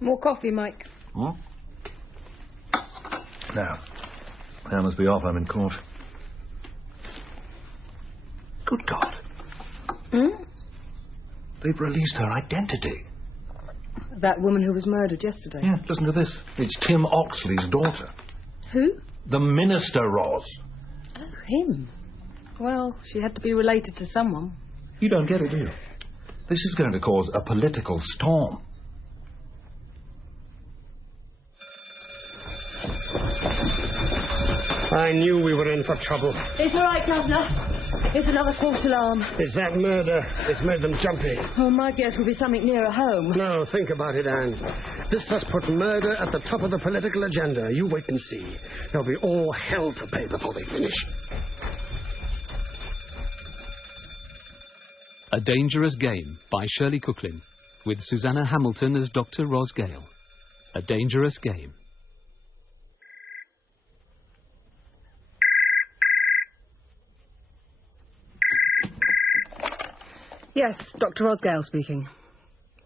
More coffee, Mike. Hmm? Now, I must be off. I'm in court. Good God. Hmm? They've released her identity. That woman who was murdered yesterday. Yeah, listen to this. It's Tim Oxley's daughter. Who? The minister, Ros. Oh, him. Well, she had to be related to someone. You don't get it, do you? This is going to cause a political storm. I knew we were in for trouble. It's all right, Governor. It's another false alarm. It's that murder. It's made them jumpy. Oh, my guess will be something nearer home. No, think about it, Anne. This has put murder at the top of the political agenda. You wait and see. There'll be all hell to pay before they finish. A Dangerous Game by Shirley Cooklin, with Susanna Hamilton as Dr. Ros Gale. A Dangerous Game. Yes, Dr. Rosgale speaking.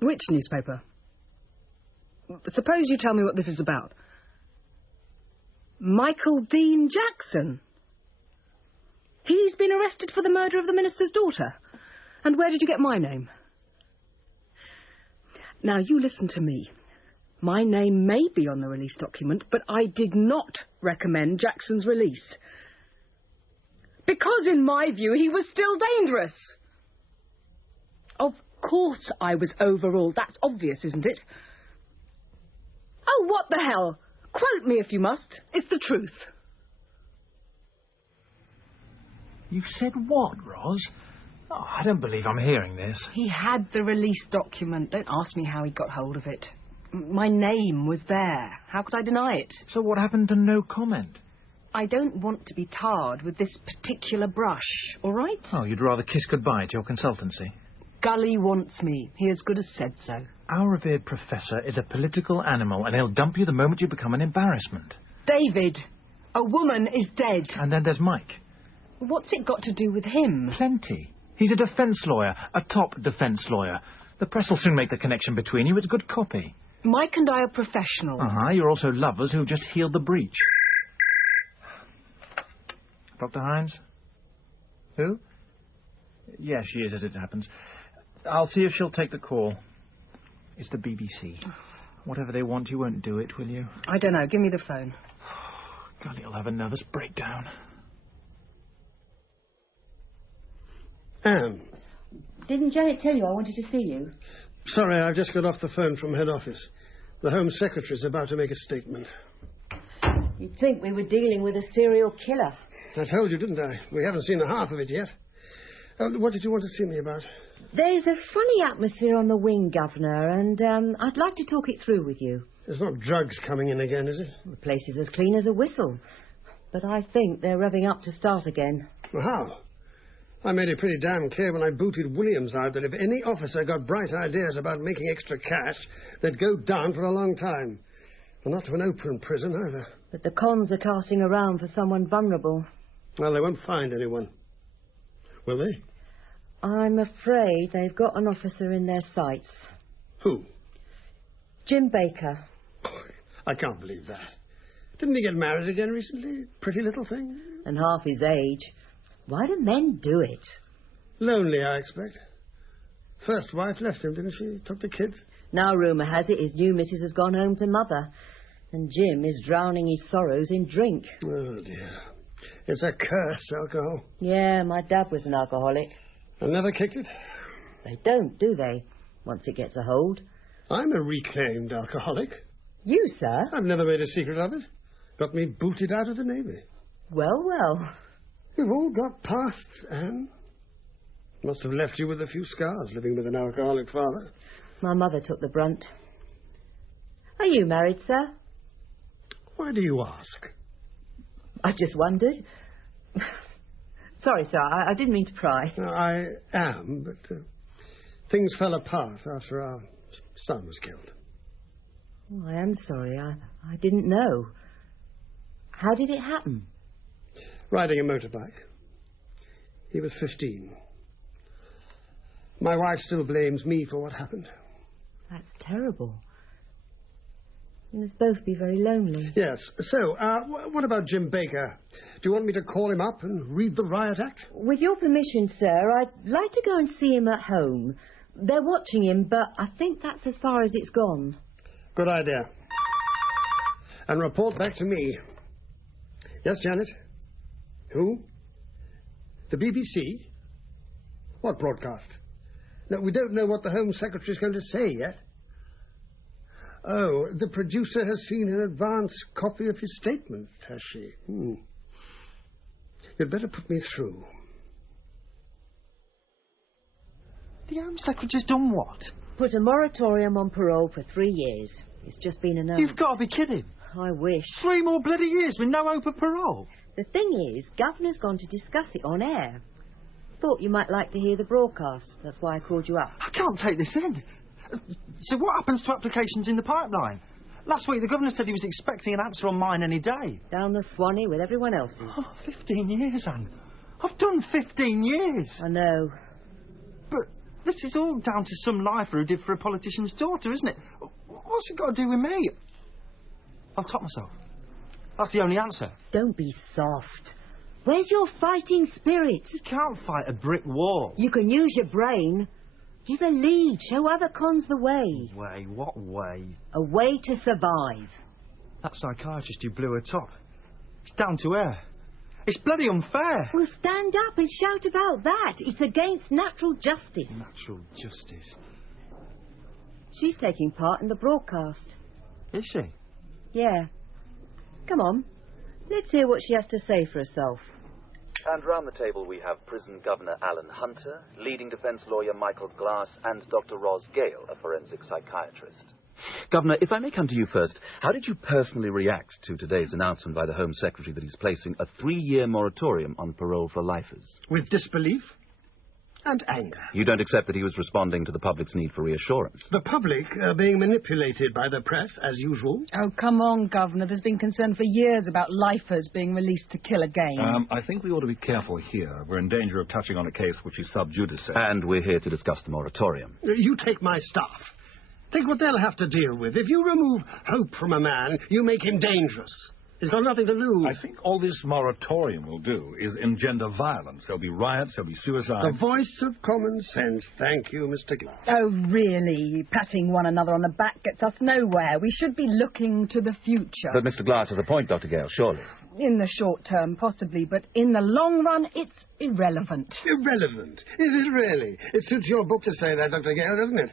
Which newspaper? Suppose you tell me what this is about. Michael Dean Jackson. He's been arrested for the murder of the minister's daughter. And where did you get my name? Now, you listen to me. My name may be on the release document, but I did not recommend Jackson's release. Because, in my view, he was still dangerous. Of course I was overruled. That's obvious, isn't it? Oh, what the hell? Quote me if you must. It's the truth. You said what, Ros? Oh, I don't believe I'm hearing this. He had the release document. Don't ask me how he got hold of it. My name was there. How could I deny it? So what happened to no comment? I don't want to be tarred with this particular brush, all right? Oh, you'd rather kiss goodbye to your consultancy? Gully wants me. He as good as said so. Our revered professor is a political animal, and he'll dump you the moment you become an embarrassment. David, a woman is dead. And then there's Mike. What's it got to do with him? Plenty. He's a defence lawyer, a top defence lawyer. The press will soon make the connection between you. It's good copy. Mike and I are professionals. You're also lovers who just healed the breach. Dr. Hines? Who? Yeah, she is, as it happens. I'll see if she'll take the call. It's the BBC. Whatever they want, you won't do it, will you? I don't know. Give me the phone. God, he'll have a nervous breakdown. Anne. Didn't Janet tell you I wanted to see you? Sorry, I've just got off the phone from head office. The Home Secretary's about to make a statement. You'd think we were dealing with a serial killer. I told you, didn't I? We haven't seen the half of it yet. What did you want to see me about? There's a funny atmosphere on the wing, Governor, and I'd like to talk it through with you. There's not drugs coming in again, is it? The place is as clean as a whistle. But I think they're revving up to start again. Well, how? I made it pretty damn clear when I booted Williams out that if any officer got bright ideas about making extra cash, they'd go down for a long time. And not to an open prison, either. But the cons are casting around for someone vulnerable. Well, they won't find anyone. Will they? I'm afraid they've got an officer in their sights. Who? Jim Baker. I can't believe that. Didn't he get married again recently? Pretty little thing. And half his age. Why do men do it? Lonely, I expect. First wife left him, didn't she? Took the kids. Now rumour has it his new missus has gone home to mother. And Jim is drowning his sorrows in drink. Oh, dear. It's a curse, alcohol. Yeah, my dad was an alcoholic. And never kicked it? They don't, do they? Once it gets a hold. I'm a reclaimed alcoholic. You, sir? I've never made a secret of it. Got me booted out of the Navy. Well, well. We've all got pasts, Anne. Must have left you with a few scars, living with an alcoholic father. My mother took the brunt. Are you married, sir? Why do you ask? I just wondered. Sorry, sir, I didn't mean to pry. I am, but things fell apart after our son was killed. Oh, I am sorry. I didn't know. How did it happen? Riding a motorbike. He was 15. My wife still blames me for what happened. That's terrible. You must both be very lonely. Yes. So, what about Jim Baker? Do you want me to call him up and read the riot act? With your permission, sir, I'd like to go and see him at home. They're watching him, but I think that's as far as it's gone. Good idea. And report back to me. Yes, Janet? Who? The BBC? What broadcast? No, we don't know what the Home Secretary's going to say yet. Oh, the producer has seen an advance copy of his statement, has she? You'd better put me through. The Home Secretary's done what? Put a moratorium on parole for 3 years. It's just been announced. You've got to be kidding. I wish. 3 more bloody years with no hope of parole. The thing is, Governor's gone to discuss it on air. Thought you might like to hear the broadcast. That's why I called you up. I can't take this in. So what happens to applications in the pipeline? Last week the Governor said he was expecting an answer on mine any day. Down the Swanee with everyone else's. Oh, 15 years, Anne. I've done 15 years. I know. But this is all down to some lifer who did for a politician's daughter, isn't it? What's it got to do with me? I'll top myself. That's the only answer. Don't be soft. Where's your fighting spirit? You can't fight a brick wall. You can use your brain. Give a lead. Show other cons the way. Way? What way? A way to survive. That psychiatrist who blew her top. It's down to her. It's bloody unfair. Well, stand up and shout about that. It's against natural justice. Natural justice. She's taking part in the broadcast. Is she? Yeah. Come on. Let's hear what she has to say for herself. And round the table we have prison Governor Alan Hunter, leading defence lawyer Michael Glass, and Dr. Ros Gale, a forensic psychiatrist. Governor, if I may come to you first, how did you personally react to today's announcement by the Home Secretary that he's placing a 3-year moratorium on parole for lifers? With disbelief and anger. You don't accept that he was responding to the public's need for reassurance? The public are being manipulated by the press, as usual. Oh, come on, Governor. There's been concern for years about lifers being released to kill again. I think we ought to be careful here. We're in danger of touching on a case which is sub judice. And we're here to discuss the moratorium. You take my staff. Think what they'll have to deal with. If you remove hope from a man, you make him dangerous. He's got nothing to lose. I think all this moratorium will do is engender violence. There'll be riots, there'll be suicides. The voice of common sense. Thank you, Mr. Glass. Oh, really? Patting one another on the back gets us nowhere. We should be looking to the future. But Mr. Glass has a point, Dr. Gale, surely. In the short term, possibly, but in the long run, it's irrelevant. Irrelevant? Is it really? It suits your book to say that, Dr. Gale, doesn't it?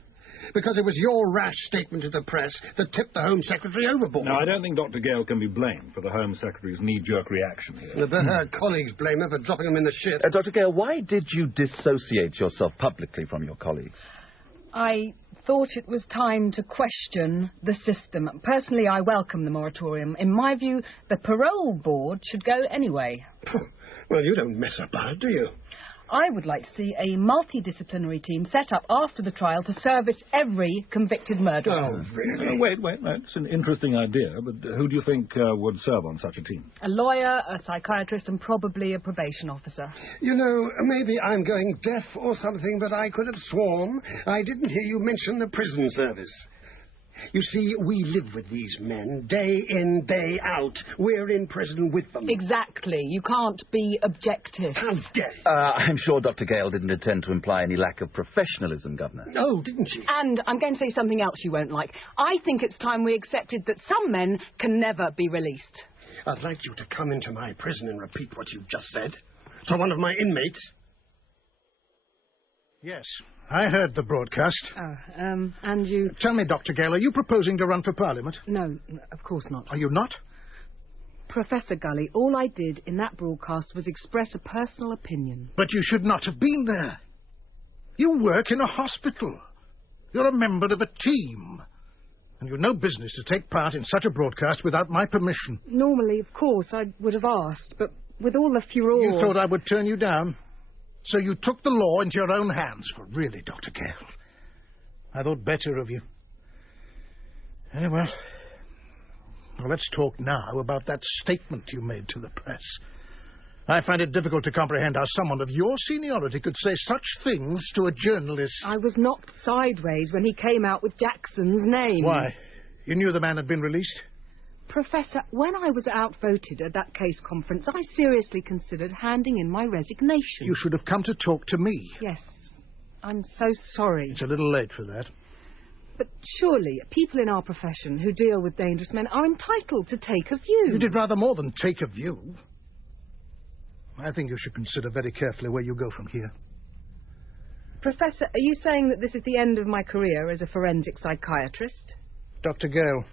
Because it was your rash statement to the press that tipped the Home Secretary overboard. No, I don't think Dr. Gale can be blamed for the Home Secretary's knee-jerk reaction here. I bet her colleagues blame her for dropping him in the shit. Dr. Gale, why did you dissociate yourself publicly from your colleagues? I thought it was time to question the system. Personally, I welcome the moratorium. In my view, the parole board should go anyway. Well, you don't mess about, do you? I would like to see a multidisciplinary team set up after the trial to service every convicted murderer. Oh, really? Wait. It's an interesting idea, but who do you think would serve on such a team? A lawyer, a psychiatrist, and probably a probation officer. You know, maybe I'm going deaf or something, but I could have sworn I didn't hear you mention the prison service. You see, we live with these men day in, day out. We're in prison with them. Exactly. You can't be objective. How dare you? I'm sure Dr. Gale didn't intend to imply any lack of professionalism, Governor. Oh, didn't she? And I'm going to say something else you won't like. I think it's time we accepted that some men can never be released. I'd like you to come into my prison and repeat what you've just said to one of my inmates. Yes, I heard the broadcast. Oh, and you... Tell me, Dr. Gale, are you proposing to run for Parliament? No, of course not. Are you not? Professor Gully, all I did in that broadcast was express a personal opinion. But you should not have been there. You work in a hospital. You're a member of a team. And you've no business to take part in such a broadcast without my permission. Normally, of course, I would have asked, but with all the furore... You thought I would turn you down? So you took the law into your own hands. For really, Dr. Gale, I thought better of you. Well, let's talk now about that statement you made to the press. I find it difficult to comprehend how someone of your seniority could say such things to a journalist. I was knocked sideways when he came out with Jackson's name. Why? You knew the man had been released? Professor, when I was outvoted at that case conference, I seriously considered handing in my resignation. You should have come to talk to me. Yes. I'm so sorry. It's a little late for that. But surely people in our profession who deal with dangerous men are entitled to take a view. You did rather more than take a view. I think you should consider very carefully where you go from here. Professor, are you saying that this is the end of my career as a forensic psychiatrist? Dr. Gale,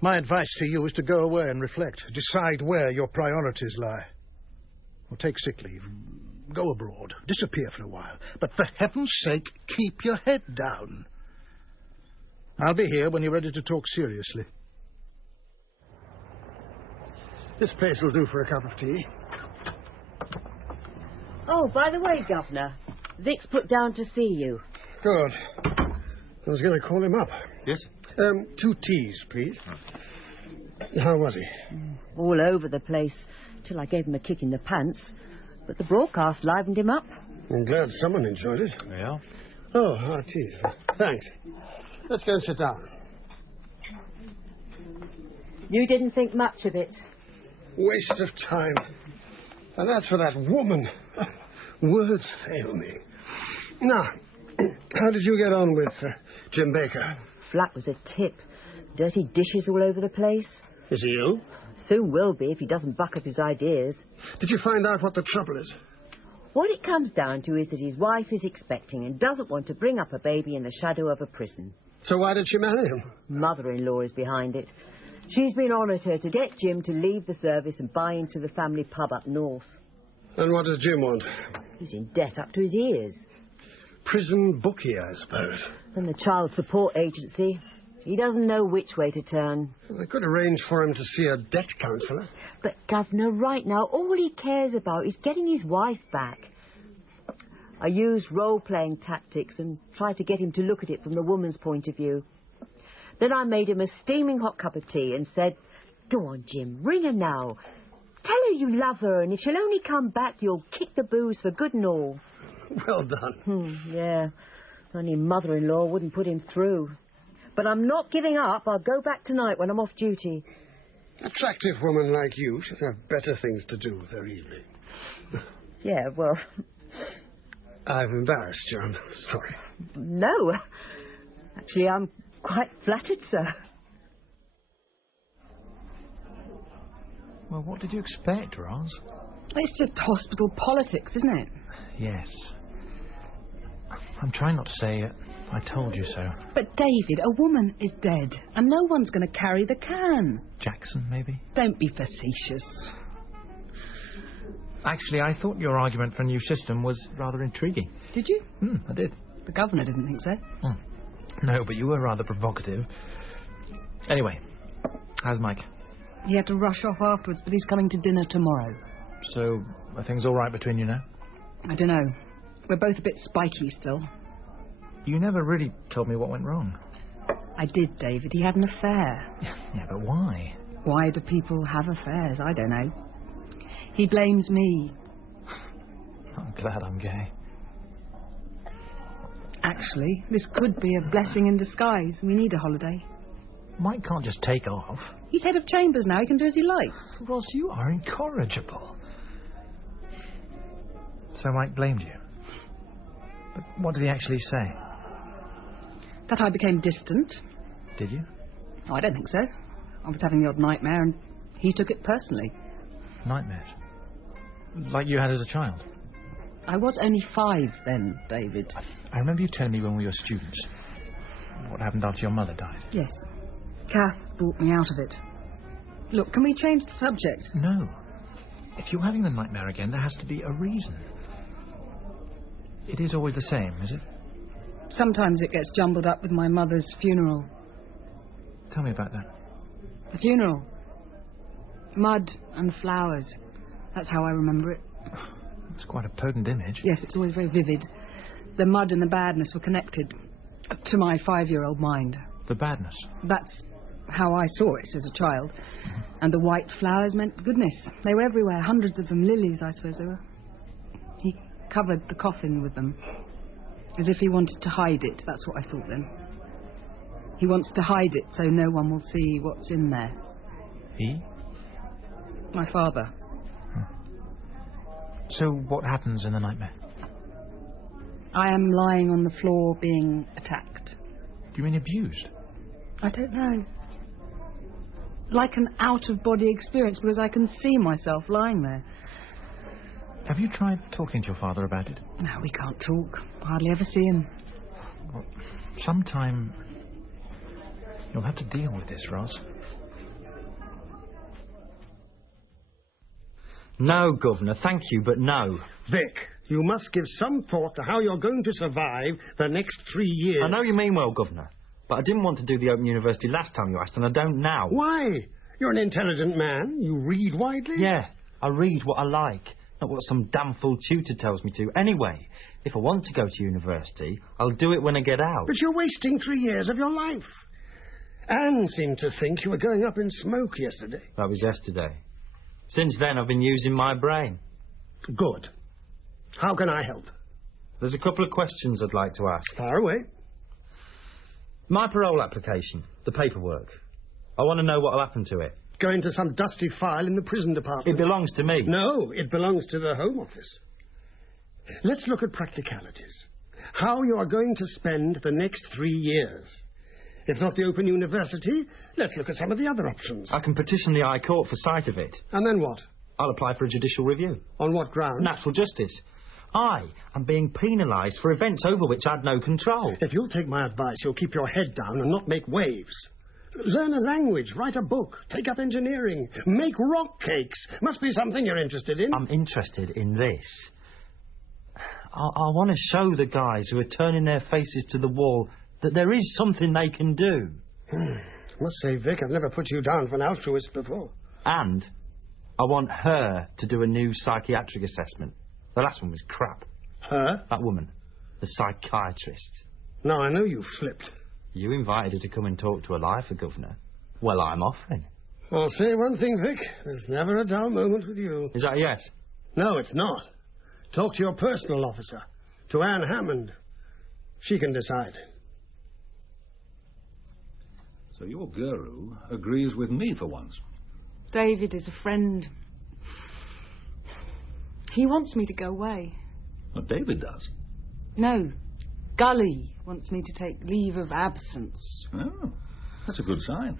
my advice to you is to go away and reflect. Decide where your priorities lie. Or take sick leave. Go abroad. Disappear for a while. But for heaven's sake, keep your head down. I'll be here when you're ready to talk seriously. This place will do for a cup of tea. Oh, by the way, Governor, Vic's put down to see you. Good. I was going to call him up. Yes? 2 teas, please. How was he? All over the place, till I gave him a kick in the pants. But the broadcast livened him up. I'm glad someone enjoyed it. Yeah? Oh, our teas. Thanks. Let's go and sit down. You didn't think much of it. Waste of time. And as for that woman, words fail me. Now, how did you get on with Jim Baker? Flat was a tip. Dirty dishes all over the place. Is he ill? Soon will be if he doesn't buck up his ideas. Did you find out what the trouble is? What it comes down to is that his wife is expecting and doesn't want to bring up a baby in the shadow of a prison. So why did she marry him? Mother-in-law is behind it. She's been on at her to get Jim to leave the service and buy into the family pub up north. And what does Jim want? He's in debt up to his ears. Prison bookie, I suppose. And the child support agency. He doesn't know which way to turn. I could arrange for him to see a debt counsellor. But, Governor, right now, all he cares about is getting his wife back. I used role-playing tactics and tried to get him to look at it from the woman's point of view. Then I made him a steaming hot cup of tea and said, "Go on, Jim, ring her now. Tell her you love her, and if she'll only come back, you'll kick the booze for good and all." Well done. Yeah. Only mother-in-law wouldn't put him through. But I'm not giving up. I'll go back tonight when I'm off duty. Attractive woman like you should have better things to do with her evening. Yeah, well... I've embarrassed you. I'm sorry. No. Actually, I'm quite flattered, sir. Well, what did you expect, Roz? It's just hospital politics, isn't it? Yes. I'm trying not to say it. I told you so. But, David, a woman is dead, and no one's going to carry the can. Jackson, maybe? Don't be facetious. Actually, I thought your argument for a new system was rather intriguing. Did you? I did. The governor didn't think so. No, but you were rather provocative. Anyway, how's Mike? He had to rush off afterwards, but he's coming to dinner tomorrow. So, are things all right between you now? I don't know. We're both a bit spiky still. You never really told me what went wrong. I did, David. He had an affair. Yeah, but why? Why do people have affairs? I don't know. He blames me. I'm glad I'm gay. Actually, this could be a blessing in disguise. We need a holiday. Mike can't just take off. He's head of chambers now. He can do as he likes. Ross, you are incorrigible. So Mike blamed you. But what did he actually say? That I became distant. Did you? Oh, I don't think so. I was having the odd nightmare and he took it personally. Nightmares? Like you had as a child? I was only 5 then, David. I remember you telling me when we were students. What happened after your mother died? Yes. Kath brought me out of it. Look, can we change the subject? No. If you're having the nightmare again, there has to be a reason. It is always the same, is it? Sometimes it gets jumbled up with my mother's funeral. Tell me about that. The funeral. Mud and flowers. That's how I remember it. It's quite a potent image. Yes, it's always very vivid. The mud and the badness were connected to my 5-year-old mind. The badness? That's how I saw it as a child. And the white flowers meant goodness. They were everywhere, hundreds of them, lilies, I suppose they were. He covered the coffin with them, as if he wanted to hide it. That's what I thought then. He wants to hide it so no one will see what's in there. He? My father. So what happens in the nightmare? I am lying on the floor being attacked. Do you mean abused? I don't know. Like an out-of-body experience, because I can see myself lying there. Have you tried talking to your father about it? No, we can't talk. Hardly ever see him. Well, sometime you'll have to deal with this, Roz. No, Governor, thank you, but no. Vic, you must give some thought to how you're going to survive the next 3 years. I know you mean well, Governor, but I didn't want to do the Open University last time you asked, and I don't now. Why? You're an intelligent man. You read widely. Yeah, I read what I like, not what some damn fool tutor tells me to. Anyway, if I want to go to university, I'll do it when I get out. But you're wasting 3 years of your life. Anne seemed to think you were going up in smoke yesterday. That was yesterday. Since then, I've been using my brain. Good. How can I help? There's a couple of questions I'd like to ask. Fire away. My parole application, the paperwork. I want to know what'll happen to it. Go into some dusty file in the prison department. It belongs to me. No, it belongs to the Home Office. Let's look at practicalities. How you are going to spend the next 3 years. If not the Open University, let's look at some of the other options. I can petition the High Court for sight of it. And then what? I'll apply for a judicial review. On what grounds? Natural justice. I am being penalised for events over which I had no control. If you'll take my advice, you'll keep your head down and not make waves. Learn a language, write a book, take up engineering, make rock cakes. Must be something you're interested in. I'm interested in this. I want to show the guys who are turning their faces to the wall that there is something they can do. Must say, Vic, I've never put you down for an altruist before. And I want her to do a new psychiatric assessment. The last one was crap. Her? That woman. The psychiatrist. Now I know you flipped. You invited her to come and talk to a lifer, Governor. Well, I'm offering. I'll say one thing, Vic. There's never a dull moment with you. Is that a yes? No, it's not. Talk to your personal officer, to Anne Hammond. She can decide. So your guru agrees with me for once. David is a friend. He wants me to go away. Well, David does. No, Gully wants me to take leave of absence. Oh, that's a good sign.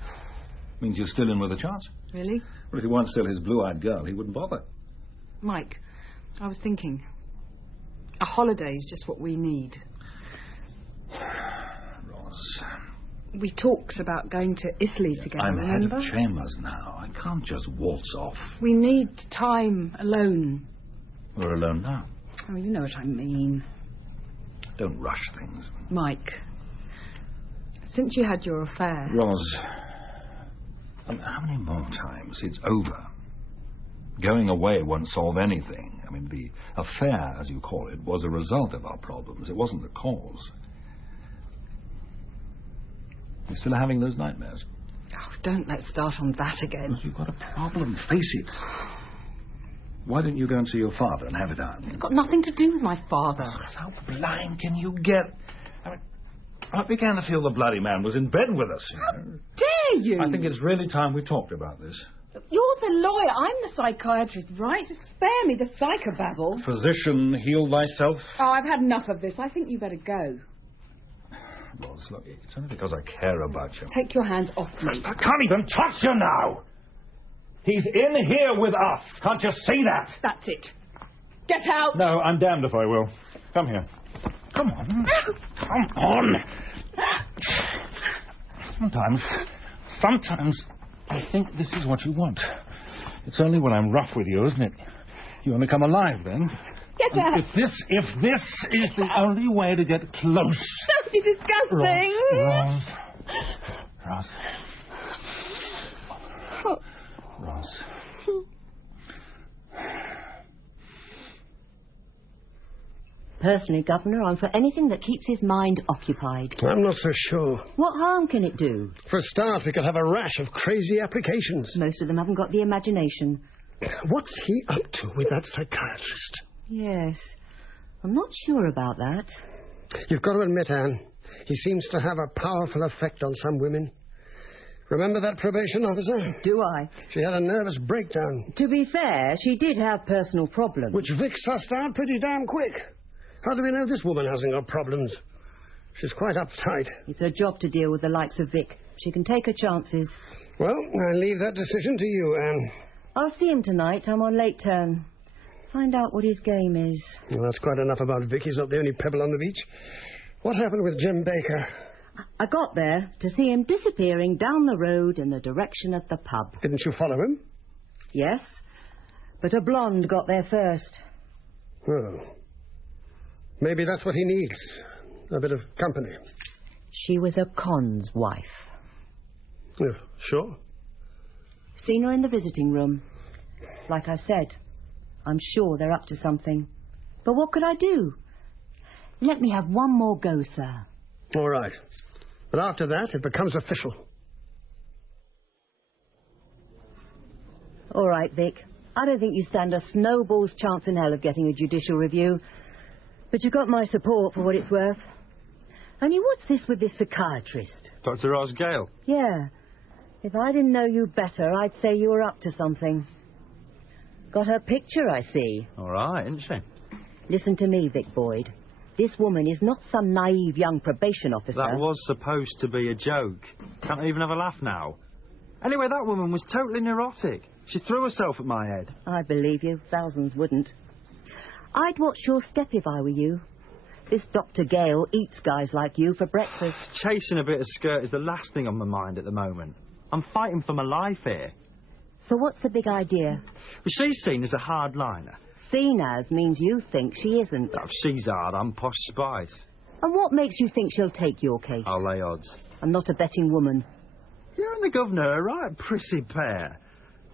Means you're still in with a chance. Really? Well, if he weren't still his blue-eyed girl, he wouldn't bother. Mike, I was thinking, a holiday is just what we need. Ross, We talked about going to Italy together, I'm remember? head of Chambers now. I can't just waltz off. We need time alone. We're alone now. Oh, you know what I mean. Don't rush things. Mike, since you had your affair... Roz, how many more times? It's over. Going away won't solve anything. I mean, the affair, as you call it, was a result of our problems. It wasn't the cause. You're still having those nightmares? Oh, don't let's start on that again. You've got a problem. Face it. Why don't you go and see your father and have it out? It's got nothing to do with my father. How blind can you get? I mean, I began to feel the bloody man was in bed with us. How dare you? I think it's really time we talked about this. You're the lawyer. I'm the psychiatrist, right? Spare me the psychobabble. Physician, heal thyself. Oh, I've had enough of this. I think you better go. Ross, look, it's only because I care about you. Take your hands off me. I can't even touch you now. He's in here with us. Can't you see that? That's it. Get out. No, I'm damned if I will. Come here. Come on. Come on. Sometimes I think this is what you want. It's only when I'm rough with you, isn't it? You only come alive then. Get out. If this is the only way to get close. Don't be disgusting. Ross. Ross. Personally, Governor, I'm for anything that keeps his mind occupied. I'm not so sure. What harm can it do? For a start, we could have a rash of crazy applications. Most of them haven't got the imagination. What's he up to with that psychiatrist? Yes. I'm not sure about that. You've got to admit, Anne, He seems to have a powerful effect on some women. Remember that probation officer? Do I? She had a nervous breakdown. To be fair, she did have personal problems. Which Vic sussed out pretty damn quick. How do we know this woman hasn't got problems? She's quite uptight. It's her job to deal with the likes of Vic. She can take her chances. Well, I leave that decision to you, Anne. I'll see him tonight. I'm on late turn. Find out what his game is. Well, that's quite enough about Vic. He's not the only pebble on the beach. What happened with Jim Baker? I got there to see him disappearing down the road in the direction of the pub. Didn't you follow him? Yes, but a blonde got there first. Well, maybe that's what he needs. A bit of company. She was a con's wife. Yeah, sure. Seen her in the visiting room. Like I said, I'm sure they're up to something. But what could I do? Let me have one more go, sir. All right. But after that, it becomes official. All right, Vic. I don't think you stand a snowball's chance in hell of getting a judicial review. But you got my support for what it's worth. Only what's this with this psychiatrist? Dr. Ross Gale? Yeah. If I didn't know you better, I'd say you were up to something. Got her picture, I see. All right, isn't she? Listen to me, Vic Boyd. This woman is not some naive young probation officer. That was supposed to be a joke. Can't even have a laugh now. Anyway, that woman was totally neurotic. She threw herself at my head. I believe you. Thousands wouldn't. I'd watch your step if I were you. This Dr. Gale eats guys like you for breakfast. Chasing a bit of skirt is the last thing on my mind at the moment. I'm fighting for my life here. So what's the big idea? Well, she's seen as a hardliner. Seen as means you think she isn't. Oh, she's hard, I'm posh spice. And what makes you think she'll take your case? I'll lay odds. I'm not a betting woman. You and the governor are a right prissy pair.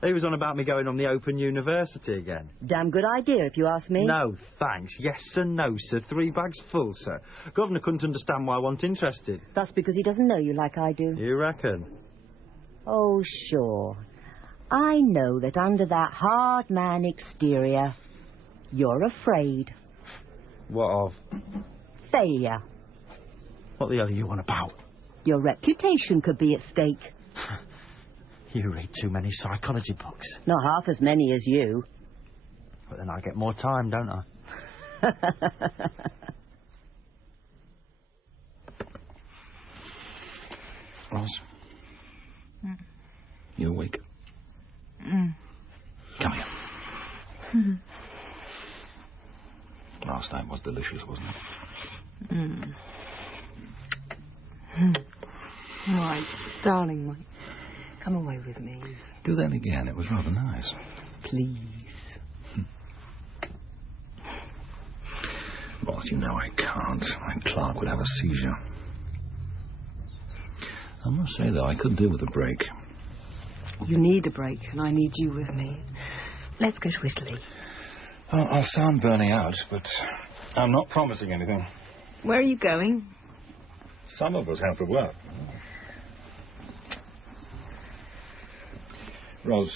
He was on about me going on the Open University again. Damn good idea, if you ask me. No, thanks. Yes, sir, no, sir. 3 bags full, sir. Governor couldn't understand why I wasn't interested. That's because he doesn't know you like I do. You reckon? Oh, sure. I know that under that hard man exterior, you're afraid. What of? Failure. What the hell are you on about? Your reputation could be at stake. You read too many psychology books. Not half as many as you. But then I get more time, don't I? Ross? You awake? Come here. Last night was delicious, wasn't it? My darling one. Come away with me. Do that again. It was rather nice. Please. Ross, you know I can't. My clerk would have a seizure. I must say, though, I could do with a break. You need a break, and I need you with me. Let's go to Italy. Well, I'll sound burning out, but I'm not promising anything. Where are you going? Some of us have to work. Ros.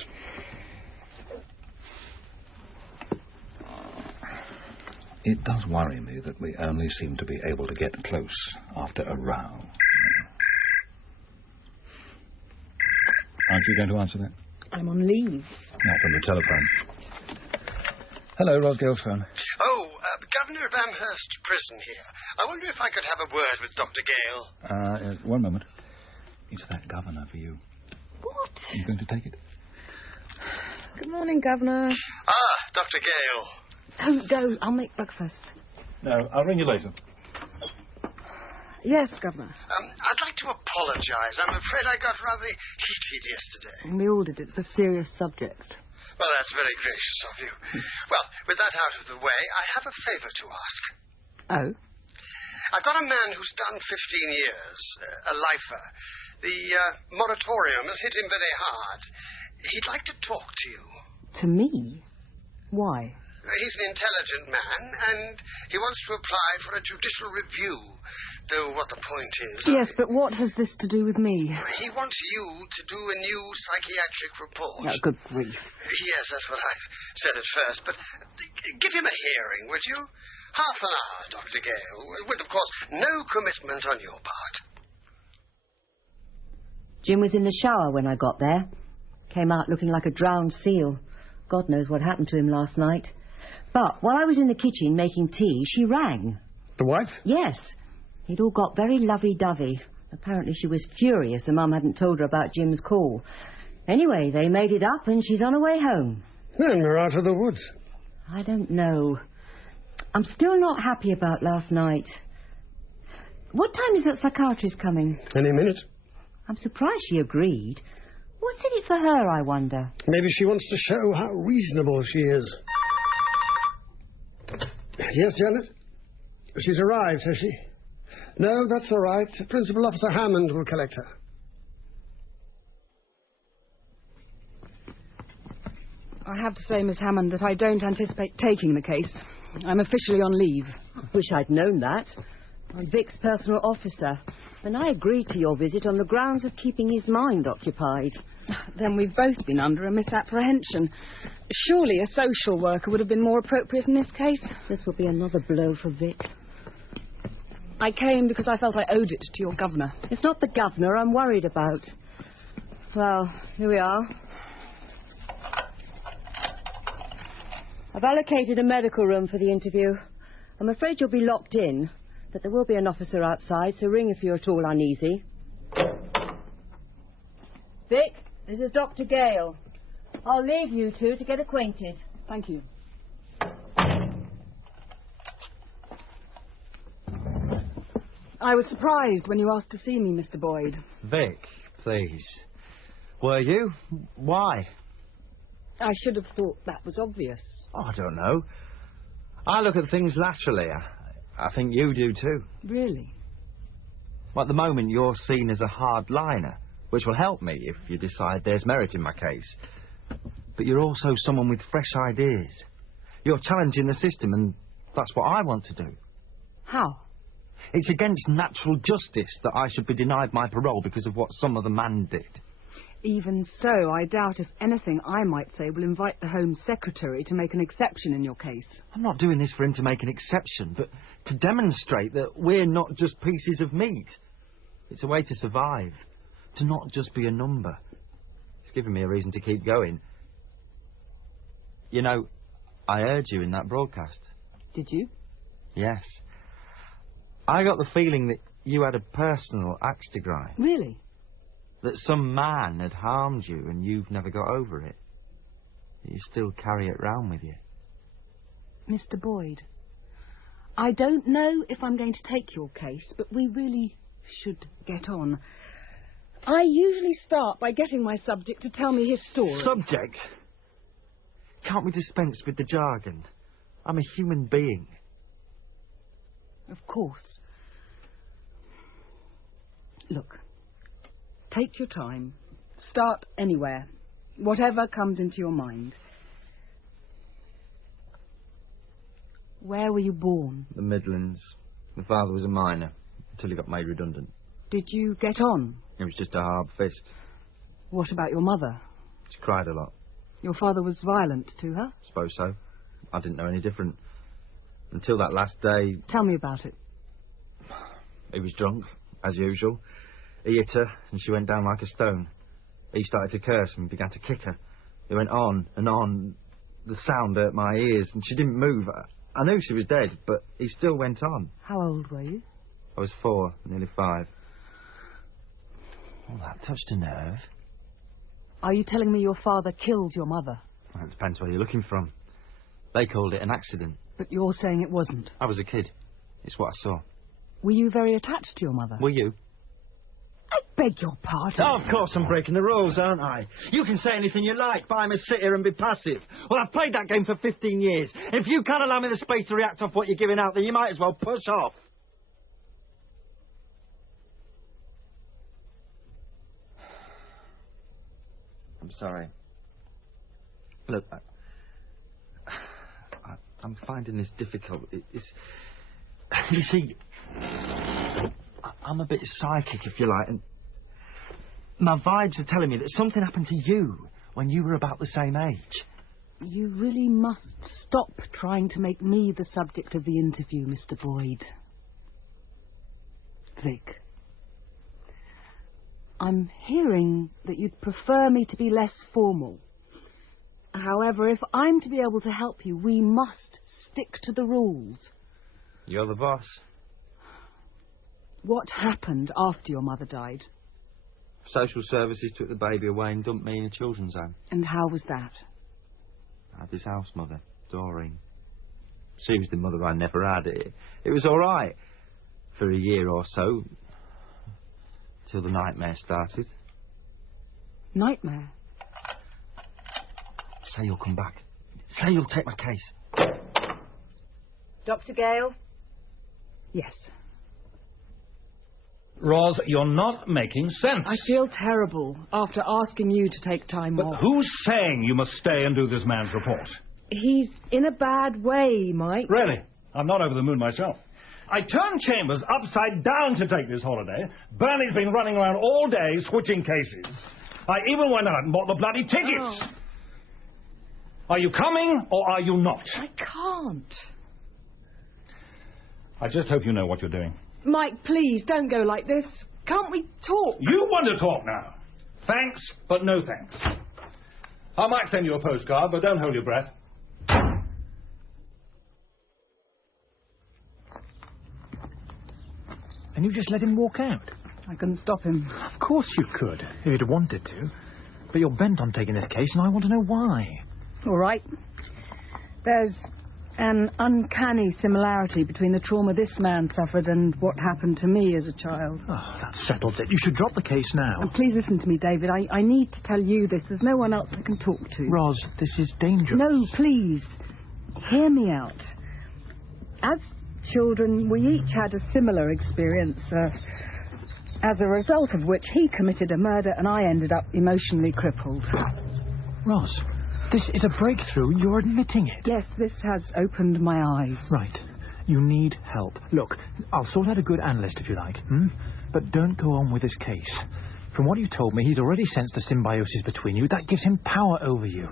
It does worry me that we only seem to be able to get close after a row. Aren't you going to answer that? I'm on leave. Not from the telephone. Hello, Ros Gale's phone. Oh, Governor of Amherst Prison here. I wonder if I could have a word with Dr. Gale. 1 moment. It's that governor for you. What? Are you going to take it? Good morning, Governor. Ah, Dr. Gale. Don't go. I'll make breakfast. No, I'll ring you later. Yes, Governor. I'd like to apologise. I'm afraid I got rather heated yesterday. We all did. It's a serious subject. Well, that's very gracious of you. Well, with that out of the way, I have a favour to ask. Oh? I've got a man who's done 15 years, a lifer. The moratorium has hit him very hard. He'd like to talk to you. To me? Why? He's an intelligent man, and he wants to apply for a judicial review know what the point is. Yes, but what has this to do with me? He wants you to do a new psychiatric report. Oh, good grief. Yes, that's what I said at first, but give him a hearing, would you? Half an hour, Dr. Gale, with, of course, no commitment on your part. Jim was in the shower when I got there. Came out looking like a drowned seal. God knows what happened to him last night. But while I was in the kitchen making tea, she rang. The wife? Yes. It all got very lovey-dovey. Apparently she was furious the Mum hadn't told her about Jim's call. Anyway, they made it up and she's on her way home. Then we're out of the woods. I don't know. I'm still not happy about last night. What time is that psychiatrist coming? Any minute. I'm surprised she agreed. What's in it for her, I wonder? Maybe she wants to show how reasonable she is. Yes, Janet? She's arrived, has she? No, that's all right. Principal Officer Hammond will collect her. I have to say, Miss Hammond, that I don't anticipate taking the case. I'm officially on leave. I wish I'd known that. I'm Vic's personal officer, and I agreed to your visit on the grounds of keeping his mind occupied. Then we've both been under a misapprehension. Surely a social worker would have been more appropriate in this case. This will be another blow for Vic. I came because I felt I owed it to your governor. It's not the governor I'm worried about. Well, here we are. I've allocated a medical room for the interview. I'm afraid you'll be locked in, but there will be an officer outside, so ring if you're at all uneasy. Vic, this is Dr. Gale. I'll leave you two to get acquainted. Thank you. I was surprised when you asked to see me, Mr. Boyd. Vic, please. Were you? Why? I should have thought that was obvious. Oh, I don't know. I look at things laterally. I think you do too. Really? Well, at the moment, you're seen as a hard-liner, which will help me if you decide there's merit in my case. But you're also someone with fresh ideas. You're challenging the system, and that's what I want to do. How? It's against natural justice that I should be denied my parole because of what some other man did. Even so, I doubt if anything I might say will invite the Home Secretary to make an exception in your case. I'm not doing this for him to make an exception, but to demonstrate that we're not just pieces of meat. It's a way to survive, to not just be a number. It's given me a reason to keep going. You know, I heard you in that broadcast. Did you? Yes. I got the feeling that you had a personal axe to grind. Really? That some man had harmed you and you've never got over it. You still carry it round with you. Mr. Boyd, I don't know if I'm going to take your case, but we really should get on. I usually start by getting my subject to tell me his story. Subject? Can't we dispense with the jargon? I'm a human being. Of course. Look. Take your time. Start anywhere. Whatever comes into your mind. Where were you born? The Midlands. My father was a miner until he got made redundant. Did you get on? It was just a hard fist. What about your mother? She cried a lot. Your father was violent to her? Suppose so. I didn't know any different. Until that last day... Tell me about it. He was drunk, as usual. He hit her, and she went down like a stone. He started to curse and began to kick her. It went on and on. The sound hurt my ears, and she didn't move. I knew she was dead, but he still went on. How old were you? I was 4, nearly 5. Well, that touched a nerve. Are you telling me your father killed your mother? Well, it depends where you're looking from. They called it an accident. But you're saying it wasn't. I was a kid. It's what I saw. Were you very attached to your mother? Were you? I beg your pardon. Oh, of course I'm breaking the rules, aren't I? You can say anything you like, but I must sit here and be passive. Well, I've played that game for 15 years. If you can't allow me the space to react off what you're giving out, then you might as well push off. I'm sorry. Look, I'm finding this difficult. You see... I'm a bit psychic, if you like, and my vibes are telling me that something happened to you when you were about the same age. You really must stop trying to make me the subject of the interview, Mr. Boyd. Vic, I'm hearing that you'd prefer me to be less formal. However, if I'm to be able to help you, we must stick to the rules. You're the boss. What happened after your mother died? Social services took the baby away and dumped me in a children's home. And how was that? I had this house mother, Doreen. She was the mother I never had. It was all right for a year or so, till the nightmare started. Nightmare? Say you'll come back. Say you'll take my case. Dr. Gale? Yes. Roz, you're not making sense. I feel terrible after asking you to take time But off. who's saying you must stay and do this man's report? He's in a bad way, Mike. Really? I'm not over the moon myself. I turned Chambers upside down to take this holiday. Bernie's been running around all day switching cases. I even went out and bought the bloody tickets. Oh. Are you coming or are you not? I can't. I just hope you know what you're doing. Mike, please, don't go like this. Can't we talk? You want to talk now. Thanks, but no thanks. I might send you a postcard, but don't hold your breath. And you just let him walk out? I couldn't stop him. Of course you could, if you'd wanted to. But you're bent on taking this case, and I want to know why. All right. There's an uncanny similarity between the trauma this man suffered and what happened to me as a child. Oh, that settles it. You should drop the case now. And please listen to me, David. I need to tell you this. There's no one else I can talk to. Roz, this is dangerous. No, please. Hear me out. As children, we each had a similar experience, as a result of which he committed a murder and I ended up emotionally crippled. Roz, this is a breakthrough. You're admitting it. Yes, this has opened my eyes. Right. You need help. Look, I'll sort out a good analyst if you like, But don't go on with this case. From what you told me, he's already sensed the symbiosis between you. That gives him power over you.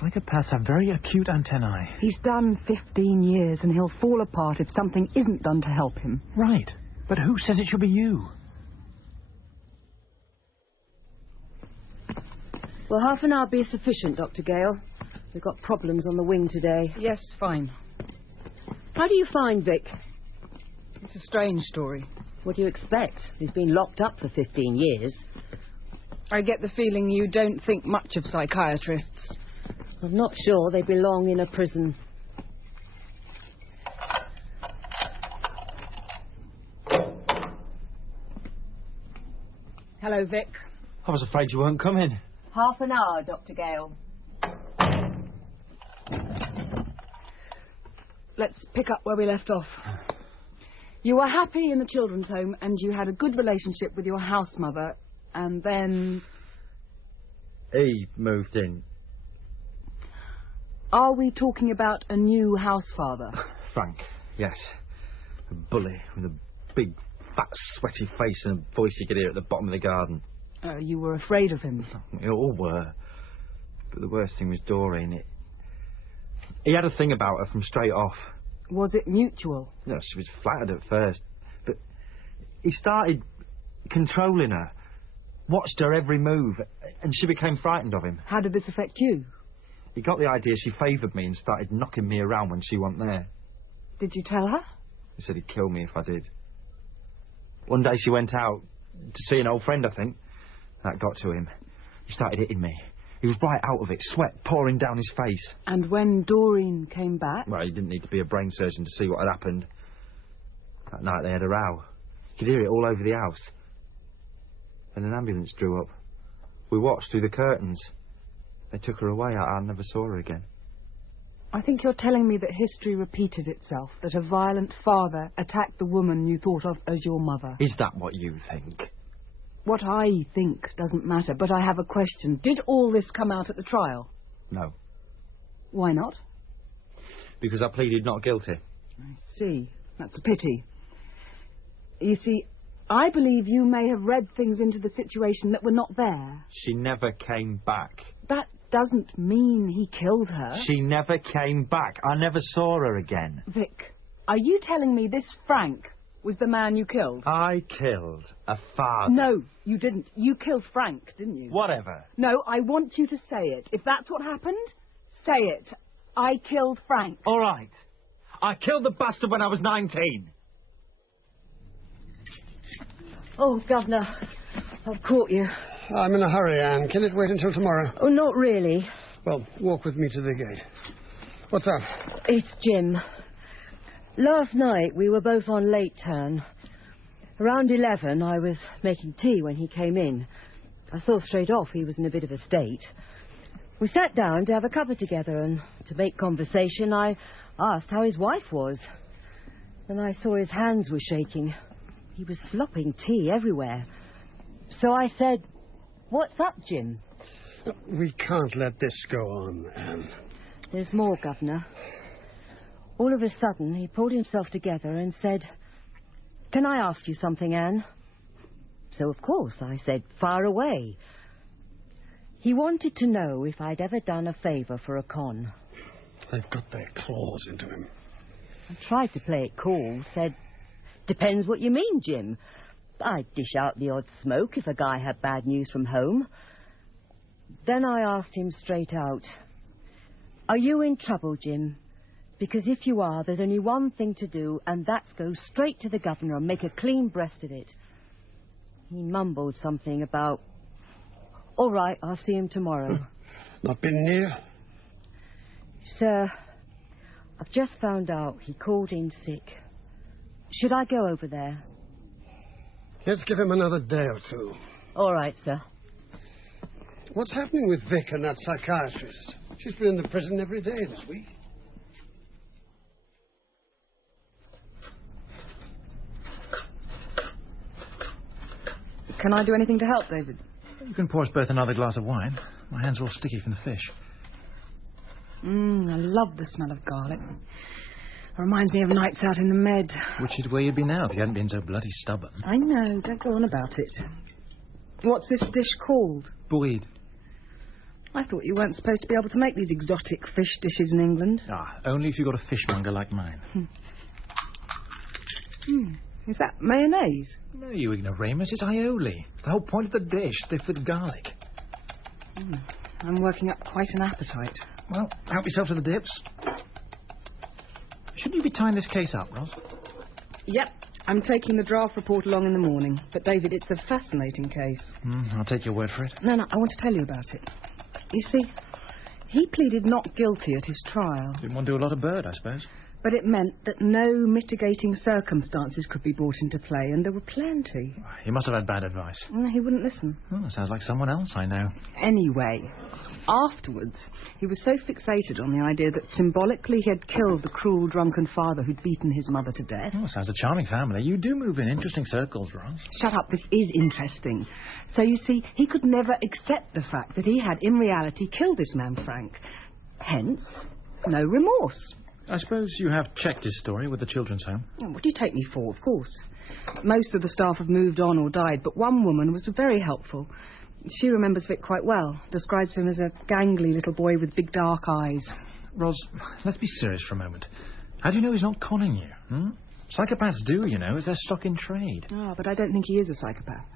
Psychopaths have very acute antennae. He's done 15 years and he'll fall apart if something isn't done to help him. Right. But who says it should be you? Well, half an hour be sufficient, Dr. Gale. We've got problems on the wing today. Yes, fine. How do you find Vic? It's a strange story. What do you expect? He's been locked up for 15 years. I get the feeling you don't think much of psychiatrists. I'm not sure they belong in a prison. Hello, Vic. I was afraid you weren't coming. Half an hour, Dr. Gale. Let's pick up where we left off. You were happy in the children's home and you had a good relationship with your house mother, and then... He moved in. Are we talking about a new house father? Frank, yes. A bully with a big, fat, sweaty face and a voice you could hear at the bottom of the garden. You were afraid of him. We all were. But the worst thing was Doreen. He had a thing about her from straight off. Was it mutual? No, she was flattered at first. But he started controlling her. Watched her every move. And she became frightened of him. How did this affect you? He got the idea she favoured me and started knocking me around when she wasn't there. Did you tell her? He said he'd kill me if I did. One day she went out to see an old friend, I think. That got to him. He started hitting me. He was right out of it, sweat pouring down his face. And when Doreen came back? Well, he didn't need to be a brain surgeon to see what had happened. That night they had a row. You could hear it all over the house. Then an ambulance drew up. We watched through the curtains. They took her away. I never saw her again. I think you're telling me that history repeated itself, that a violent father attacked the woman you thought of as your mother. Is that what you think? What I think doesn't matter, but I have a question. Did all this come out at the trial? No. Why not? Because I pleaded not guilty. I see. That's a pity. You see, I believe you may have read things into the situation that were not there. She never came back. That doesn't mean he killed her. She never came back. I never saw her again. Vic, are you telling me this Frank was the man you killed? I killed a father. No, you didn't. You killed Frank, didn't you? Whatever. No, I want you to say it. If that's what happened, say it. I killed Frank. All right. I killed the bastard when I was 19. Oh, Governor, I've caught you. I'm in a hurry, Anne. Can it wait until tomorrow? Oh, not really. Well, walk with me to the gate. What's up? It's Jim. Last night we were both on late turn. Around 11 I was making tea when he came in. I saw straight off he was in a bit of a state. We sat down to have a cuppa together, and to make conversation I asked how his wife was. Then I saw his hands were shaking. He was slopping tea everywhere. So I said, "What's up, Jim?" We can't let this go on, Anne. There's more, Governor. All of a sudden, he pulled himself together and said, "Can I ask you something, Anne?" So, of course, I said, "Fire away." He wanted to know if I'd ever done a favour for a con. They've got their claws into him. I tried to play it cool, said, "Depends what you mean, Jim. I'd dish out the odd smoke if a guy had bad news from home." Then I asked him straight out, "Are you in trouble, Jim? Because if you are, there's only one thing to do, and that's go straight to the governor and make a clean breast of it." He mumbled something about, "All right, I'll see him tomorrow." Not been near? Sir, I've just found out he called in sick. Should I go over there? Let's give him another day or two. All right, sir. What's happening with Vic and that psychiatrist? She's been in the prison every day this week. Can I do anything to help, David? You can pour us both another glass of wine. My hands are all sticky from the fish. I love the smell of garlic. It reminds me of nights out in the Med. Which is where you'd be now if you hadn't been so bloody stubborn. I know, don't go on about it. What's this dish called? Bouillied. I thought you weren't supposed to be able to make these exotic fish dishes in England. Ah, only if you've got a fishmonger like mine. Is that mayonnaise? No, you ignoramus, it's aioli. The whole point of the dish, stiff with garlic. I'm working up quite an appetite. Well, help yourself to the dips. Shouldn't you be tying this case up, Ros? Yep, I'm taking the draft report along in the morning. But, David, it's a fascinating case. I'll take your word for it. No, I want to tell you about it. You see, he pleaded not guilty at his trial. Didn't want to do a lot of bird, I suppose. But it meant that no mitigating circumstances could be brought into play, and there were plenty. He must have had bad advice. He wouldn't listen. Oh, sounds like someone else I know. Anyway, afterwards, he was so fixated on the idea that symbolically he had killed the cruel, drunken father who'd beaten his mother to death. Oh, sounds a charming family. You do move in interesting circles, Ros. Shut up, this is interesting. So, you see, he could never accept the fact that he had, in reality, killed this man, Frank. Hence, no remorse. I suppose you have checked his story with the children's home. What do you take me for, of course? Most of the staff have moved on or died, but one woman was very helpful. She remembers Vic quite well, describes him as a gangly little boy with big dark eyes. Ros, let's be serious for a moment. How do you know he's not conning you? Psychopaths do, you know, it's their stock in trade. But I don't think he is a psychopath.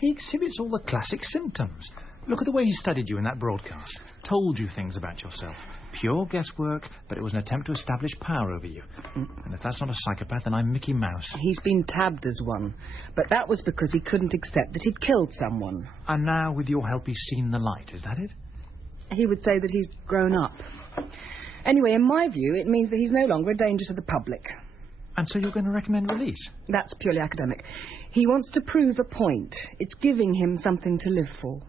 He exhibits all the classic symptoms. Look at the way he studied you in that broadcast. Told you things about yourself. Pure guesswork, but it was an attempt to establish power over you. And if that's not a psychopath, then I'm Mickey Mouse. He's been tabbed as one. But that was because he couldn't accept that he'd killed someone. And now, with your help, he's seen the light. Is that it? He would say that he's grown up. Anyway, in my view, it means that he's no longer a danger to the public. And so you're going to recommend release? That's purely academic. He wants to prove a point. It's giving him something to live for.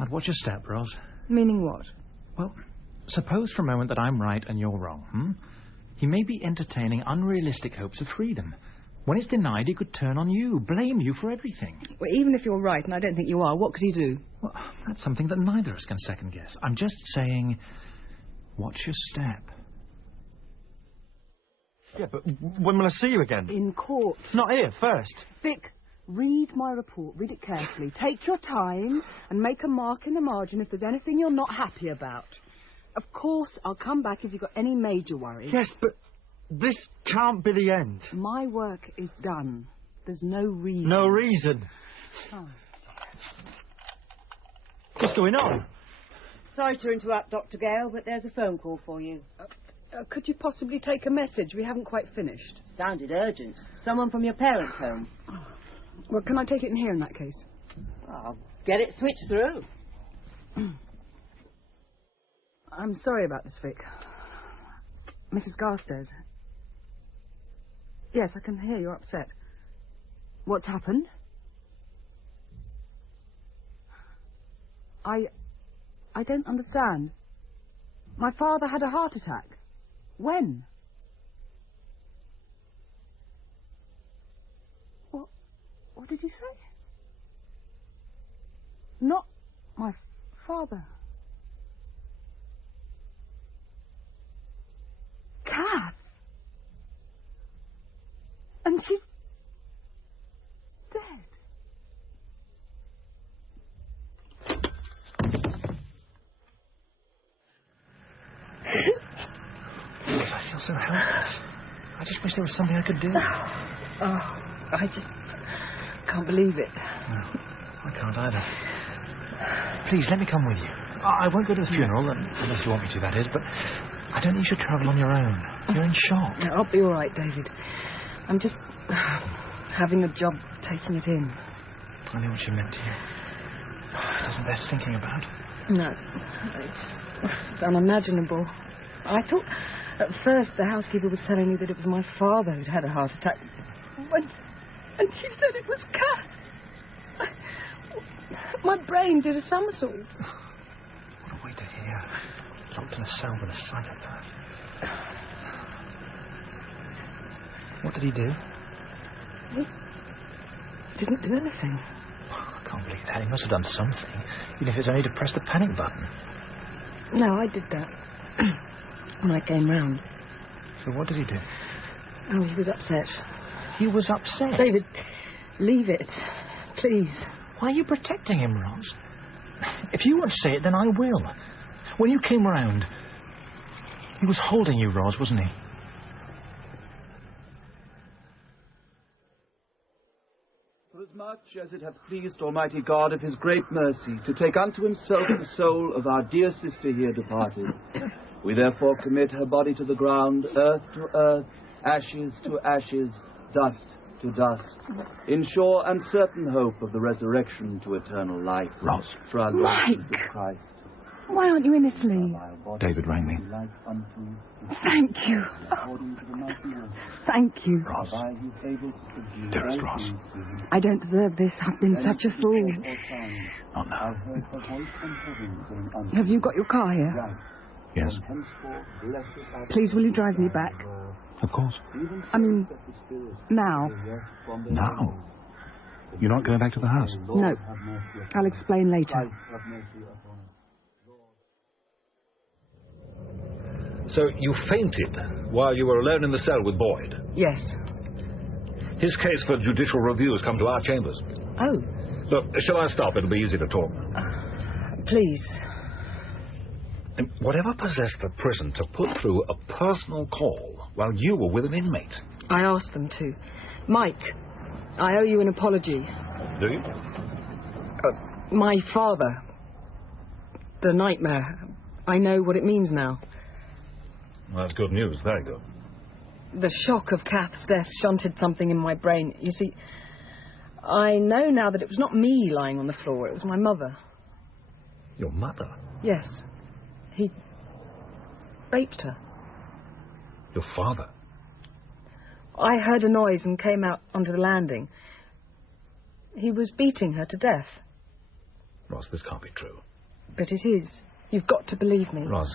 I'd watch your step, Ros. Meaning what? Well, suppose for a moment that I'm right and you're wrong, He may be entertaining unrealistic hopes of freedom. When it's denied, he could turn on you, blame you for everything. Well, even if you're right, and I don't think you are, what could he do? Well, that's something that neither of us can second-guess. I'm just saying, watch your step. Yeah, but when will I see you again? In court. Not here, first. Vic, Read my report. Read it carefully. Take your time and make a mark in the margin if there's anything you're not happy about. Of course, I'll come back if you've got any major worries. Yes, but this can't be the end. My work is done. There's no reason. No reason. Oh. What's going on? Sorry to interrupt, Dr. Gale, but there's a phone call for you. Could you possibly take a message? We haven't quite finished. Sounded urgent. Someone from your parents' home. Well, can I take it in here in that case? I'll get it switched through. I'm sorry about this, Vic. Mrs. Garstairs. Yes, I can hear you're upset. What's happened? I don't understand. My father had a heart attack. When? What did you say? Not my father. Kath. And she's dead. I feel so helpless. I just wish there was something I could do. I just can't believe it. No, I can't either. Please, let me come with you. I won't go to the funeral, unless you want me to, that is, but I don't think you should travel on your own. You're in shock. No, I'll be all right, David. I'm just having a job taking it in. I know what she meant to you. It isn't worth thinking about. No, it's unimaginable. I thought at first the housekeeper was telling me that it was my father who'd had a heart attack. And she said it was Kath. My brain did a somersault. What a way to hear. Locked in a cell with a psychopath. What did he do? He didn't do anything. I can't believe that. He must have done something, even if it's only to press the panic button. No, I did that when I came round. So what did he do? Oh, he was upset. He was upset? David, leave it, please. Why are you protecting him, Roz? If you won't say it, then I will. When you came round, he was holding you, Roz, wasn't he? Forasmuch as it hath pleased Almighty God of his great mercy to take unto himself the soul of our dear sister here departed, we therefore commit her body to the ground, earth to earth, ashes to ashes, dust to dust, in sure and certain hope of the resurrection to eternal life. Roz. For our Lord Jesus Christ. Why aren't you in Italy? David rang me. Thank you. Oh, thank you. Roz. Dearest Roz. I don't deserve this. I've been such a fool. Not now. Have you got your car here? Yes. Please, will you drive me back? Of course. I mean, now. Now? You're not going back to the house? No. I'll explain later. So you fainted while you were alone in the cell with Boyd? Yes. His case for judicial review has come to our chambers. Oh. Look, shall I stop? It'll be easy to talk. Please. And whatever possessed the prison to put through a personal call while you were with an inmate? I asked them to. Mike, I owe you an apology. Do you? My father. The nightmare. I know what it means now. Well, that's good news. Very good. The shock of Kath's death shunted something in my brain. You see, I know now that it was not me lying on the floor. It was my mother. Your mother? Yes. He raped her. Your father? I heard a noise and came out onto the landing. He was beating her to death. Roz, this can't be true. But it is. You've got to believe me. Roz,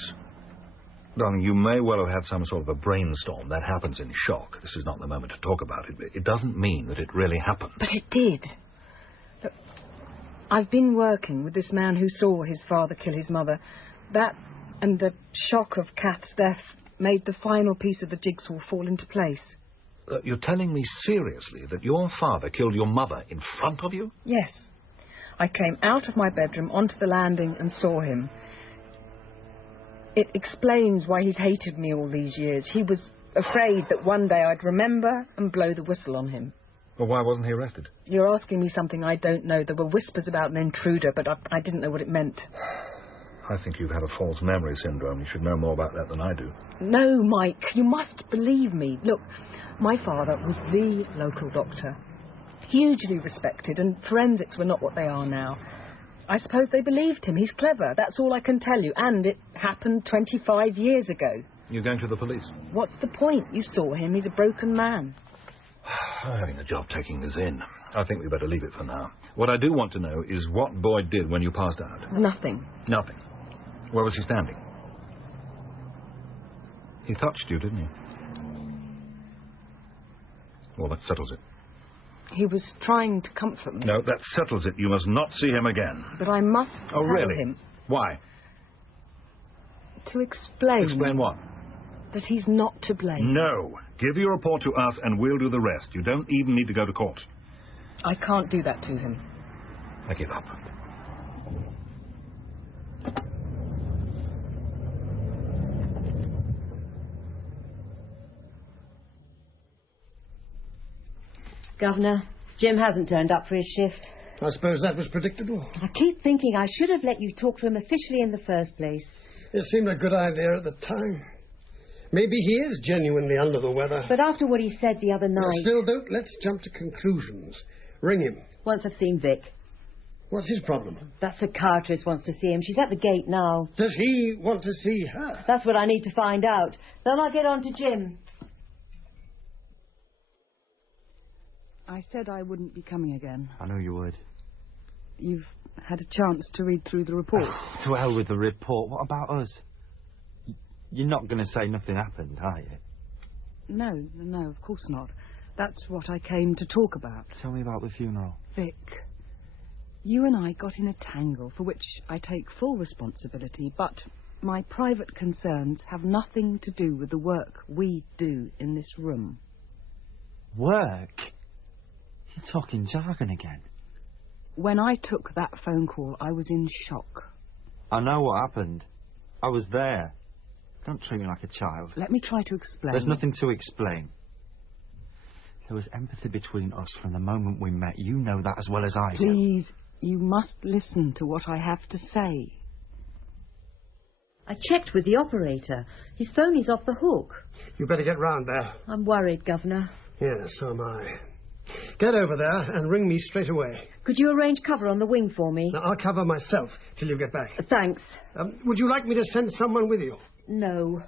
darling, you may well have had some sort of a brainstorm. That happens in shock. This is not the moment to talk about it. It doesn't mean that it really happened. But it did. Look, I've been working with this man who saw his father kill his mother. That and the shock of Kath's death made the final piece of the jigsaw fall into place. You're telling me seriously that your father killed your mother in front of you? Yes. I came out of my bedroom onto the landing and saw him. It explains why he'd hated me all these years. He was afraid that one day I'd remember and blow the whistle on him. Well, why wasn't he arrested? You're asking me something I don't know. There were whispers about an intruder, but I didn't know what it meant. I think you've had a false memory syndrome. You should know more about that than I do. No, Mike, you must believe me. Look, my father was the local doctor. Hugely respected, and forensics were not what they are now. I suppose they believed him. He's clever. That's all I can tell you. And it happened 25 years ago. You're going to the police? What's the point? You saw him. He's a broken man. I'm having a job taking this in. I think we better leave it for now. What I do want to know is what Boyd did when you passed out. Nothing. Nothing. Where was he standing? He touched you, didn't he? Well, that settles it. He was trying to comfort me. No, that settles it. You must not see him again. But I must tell really? him. Why? To explain. Explain what? That he's not to blame. No. Give your report to us and we'll do the rest. You don't even need to go to court. I can't do that to him. I give up. Governor, Jim hasn't turned up for his shift. I suppose that was predictable. I keep thinking I should have let you talk to him officially in the first place. It seemed a good idea at the time. Maybe he is genuinely under the weather. But after what he said the other night... Still, don't let's jump to conclusions. Ring him. Once I've seen Vic. What's his problem? That psychiatrist wants to see him. She's at the gate now. Does he want to see her? That's what I need to find out. Then I'll get on to Jim. I said I wouldn't be coming again. I know you would. You've had a chance to read through the report. To hell with the report. What about us? You're not going to say nothing happened, are you? No, of course not. That's what I came to talk about. Tell me about the funeral. Vic, you and I got in a tangle for which I take full responsibility, but my private concerns have nothing to do with the work we do in this room. Work? You're talking jargon again. When I took that phone call, I was in shock. I know what happened. I was there. Don't treat me like a child. Let me try to explain. There's nothing to explain. There was empathy between us from the moment we met. You know that as well as I do. Please, you must listen to what I have to say. I checked with the operator. His phone is off the hook. You better get round there. I'm worried, Governor. Yes, so am I. Get over there and ring me straight away. Could you arrange cover on the wing for me? Now, I'll cover myself till you get back. Thanks. Would you like me to send someone with you? No.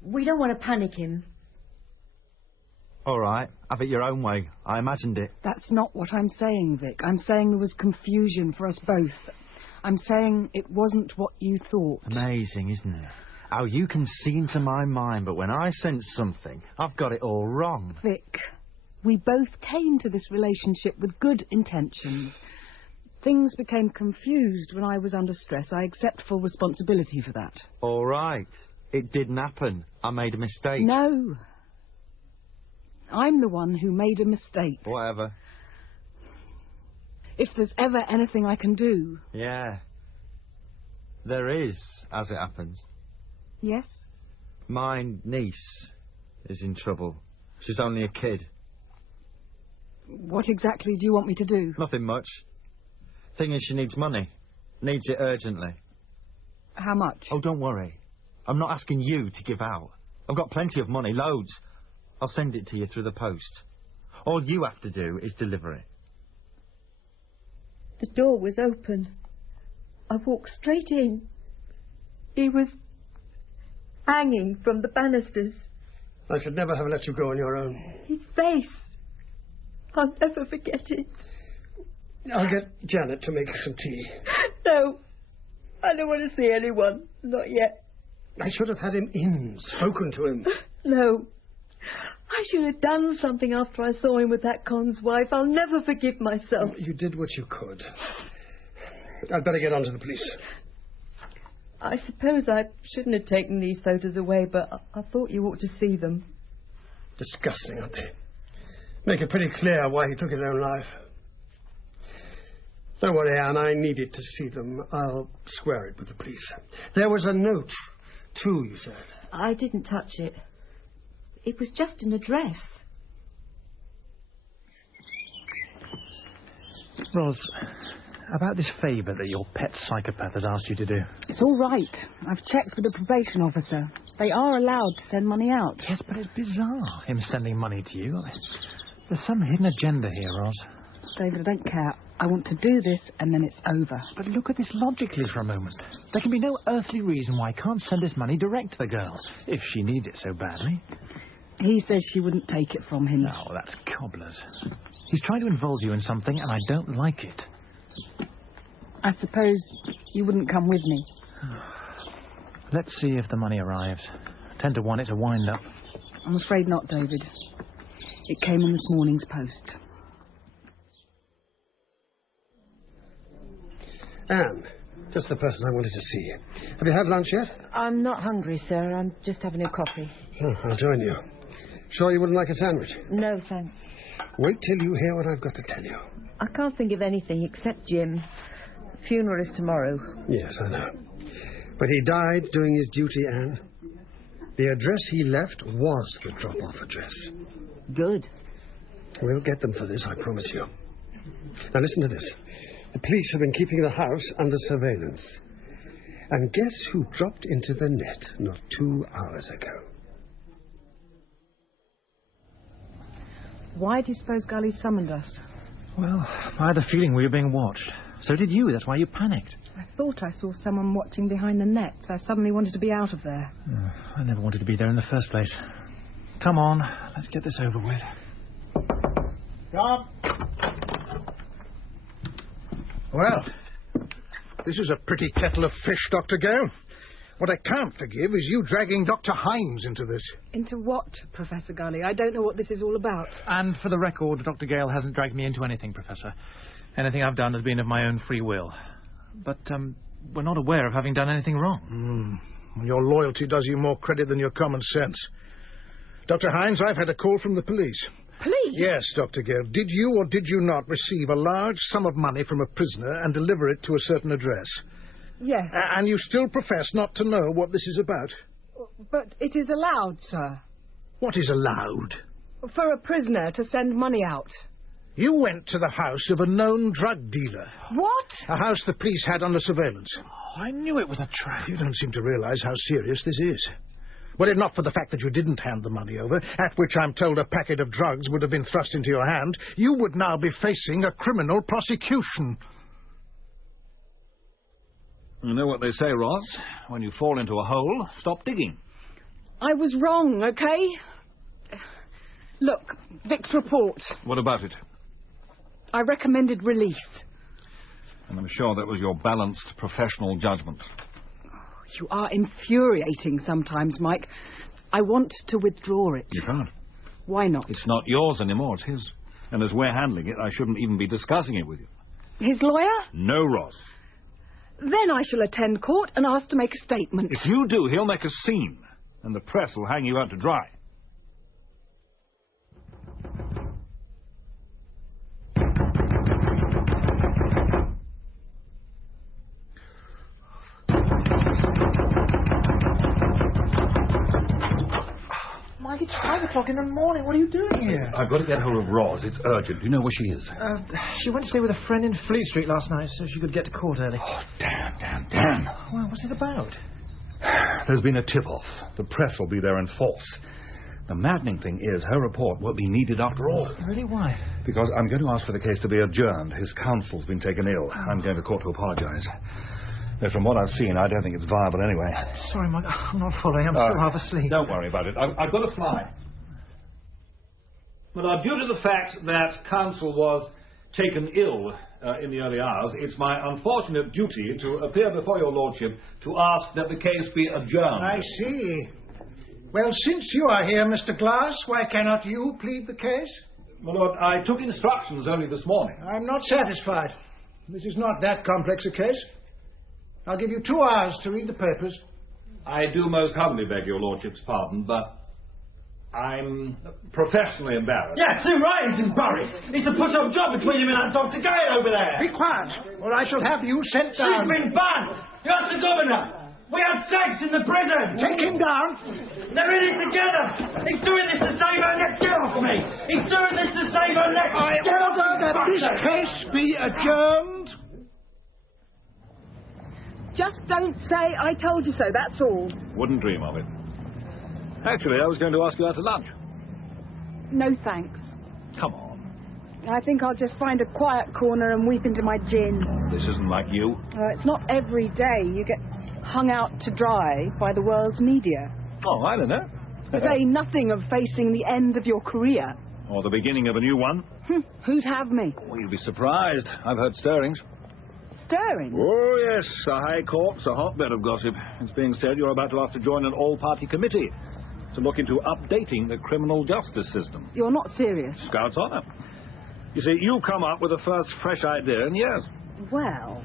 We don't want to panic him. All right. Have it your own way. I imagined it. That's not what I'm saying, Vic. I'm saying there was confusion for us both. I'm saying it wasn't what you thought. Amazing, isn't it? How you can see into my mind, but when I sense something, I've got it all wrong. Vic, we both came to this relationship with good intentions. Things became confused when I was under stress. I accept full responsibility for that. All right. It didn't happen. I made a mistake. No. I'm the one who made a mistake. Whatever. If there's ever anything I can do... Yeah. There is, as it happens. Yes? My niece is in trouble. She's only a kid. What exactly do you want me to do? Nothing much. Thing is, she needs money. Needs it urgently. How much? Oh, don't worry. I'm not asking you to give out. I've got plenty of money, loads. I'll send it to you through the post. All you have to do is deliver it. The door was open. I walked straight in. He was hanging from the banisters. I should never have let you go on your own. His face. I'll never forget it. I'll get Janet to make you some tea. No. I don't want to see anyone. Not yet. I should have had him in, spoken to him. No. I should have done something after I saw him with that con's wife. I'll never forgive myself. You did what you could. I'd better get on to the police. I suppose I shouldn't have taken these photos away, but I thought you ought to see them. Disgusting, aren't they? Make it pretty clear why he took his own life. Don't worry, Anne, I needed to see them. I'll square it with the police. There was a note, too, you said. I didn't touch it. It was just an address. Ros, about this favour that your pet psychopath has asked you to do. It's all right. I've checked with the probation officer. They are allowed to send money out. Yes, but it's bizarre, him sending money to you. There's some hidden agenda here, Ros. David, I don't care. I want to do this, and then it's over. But look at this logically for a moment. There can be no earthly reason why I can't send this money direct to the girl, if she needs it so badly. He says she wouldn't take it from him. No, that's cobblers. He's trying to involve you in something, and I don't like it. I suppose you wouldn't come with me. Let's see if the money arrives. 10 to 1, it's a wind-up. I'm afraid not, David. It came in this morning's post. Anne, just the person I wanted to see. Have you had lunch yet? I'm not hungry, sir. I'm just having a coffee. Oh, I'll join you. Sure you wouldn't like a sandwich? No, thanks. Wait till you hear what I've got to tell you. I can't think of anything except Jim. Funeral is tomorrow. Yes, I know. But he died doing his duty, Anne. The address he left was the drop-off address. Good. We'll get them for this, I promise you. Now listen to this. The police have been keeping the house under surveillance. And guess who dropped into the net not 2 hours ago? Why do you suppose Gully summoned us? Well, I had a feeling we were being watched. So did you. That's why you panicked. I thought I saw someone watching behind the net, so I suddenly wanted to be out of there. I never wanted to be there in the first place. Come on, let's get this over with. Come. Well, this is a pretty kettle of fish, Dr. Gale. What I can't forgive is you dragging Dr. Hines into this. Into what, Professor Gully? I don't know what this is all about. And for the record, Dr. Gale hasn't dragged me into anything, Professor. Anything I've done has been of my own free will. But, we're not aware of having done anything wrong. Your loyalty does you more credit than your common sense. Dr. Hines, I've had a call from the police. Police? Yes, Dr. Gale. Did you or did you not receive a large sum of money from a prisoner and deliver it to a certain address? Yes. And you still profess not to know what this is about? But it is allowed, sir. What is allowed? For a prisoner to send money out. You went to the house of a known drug dealer. What? A house the police had under surveillance. Oh, I knew it was a trap. You don't seem to realize how serious this is. Were it not for the fact that you didn't hand the money over, at which I'm told a packet of drugs would have been thrust into your hand, you would now be facing a criminal prosecution. You know what they say, Roz? When you fall into a hole, stop digging. I was wrong, okay? Look, Vic's report. What about it? I recommended release. And I'm sure that was your balanced professional judgment. You are infuriating sometimes, Mike. I want to withdraw it. You can't. Why not? It's not yours anymore, it's his. And as we're handling it, I shouldn't even be discussing it with you. His lawyer? No, Roz. Then I shall attend court and ask to make a statement. If you do, he'll make a scene, and the press will hang you out to dry. Mike, it's 5 o'clock in the morning. What are you doing here? I've got to get hold of Roz. It's urgent. Do you know where she is? She went to stay with a friend in Fleet Street last night so she could get to court early. Oh, damn. Well, what's it about? There's been a tip-off. The press will be there in force. The maddening thing is her report won't be needed after all. Really? Why? Because I'm going to ask for the case to be adjourned. His counsel's been taken ill. I'm going to court to apologise. Though from what I've seen, I don't think it's viable anyway. Sorry, Mike. I'm not following. I'm still half asleep. Don't worry about it. I've got to fly. But due to the fact that counsel was taken ill in the early hours, it's my unfortunate duty to appear before your lordship to ask that the case be adjourned. I see. Well, since you are here, Mr. Glass, why cannot you plead the case? My lord, I took instructions only this morning. I'm not satisfied. This is not that complex a case. I'll give you 2 hours to read the papers. I do most humbly beg your lordship's pardon, but I'm professionally embarrassed. Yeah, too right, he's embarrassed. It's a put-up job between him and that Dr. Gale over there. Be quiet, or I shall have you sent down. She's been banned. You asked the governor. We had sex in the prison. Take him down. They're in it together. He's doing this to save her neck. Get off me. He's doing this to save her neck. I order that this case be adjourned. Just don't say I told you so, that's all. Wouldn't dream of it. Actually, I was going to ask you out to lunch. No thanks. Come on. I think I'll just find a quiet corner and weep into my gin. This isn't like you. It's not every day you get hung out to dry by the world's media. Oh, I don't know. Say nothing of facing the end of your career. Or the beginning of a new one. Who'd have me? Well, you'll be surprised. I've heard stirrings. Stirring? Oh, yes. The High Court's a hotbed of gossip. It's being said you're about to have to join an all-party committee to look into updating the criminal justice system. You're not serious? Scout's honour. You see, you come up with the first fresh idea in years. Well...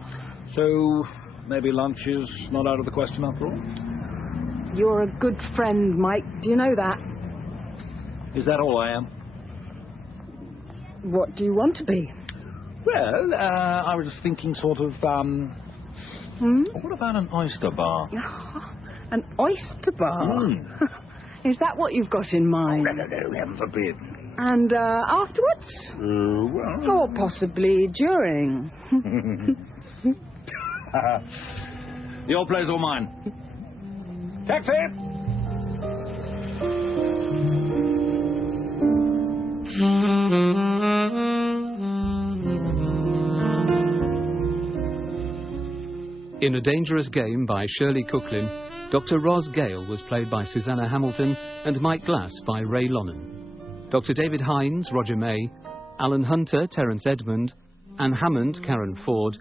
So, maybe lunch is not out of the question after all? You're a good friend, Mike. Do you know that? Is that all I am? What do you want to be? Well, I was thinking sort of, what about an oyster bar? An oyster bar? Is that what you've got in mind? No, heaven forbid. And afterwards? Well... Or possibly during? Your place or mine? Taxi! In A Dangerous Game by Shirley Cooklin, Dr. Ros Gale was played by Susanna Hamilton and Mike Glass by Ray Lonnan. Dr. David Hines, Roger May, Alan Hunter, Terence Edmund, Anne Hammond, Karen Ford,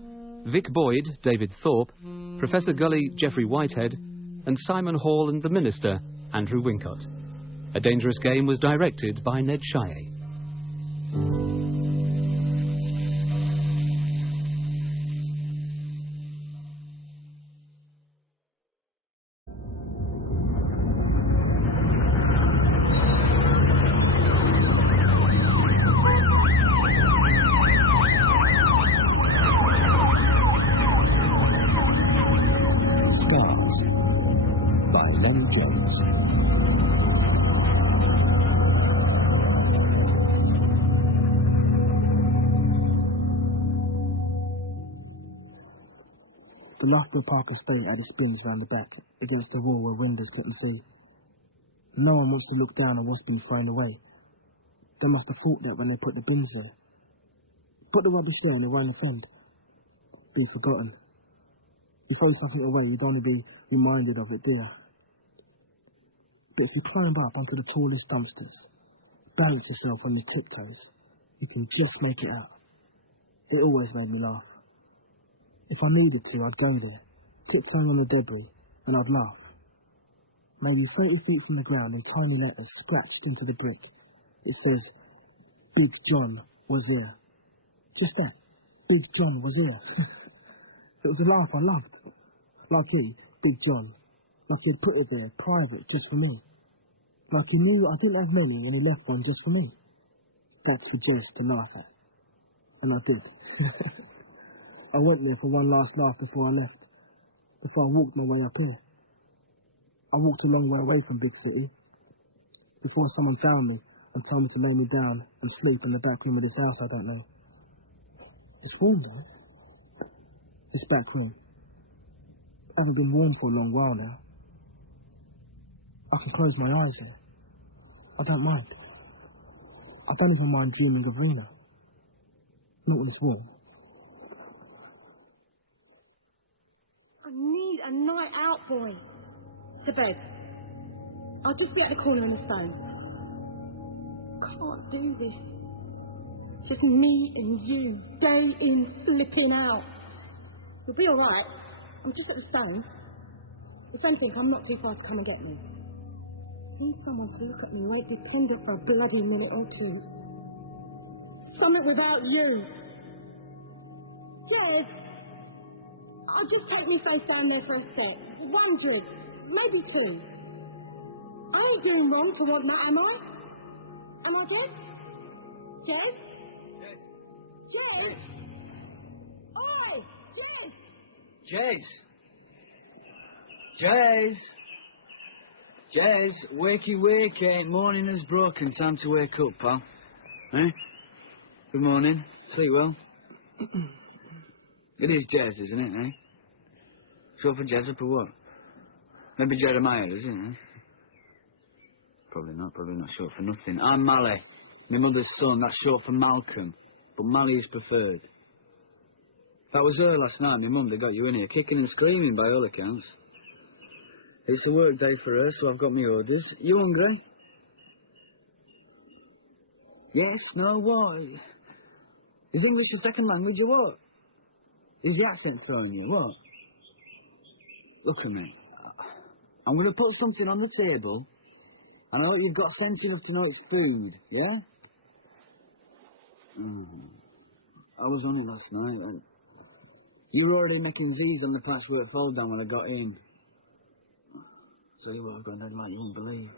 Vic Boyd, David Thorpe, Professor Gully, Geoffrey Whitehead, and Simon Hall and the Minister, Andrew Wincott. A Dangerous Game was directed by Ned Shyae. The Loughborough Park estate had its bins round the back, against the wall where windows couldn't see. No one wants to look down on what's been thrown away. They must have thought that when they put the bins there. Put the rubbish there and it won't offend. Be forgotten. You throw something away, you'd only be reminded of it, dear. But if you climb up onto the tallest dumpsters, balance yourself on your tiptoes, you can just make it out. It always made me laugh. If I needed to, I'd go there, tiptoeing on the debris, and I'd laugh. Maybe 30 feet from the ground in tiny letters scratched into the brick, it says, Big John was here. Just that, Big John was here. It was a laugh I loved. Like he, Big John. Like he'd put it there, private, just for me. Like he knew I didn't have many and he left one just for me. That's the best to laugh at. And I did. I went there for one last laugh before I left. Before I walked my way up here. I walked a long way away from Big City. Before someone found me and told me to lay me down and sleep in the back room of this house I don't know. It's warm though. This back room. Haven't been warm for a long while now. I can close my eyes here. I don't mind. I don't even mind dreaming of Rena. Not when it's warm. I need a night out, boy. To bed. I'll just be at the corner on the phone. Can't do this. Just me and you, day in, flipping out. You'll be alright. I'm just at the phone. If anything, I'm not too far to come and get me. I need someone to look at me like this tender for a bloody minute or two. Something without you. George, I'll just take me face down there for a sec. One good, maybe two. ain't doing wrong for what matter, am I? Am I, Jez? Jez? Jez? Oi! Jez! Jez! Jez, wakey wakey, morning has broken, time to wake up, pal. Eh? Good morning, sleep well? It is Jez, isn't it, eh? Short for Jessup or what? Maybe Jeremiah, isn't it? Probably not short for nothing. I'm Mally, my mother's son, that's short for Malcolm, but Mally is preferred. That was her last night, my mum, they got you in here, kicking and screaming by all accounts. It's a work day for her, so I've got my orders. You hungry? Yes, no, what? Is English the second language or what? Is the accent throwing you, what? Look at me. I'm going to put something on the table, and I hope you've got sense enough to know it's food, yeah? I was on it last night, and you were already making Z's on the patchwork fold down when I got in. Tell you what, I've got an head like you won't believe.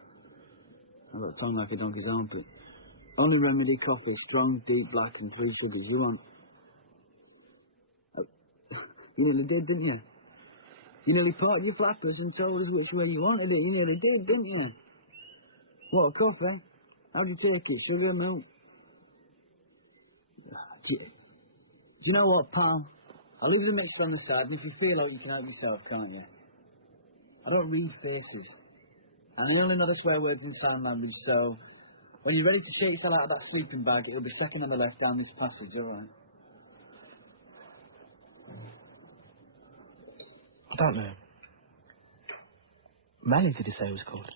I've got a tongue like a donkey's armpit. Only remedy coffee, strong, deep, black, and 3 sugars. You want? You nearly did, didn't you? You nearly parted your flappers and told us which way you wanted it. You nearly did, didn't you? What, a coffee? How'd you take it? Sugar or milk? Do you know what, pal? I'll leave the mixer on the side, and if you feel like you can help yourself, can't you? I don't read faces. And I only know the swear words in sign language, so when you're ready to shake yourself out of that sleeping bag, it'll be second on the left down this passage, alright? I don't know. Mally did he say he was called?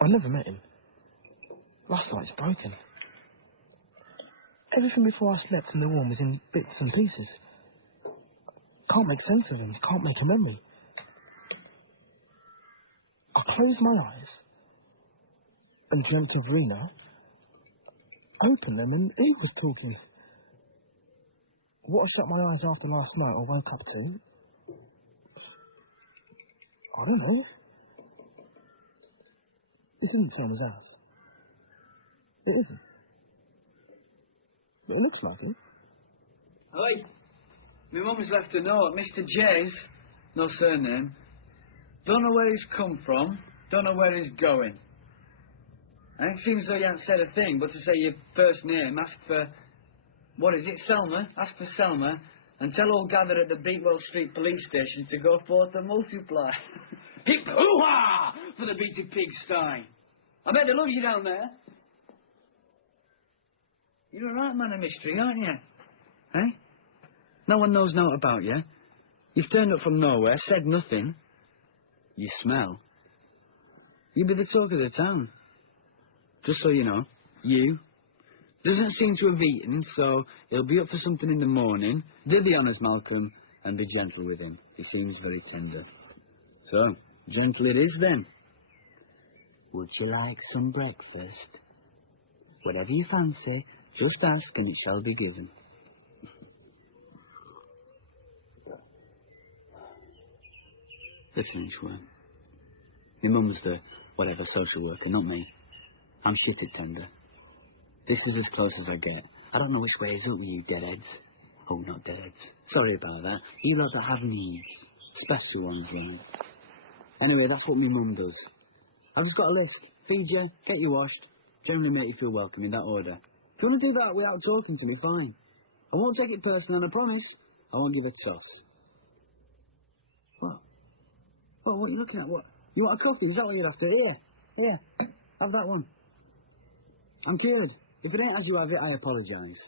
I never met him. Last night's broken. Everything before I slept in the room was in bits and pieces. Can't make sense of him. Can't make a memory. I closed my eyes and dreamt of Rena. Opened them and he was talking. What I shut my eyes after last night or woke up to? I don't know. It isn't the same as ours. It isn't. But it looks like it. Oi! My mum's left a note. Mr. Jez, no surname. Don't know where he's come from. Don't know where he's going. And it seems though you haven't said a thing, but to say your first name, ask for... What is it, Selma? Ask for Selma, and tell all gathered at the Beatwell Street police station to go forth and multiply. Hip hoo-ha for the beaty pigsty. I bet they love you down there. You're a right man of mystery, aren't you? Eh? No one knows naught about you. You've turned up from nowhere, said nothing. You smell. You be the talk of the town. Just so you know, you doesn't seem to have eaten, so he'll be up for something in the morning. Do the honours, Malcolm, and be gentle with him. He seems very tender. So, gentle it is then. Would you like some breakfast? Whatever you fancy, just ask and it shall be given. Listen, Ishwan. My mum's the whatever social worker, not me. I'm shit at tender. This is as close as I get. I don't know which way is up with you deadheads. Oh, not deadheads. Sorry about that. You lot that have needs. Special ones, right? Anyway, that's what my mum does. I've just got a list. Feed you, get you washed, generally make you feel welcome in that order. If you want to do that without talking to me, fine. I won't take it personally, and I promise I won't give a toss. What? What are you looking at? What? You want a coffee? Is that what you're after? Here. Have that one. I'm cured. If it ain't as you have it, I apologise.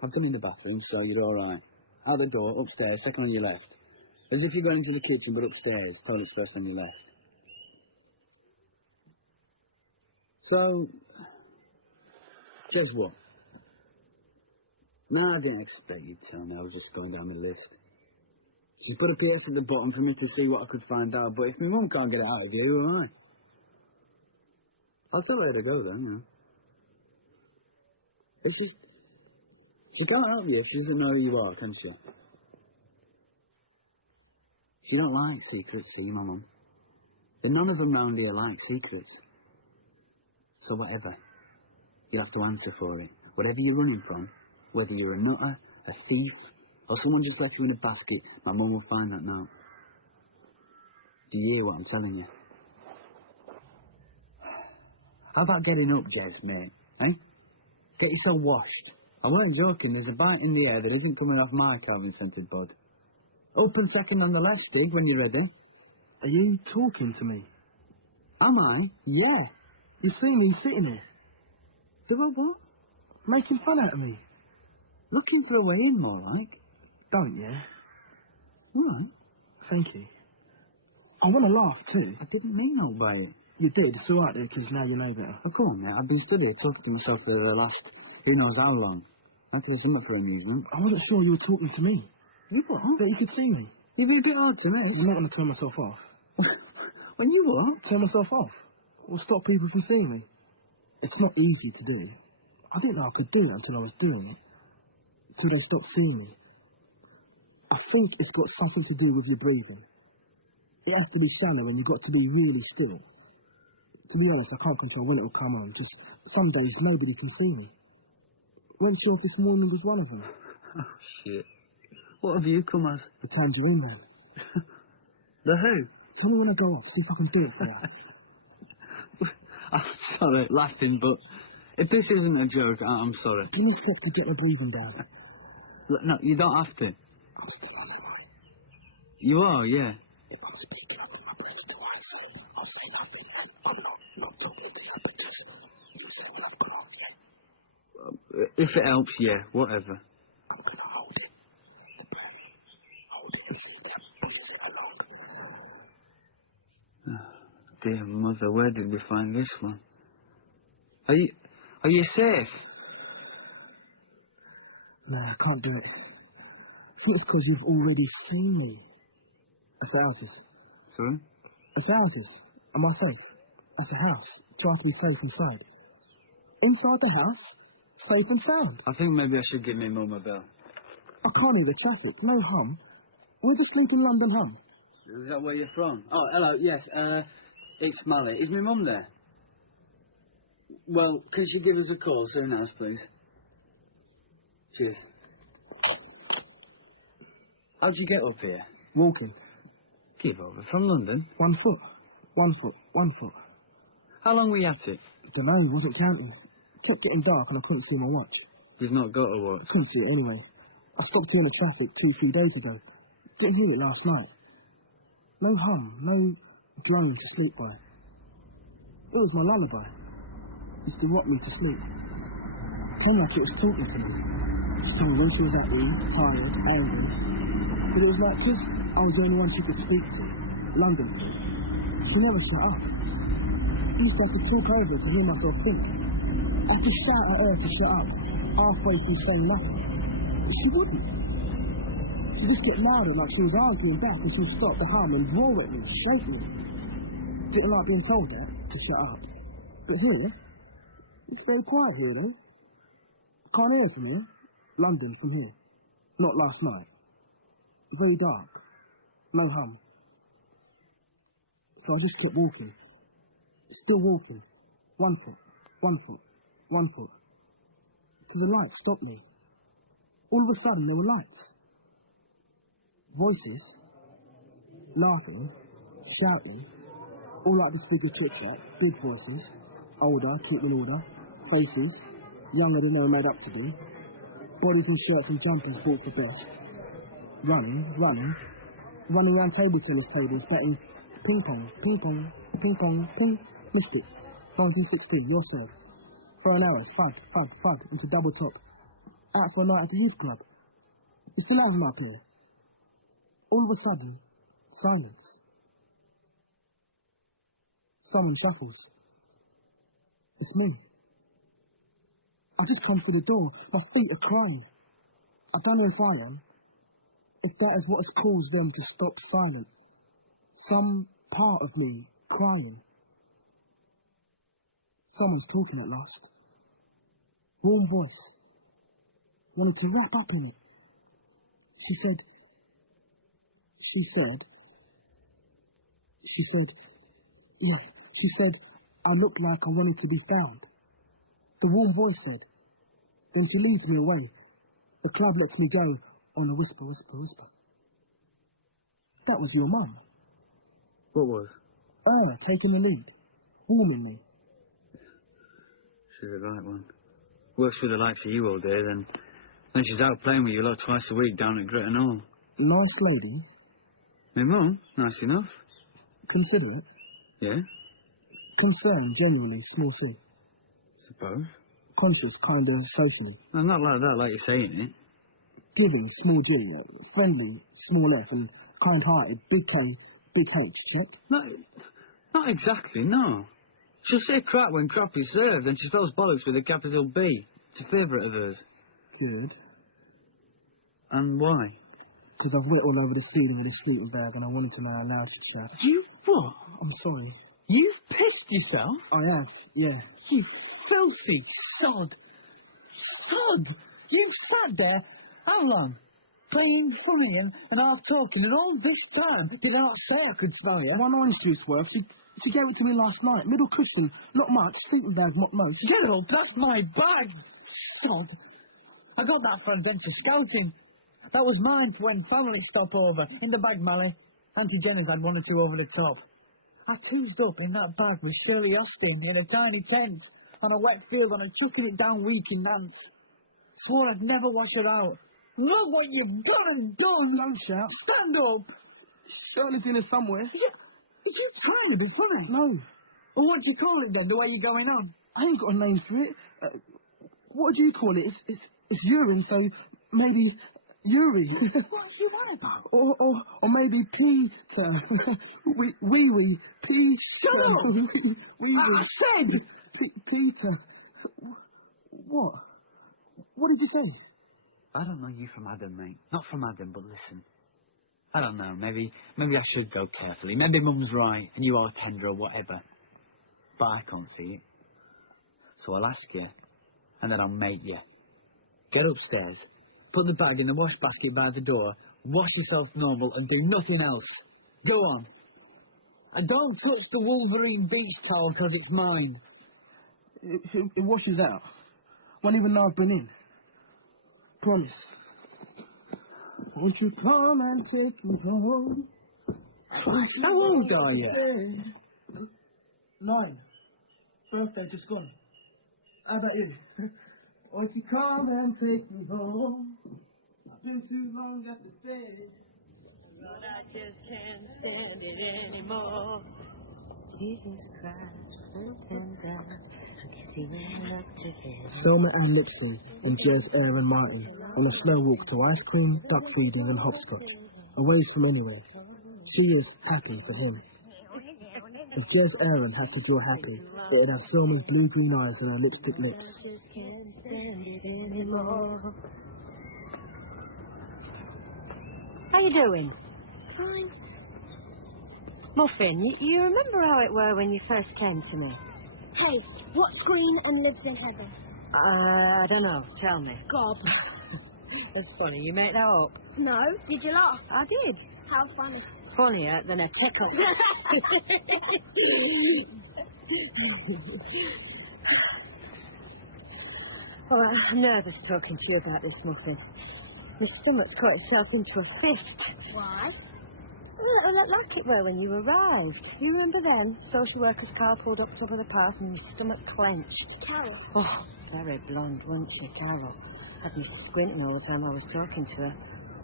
I've come in the bathroom, so you're all right. Out the door, upstairs, second on your left. As if you're going into the kitchen, but upstairs. Toilet's first on your left. So, guess what? No, I didn't expect you to tell me. I was just going down the list. She's put a PS at the bottom for me to see what I could find out, but if my mum can't get it out of you, who am I? I'll tell her to go then, you know. If she can't help you if she doesn't know who you are, can she? She don't like secrets, see, my mum. And none of them round here like secrets. So whatever. You'll have to answer for it. Whatever you're running from, whether you're a nutter, a thief, or someone just left you in a basket, my mum will find that note. Do you hear what I'm telling you? How about getting up, Jez, mate? Eh? Get yourself washed. I weren't joking, there's a bite in the air that isn't coming off my Calvin-scented bud. Open second on the left, Stig, when you're ready. Are you talking to me? Am I? Yeah. You see me sitting here, Do I what? making fun out of me. Looking for a way in, more like. Don't you? All right. Thank you. I want to laugh too. I didn't mean no by it. You did. It's all right, because now you know better. Oh, come on, mate. I've been stood here talking to myself for the last who knows how long. That is something for amusement. I wasn't sure you were talking to me. You what? That you could see me. You'd be a bit hard to me. I'm not going to turn myself off. When you what? Turn myself off. Or stop people from seeing me. It's not easy to do. I didn't know I could do it until I was doing it. Till they stopped seeing me. I think it's got something to do with your breathing. It has to be shallow and you've got to be really still. To be honest, I can't control when it will come on. Just some days nobody can see me. Wentworth this morning was one of them. Oh, shit. What have you come as? The Tangerine Man. The who? Tell me when I go off, see if I can do it for you. I'm sorry, laughing, but if this isn't a joke, I'm sorry. Do not stop to get my breathing down. Look, no, you don't have to. You are, yeah. If it helps, yeah, whatever. Oh, dear mother, where did we find this one? Are you safe? No, I can't do it. It's because you've already seen me. At the houses. Sorry? At the houses. Am I safe? At the house. Try to be safe inside. Inside the house? Safe and sound. I think maybe I should give me mum a bell. I can't hear the traffic. No hum. Where's the sleep in London hum? Is that where you're from? Oh, hello, yes, it's Mally. Is my mum there? Well, can she give us a call soon as, please? Cheers. How'd you get up here? Walking. Give over. From London? 1 foot. 1 foot. 1 foot. How long were you at it? I don't know, wasn't counting. It kept getting dark and I couldn't see my watch. You've not got a watch? I couldn't see it anyway. I stopped hearing the traffic 2-3 days ago. Didn't hear it last night. No hum, no blowing to sleep by. It was my lullaby. It used to rock me to sleep. Felt like it was talking to me. Telling when she was happy, tired, angry. But it was like this, I was the only one she could speak to. London. She never shut up. Even if I could talk over to hear myself think. I could shout at her to shut up, halfway through saying nothing. But she wouldn't. She just get louder like she was arguing back and she'd stop the hum and roar at me, shake me. Didn't like being told that, to shut up. But here, it's very quiet here though. Can't hear it from here. London from here. Not last night. Very dark. No hum. So I just kept walking. Still walking. 1 foot. 1 foot. 1 foot. Till the lights stopped me. All of a sudden there were lights. Voices. Laughing. Shouting. All like this bigger chit-chat. Big voices. Older, keeping order. Faces. Younger than they were made up to be. Bodies in shirts and jumpers bought for best. Running. Running around table tennis tables, setting ping pong, ping. Missed it. 1916, yourself. Throwing arrows, fud, into double top. Out for a night at the youth club. It's still having up here. All of a sudden, silence. Someone shuffles. It's me. I just come to the door. My feet are crying. I don't know if I am. If that is what has caused them to stop silent. Some part of me crying. Someone's talking at last. Warm voice. Wanted to wrap up in it. She said, She said, I looked like I wanted to be found. The warm voice said. Then she leads me away. The club lets me go on a whisper, whisper, whisper. That was your mum. What was? Her, taking the lead. Warming me. She's the right one. Works for the likes of you all day, then she's out playing with you lot twice a week down at Gritton Hall. Nice lady. My mum? Nice enough. Considerate. Yeah? Concerned, genuinely, small C. Suppose. Conscious, kind of socially. I'm not like that, like you're saying it. Giving, small G. Friendly, small F. And kind-hearted, big K, big H. Yeah? Not exactly, no. She'll say crap when crap is served, and she spells bollocks with a capital B. It's a favourite of hers. Good. And why? Because I've wet all over the ceiling with a sleeping bag and I wanted to know how loud it's got. You what? I'm sorry. You've pissed yourself? I have, yeah. You filthy sod. Sod! You've sat there, how long? Playing funny and half talking, and all this time did I not say I could smell you? 1 orange juice worth. She gave it to me last night. Middle cushion, not much. Sleeping bag, not most. Gerald, that's my bag! Sod. I got that for adventure scouting. That was mine for when family stop over. In the bag, Mally. Auntie Jenna's had 1 or 2 over the top. I toozed up in that bag with Shirley Austin in a tiny tent on a wet field and I chucking it down weak in Nance. Swore I'd never wash her out. Look what you've done and done! Don't shout. Stand up! Shirley's in there somewhere. Yeah, is you tired of funny? No. Well, what do you call it then, the way you're going on? I ain't got a name for it. What do you call it? It's urine, so maybe Yuri. What are you on about? Or maybe Peter. Wee. Peter. Shut up! I said! Peter. What? What did you say? I don't know you from Adam, mate. Not from Adam, but listen. I don't know, maybe I should go carefully. Maybe Mum's right, and you are tender or whatever. But I can't see it. So I'll ask you, and then I'll make you. Get upstairs, put the bag in the wash bucket by the door, wash yourself normal, and do nothing else. Go on. And don't touch the Wolverine beach towel, because it's mine. It washes out. Won't even know I've been in. Promise. Won't you come and take me home? How old are you? 9. Birthday just gone. How about you? Won't you come and take me home? I've been too long at the stage. But I just can't stand it anymore. Jesus Christ, open down. Selma Ann Nixon and Jez Aaron Martin on a slow walk to ice cream, duck feeders and hopscotch, away from anywhere. She is happy for him. If Jez Aaron had to draw happy, it would have Selma's blue-green eyes and her lipstick lips. I just can't stand it anymore. How you doing? Fine. Muffin, you remember how it were when you first came to me? Hey, what's green and lives in heaven? I don't know. Tell me. Gob. That's funny. You make that up. No, did you laugh? I did. How funny. Funnier than a tickle. Well, I'm nervous talking to you about this, Muffin. My stomach's got itself into a fist. Why? Well, like it were when you arrived. You remember then? Social worker's car pulled up to the path and your stomach clenched. Carol. Oh, very blonde, wasn't she, Carol? Had me squinting all the time I was talking to her.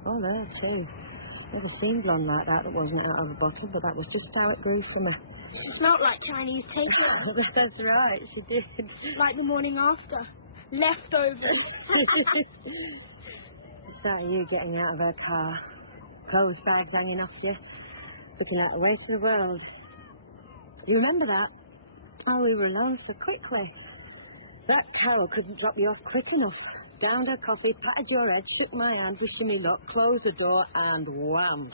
Well, her too. Never seen blonde like that wasn't out of a bottle, but that was just how it grew from her. She smelled like Chinese takeaway. That's right, she did. Like the morning after. Leftovers. Saw you getting out of her car. Clothes bags hanging off you. Looking out the way to the world. You remember that? Oh, we were alone so quickly. That Carol couldn't drop you off quick enough. Downed her coffee, patted your head, shook my hand, wished me luck, closed the door, and wham.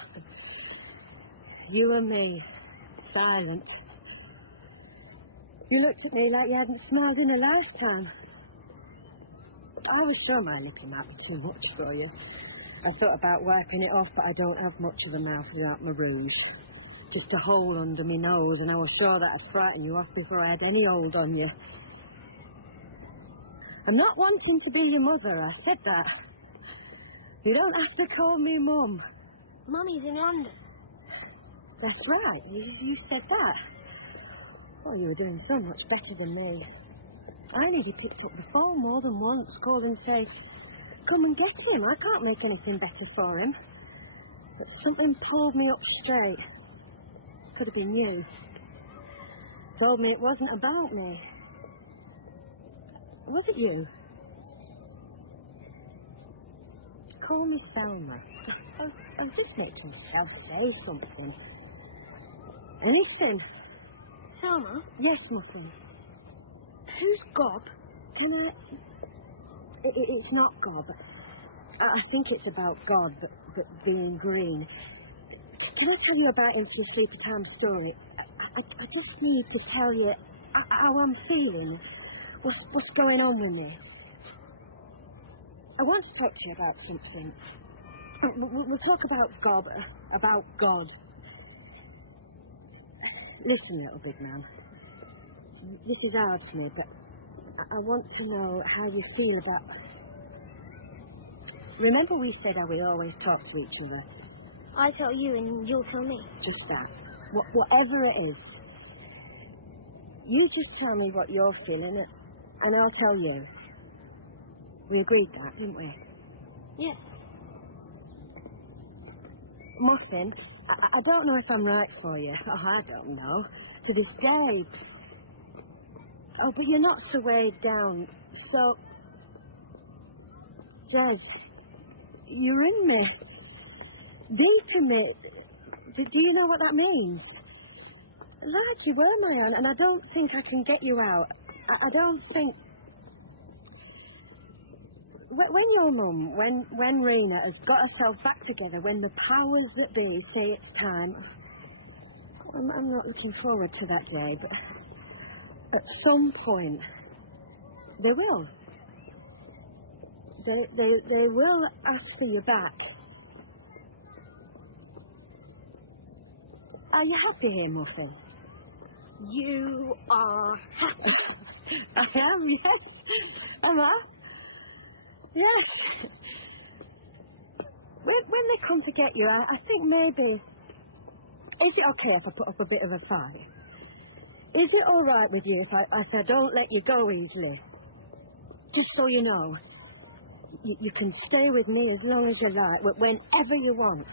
You and me, silent. You looked at me like you hadn't smiled in a lifetime. I was sure my lippy might be too much for you. I thought about wiping it off, but I don't have much of a mouth without my rouge. just a hole under my nose, and I was sure that'd frighten you off before I had any hold on you. I'm not wanting to be your mother, I said that. You don't have to call me Mum. Mummy's in London. That's right, you said that. Oh, you were doing so much better than me. I nearly picked up the phone more than once, called and said, come and get him, I can't make anything better for him. But something pulled me up straight. Could have been you. Told me it wasn't about me. Was it you? Call me Selma. I was just making myself say something. Anything. Selma? Yes, Muffin. Who's Gob? Can I... It's not Gob. I think it's about God, but being green. Can I tell you about him to sleep a time story? I just need to tell you how I'm feeling. What's going on with me? I want to talk to you about something. We'll talk about Gob, about God. Listen, little big man. This is hard to me, but I want to know how you feel about... Remember we said how we always talk to each other? I tell you and you'll tell me. Just that. Whatever it is. You just tell me what you're feeling, and I'll tell you. We agreed that, didn't we? Yeah. Muffin, I don't know if I'm right for you. Oh, I don't know. To this day. Oh, but you're not so weighed down. So... Des, you're in me. Deep in me. Do you know what that means? Like you were my own, and I don't think I can get you out. I don't think... When your mum, when Rena has got herself back together, when the powers that be say it's time, I'm not looking forward to that day, but at some point, they will. They will ask for you back. Are you happy here, Muffin? You are happy. I am, yes. Am I? Yes. When they come to get you, I think maybe... Is it okay if I put up a bit of a fight? Is it all right with you if I don't let you go easily? Just so you know, you can stay with me as long as you like, whenever you want.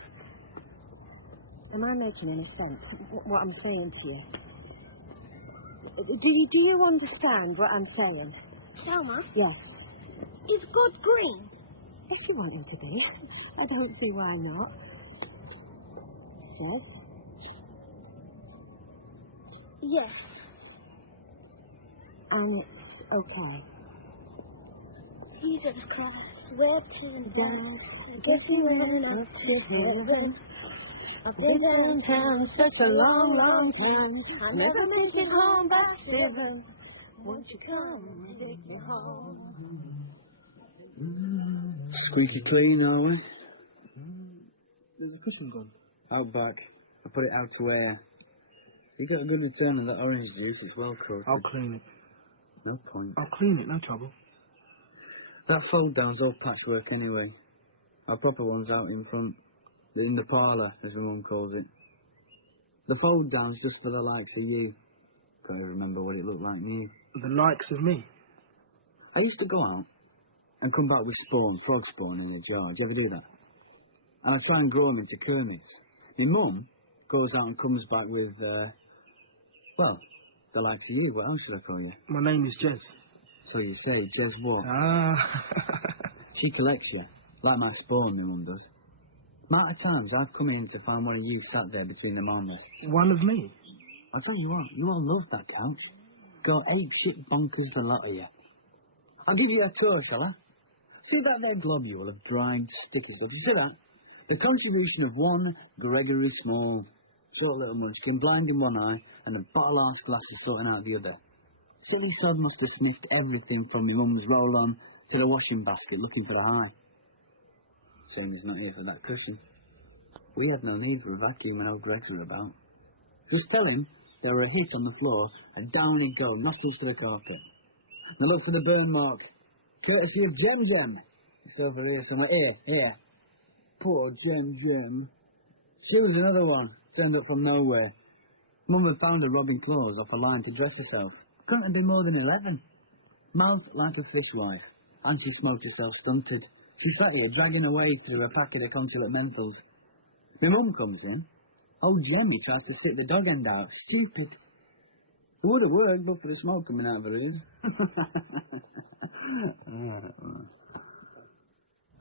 Am I making any sense, what I'm saying to you? Do you understand what I'm saying? Selma? Yes. Is God green? If you want him to be. I don't see why not. Yes? Yes. And it's okay. Jesus Christ, we're pinned down. Get you in up to heaven. I've been downtown such a long, long time. I never make it home by 7. Won't you come and take me home? Squeaky clean, are we? There's a piston gun. Out back. I put it out to air. You got a good return of that orange juice, it's well coated. I'll clean it. No point. I'll clean it, no trouble. That fold down's all patchwork anyway. Our proper one's out in front. In the parlour, as my mum calls it. The fold down's just for the likes of you. Can't even remember what it looked like new. The likes of me? I used to go out and come back with spawn, frog spawn in a jar. Did you ever do that? And I try and grow them into kermits. My mum goes out and comes back with, well, the likes of you. What else should I call you? My name is Jez. So you say, Jez what? Ah. She collects you, like my spawn, my mum does. Amount of times I've come in to find one of you sat there between the armrests. One of me? I'll tell you what, you all love that couch. Go 8 chip bonkers for a lot of you. I'll give you a tour, fella. See that there globule of dried sticky stuff? See that? The contribution of one Gregory Small. Short little munchkin, blind in one eye, and the bottle-arse glasses sorting out the other. Silly sod must have sniffed everything from my mum's roll-on to the watching basket looking for the high. Shame he's not here for that cushion. We had no need for a vacuum and old Greg's were about. Just tell him there were a hit on the floor, and down he'd go, knocked into the carpet. Now look for the burn mark. Courtesy of Jem Jem. It's over here somewhere. Here. Poor Jem Jem. She was another one, turned up from nowhere. Mum had found her robbing clothes off a line to dress herself. Couldn't have been more than 11. Mouth like a fishwife, and she smoked herself stunted. She sat here dragging away through a packet of consulate menthols. My mum comes in. Old Jemmy tries to stick the dog end out. Stupid. It would have worked, but for the smoke coming out of her ears.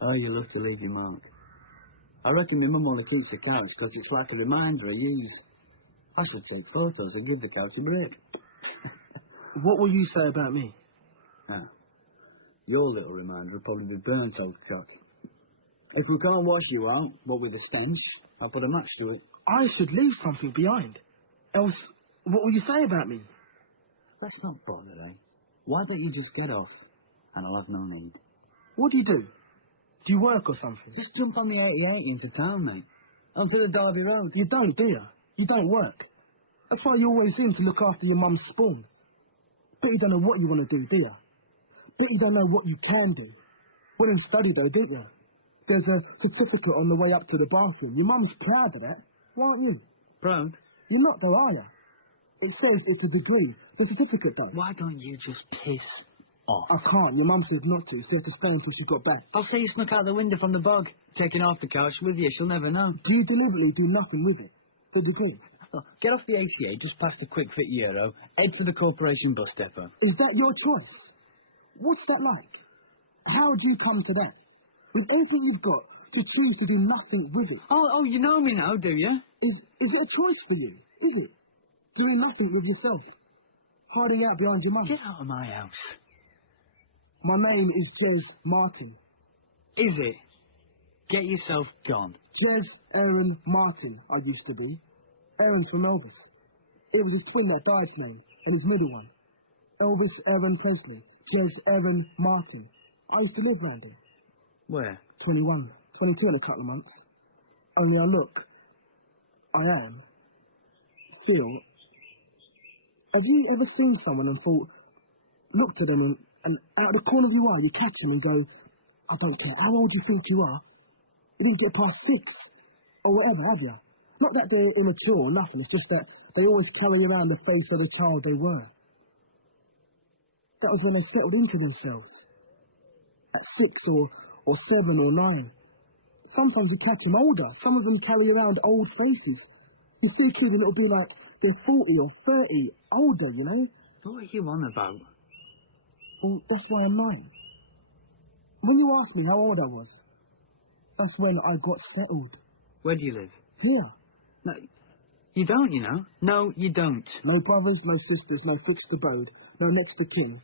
Oh, you love to leave your mark. I reckon my mum only keeps the couch because it's like a reminder of use. I should take photos and give the couch a break. What will you say about me? Your little reminder will probably be burnt, old cock. If we can't wash you out, what with the stench, I'll put a match to it. I should leave something behind. Else, what will you say about me? Let's not bother, eh? Why don't you just get off, and I'll have no need. What do? Do you work or something? Just jump on the 88 into town, mate. Onto the Derby Road. You don't, do you? You don't work. That's why you're always in to look after your mum's spawn. But you don't know what you want to do you? But you don't know what you can do. Well, in study, though, don't you? There's a certificate on the way up to the bathroom. Your mum's proud of that, aren't you? Proud? You're not, though, are you? It says it's a degree. The certificate does. Why don't you just piss off? I can't. Your mum says not to. She has to stay until she got back. I'll say you snuck out the window from the bog, taking off the couch with you. She'll never know. Do you deliberately do nothing with it? The degree? Oh, get off the 88, just past the Quick Fit Euro, head for the Corporation bus depot. Is that your choice? What's that like? How do you come to that? With everything you've got, you choose to do nothing with it. Oh, you know me now, do you? Is it a choice for you? Is it? Doing nothing with yourself. Hiding out behind your mum. Get out of my house. My name is Jez Martin. Is it? Get yourself gone. Jez Aaron Martin, I used to be. Aaron from Elvis. It was his twin that died name, and his middle one. Elvis Aaron Presley. Jez Aaron Martin. I used to live round him. Where? 21. 22 in a couple of months. Only I am. Still. Have you ever seen someone and thought, looked at them and out of the corner of your eye you catch them and go, I don't care how old you think you are, you didn't get past 6 or whatever, have you? Not that they're immature or nothing, it's just that they always carry around the face of the child they were. That was when they settled into themselves. At 6 or 7 or 9. Sometimes you catch them older. Some of them carry around old faces. You see a kid and it'll be like they're 40 or 30, older, you know? What are you on about? Well, that's why I'm 9. When you asked me how old I was, that's when I got settled. Where do you live? Here. No, you don't, you know. No, you don't. No brothers, no sisters, no fixed abode, no next of kin.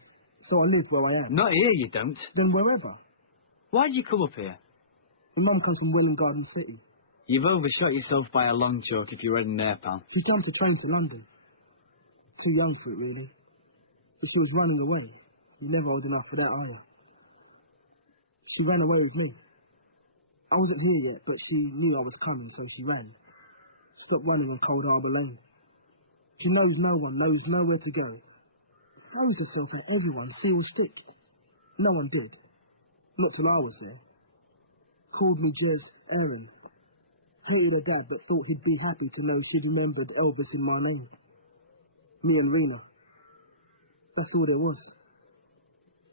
So I live where I am. Not here, you don't. Then wherever. Why did you come up here? My mum comes from Welland Garden City. You've overshot yourself by a long chalk if you're heading there, pal. She jumped a train to London. Too young for it, really. But she was running away. You're never old enough for that, either. She ran away with me. I wasn't here yet, but she knew I was coming, so she ran. Stopped running on Cold Harbour Lane. She knows no one, knows nowhere to go. Throws herself at everyone, sealed stick. No one did. Not till I was there. Called me Jez Aaron. Hated her dad, but thought he'd be happy to know she'd remembered Elvis in my name. Me and Rena. That's all there was.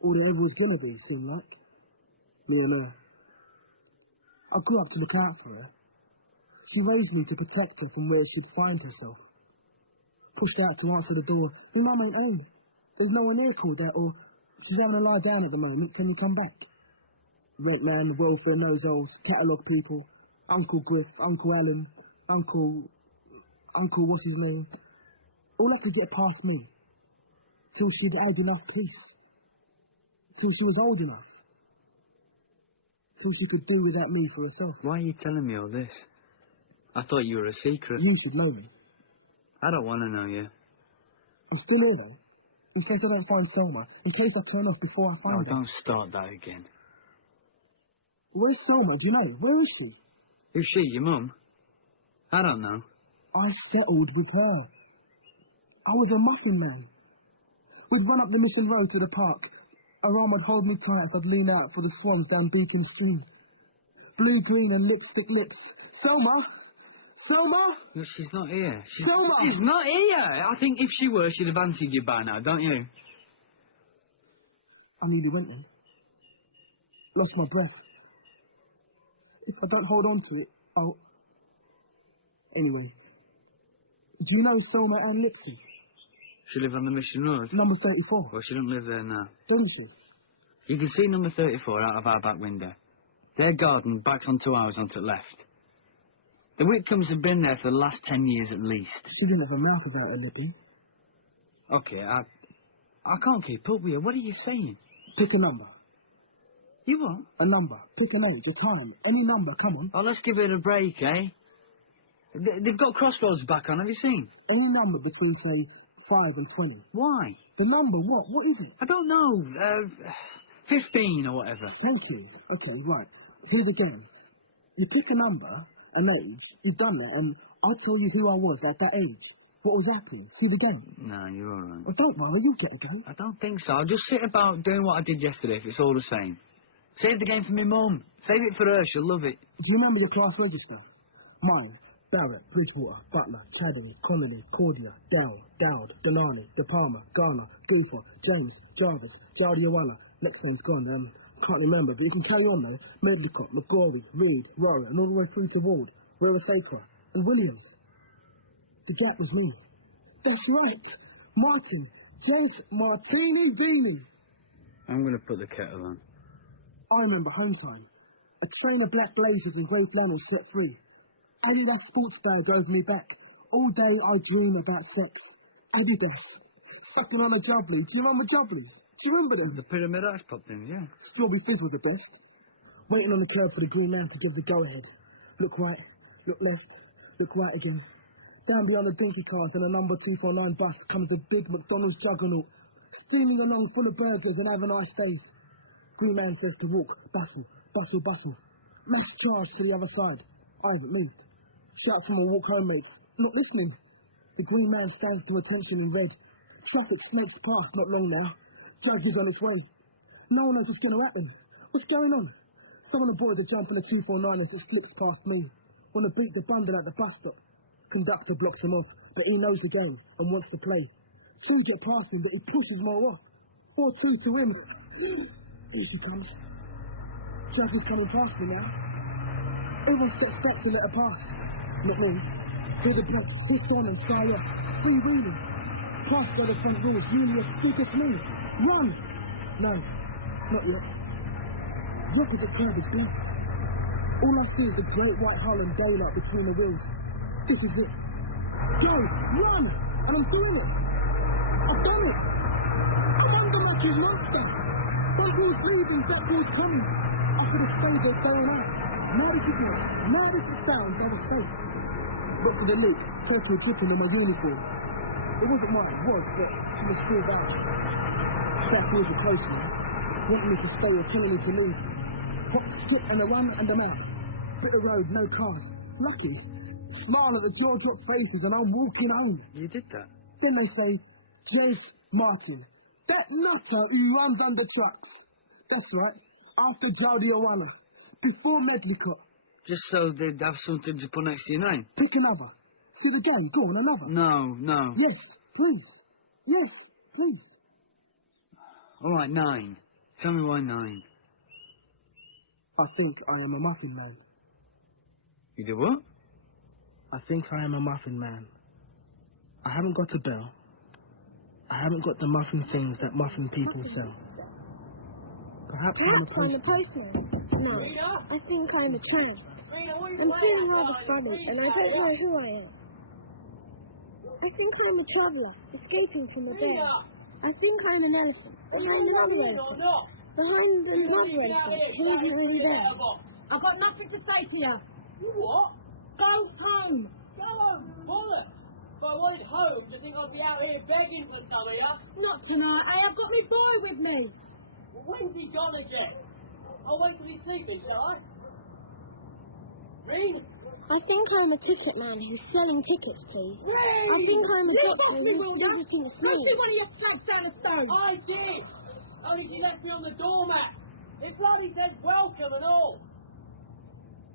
All there ever was gonna be, it seemed like. Me and her. I grew up to look out for her. She raised me to protect her from where she'd find herself. Pushed out to answer the door. Your mum ain't home. There's no one here called that, or she's having to lie down at the moment. Can you come back? Rent man, welfare, nose holes, catalogue people, Uncle Griff, Uncle Alan, Uncle what's his name? All have to get past me. Till she'd had enough peace. Till she was old enough. Till she could do without me for herself. Why are you telling me all this? I thought you were a secret. You should know me. I don't want to know you. I'm still here, though. In case I don't find Selma. In case I turn off before I find her. Don't start that again. Where's Selma? Do you know? Where is she? Who's she, your mum? I don't know. I settled with her. I was a muffin man. We'd run up the Mission Road to the park. Her arm would hold me tight as I'd lean out for the swans down Beacon Stream. Blue, green and lipstick lips. Selma! Selma! No, she's not here. Selma! She's not here! I think if she were, she'd have answered you by now, don't you? I nearly went then. Lost my breath. If I don't hold on to it, I'll... Anyway. Do you know Selma Ann Lipsy? She live on the Mission Road. Number 34. Well, she don't live there now. Don't you? You can see number 34 out of our back window. Their garden backs onto ours onto the left. The Whitcombs have been there for the last 10 years at least. She didn't have a mouth about her, Lippy. Okay, I can't keep up with you. What are you saying? Pick a number. You what? A number. Pick an age, a time. Any number, come on. Oh, let's give it a break, eh? They've got Crossroads back on, have you seen? Any number between, say, 5 and 20. Why? The number, what? What is it? I don't know. 15 or whatever. Thank you. Okay, right. Here's the game. You pick a number, an age, you've done that, and I'll tell you who I was at that age. What was happening? See the game? No, you're all right. Well, don't worry, you'll get a go. I don't think so. I'll just sit about doing what I did yesterday if it's all the same. Save the game for me mum. Save it for her, she'll love it. Do you remember your class register? Mine, Barrett, Bridgewater, Butler, Caddy, Connolly, Cordia, Dow, Dowd, Delani, De Palma, Garner, Goofer, James, Jarvis, Jardiawala. Next name's gone, can't remember, but you can carry on though. Medlicott, McGorry, Reed, Rory, and all the way through to Ward, Rilla Sacra, and Williams. The Jack was me. That's right. Martin, James Martini Beanie. I'm going to put the kettle on. I remember home time. A train of black blazers and grey flannels set through. Adidas sports bag drove me back. All day I dream about sex. Adidas. Sucking on a jubbly. Do you remember jubblies? Do you remember them? The Pyramid Ice popped in, yeah. Strawberry Fizz was the best. Waiting on the curb for the green man to give the go-ahead. Look right, look left, look right again. Down beyond the dinky cars and a number 249 bus comes a big McDonald's juggernaut. Steaming along full of burgers and have a nice day. Green man says to walk, bustle, bustle, bustle. Max charge to the other side. I haven't moved. Shout to my walk home mates. Not listening. The green man stands to attention in red. Traffic snakes past, not long now. Judge is on its way. No one knows what's going to happen. What's going on? Some of the boys are jumping the 249 as it slips past me. Want to beat the bundle at the bus stop. Conductor blocks him off, but he knows the game and wants to play. Two get past him, but he pushes more off. 4-2 to him. Here he comes. Judge is coming past me now. Everyone steps back to let her pass. Not me. Hear the blocks, push on and try up. Freewheeling. Past by the front doors, Julius, speak at me. Run! No, not yet. The opposite curve is blocked. All I see is the great white hull and daylight between the wheels. This is it. Go! Run! And I'm doing it! I've done it! I'm under Matthew's master! Front wheels moving, back wheels coming. I could have stayed there going out. Mad as it was, mad as it sounds, I was safe. But for the loop, carefully dripping on my uniform. It wasn't mine, it was, but it was still bad. Back wheels were close now. Wanting me to stay or telling me to leave. Hop, skip, and a run and I'm out. Bit of road, no cars. Lucky. Smile at the jaw-dropped faces and I'm walking home. You did that? Then they say, James Martin. That nutter who runs under trucks. That's right. After Jardiawala. Before Medlicott. Just so they'd have something to put next to your name? Pick another. See the game. Go on, another. No. Yes, please. Yes, please. All right, 9. Tell me why 9. I think I am a muffin man. You do what? I think I am a muffin man. I haven't got a bell. I haven't got the muffin things that muffin people sell. Perhaps I'm a postman. No, I think I'm a tramp. I'm feeling rather funny, and I don't know who I am. I think I'm a traveller, escaping from a bear. I think I'm an elephant, behind another elephant. Behind another elephant, who's nearly there. I've got nothing to say to you. You what? Go home. Go home, bollocks. If I wanted home, do you think I'd be out here begging for some of you? Not tonight. I've got my boy with me. Well, when's he gone again? I'll wait till he sees me, shall I? Green, I think I'm a ticket man who's selling tickets, please. I think I'm a doctor who's visiting the Don't snake. see one of your slugs down a stone. I did! Only she left me on the doormat. It bloody says welcome and all.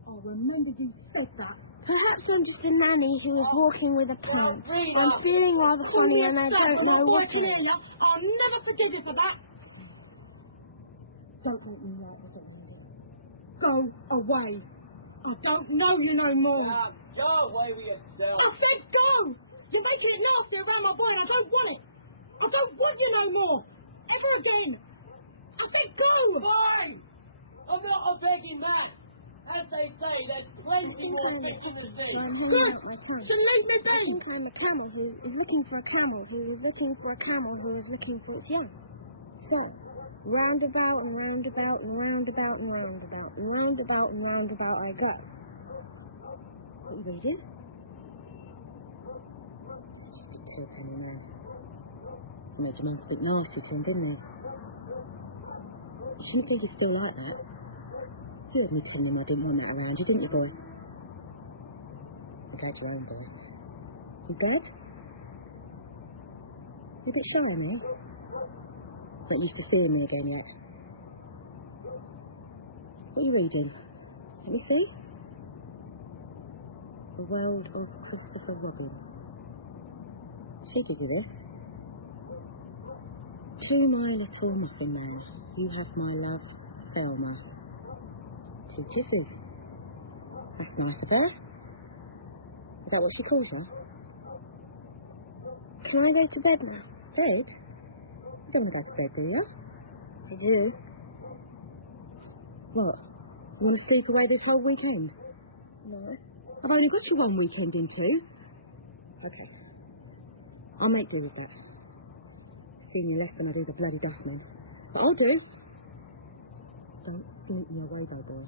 I remember you said that. Perhaps I'm just a nanny who is walking with a plan. I'm feeling rather funny and I don't know what it is. I'll never forgive you for that. Don't make me like that. Go away. I don't know you no more. Now, go away with yourself. I said go! You're making it nasty around my boy and I don't want it. I don't want you no more. Ever again. I said go! Fine! I'm not a begging man. As they say, there's plenty more fish in the sea. Good! So leave me be! I think I'm a camel who is looking for a camel who is looking for a camel who is looking for its young. So, roundabout and roundabout and roundabout and roundabout and roundabout and roundabout I go. What are you reading? Stupid two-penny man. Made your man speak nasty to him, didn't he? You think he's still like that? You heard me telling him I didn't want that around you, didn't you, boy? I'm glad you're home, boy. You glad? You a bit shy now? Not used to seeing me again yet. What are you reading? Let me see. The World of Christopher Robin. She did you this. To my little muffin man, you have my love, Selma. 2 kisses. That's nice of her. Is that what she calls her? Can I go to bed now? Bed? You don't want to go to bed, do you? I do. What? You want to sleep away this whole weekend? No. I've only got you 1 weekend in 2. Okay. I'll make do with that. Seeing you less than I do the bloody dustman. But I'll do. Don't sneak me away, though, boy.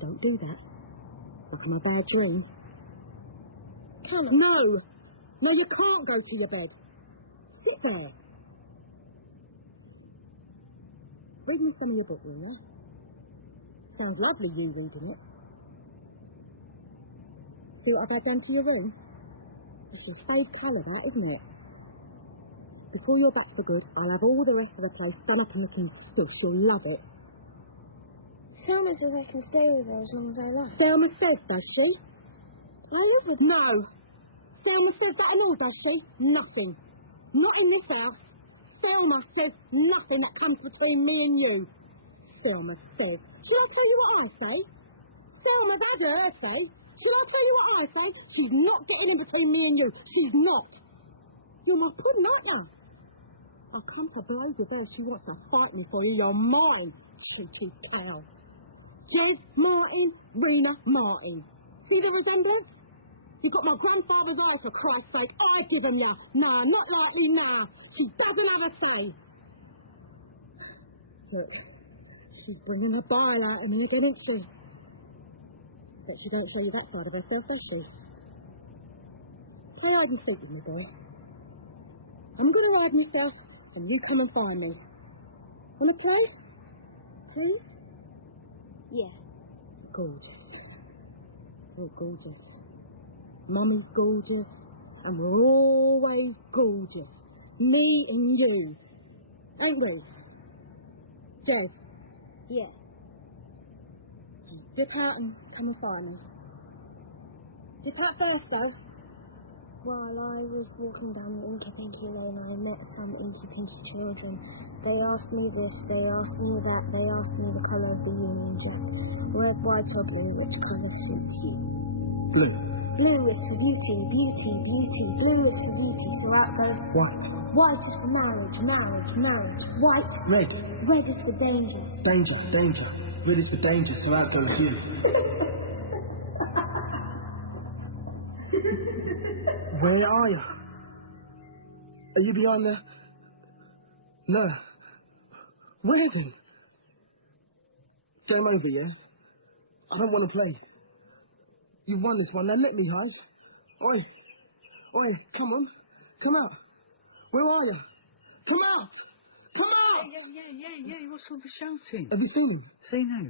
Don't do that. Like I'm a bad dream. Callum. No! No, you can't go to your bed. Sit there. Read me some of your book, will you? Sounds lovely, you reading it. See what I've done to your room? It's a fade colour, that, isn't it? Before you're back for good, I'll have all the rest of the place done up and looking stiff. You'll love it. Selma says I can stay with her as long as I like. Selma says so, see? I live with No. Selma says that and all, does she? Nothing. Not in this house. Selma says nothing that comes between me and you. Selma says. Can I tell you what I say? Selma's had her say. Can I tell you what I say? She's not getting in between me and you. She's not. You're my pudding, aren't you? I'll come to blows with her. She wants to fight me for you. You're mine. Cheeky cow. Ted Martin, Rena Martin. See the resemblance? You've got my grandfather's eyes, for Christ's sake. I give them you. No, not like me now. She doesn't have a say. Look, she's bringing her bile out in here, isn't she? But she don't show you that side of herself, does she? Play hide and seek with me, boy. I'm going to hide myself, and you come and find me. Want to play? Please? Yeah. Gorgeous. We're gorgeous. Mummy's gorgeous, and we're always gorgeous. Me and you. Ain't we? Jez? Yeah. Dip out and come and find me. Dip out first, though. While I was walking down the Inky Lane, I met some Inky children. They asked me this, they asked me that, they asked me the colour of the Union Jack. Red, white, or blue, which colour suits you? Blue. Blue is to beauty, beauty, beauty. Blue is to beauty, so out goes White. white is for marriage, marriage, marriage. White. Red. Red is for danger. Danger, danger. Red is the danger, so out goes you. Where are you? Are you behind the... No. Where then? Game over, yeah? I don't want to play. You've won this one. Now let me, Haj. Oi. Oi, come on. Come out. Where are you? Come out. Come out! Yeah. What's all the shouting? Have you seen him? Seen who?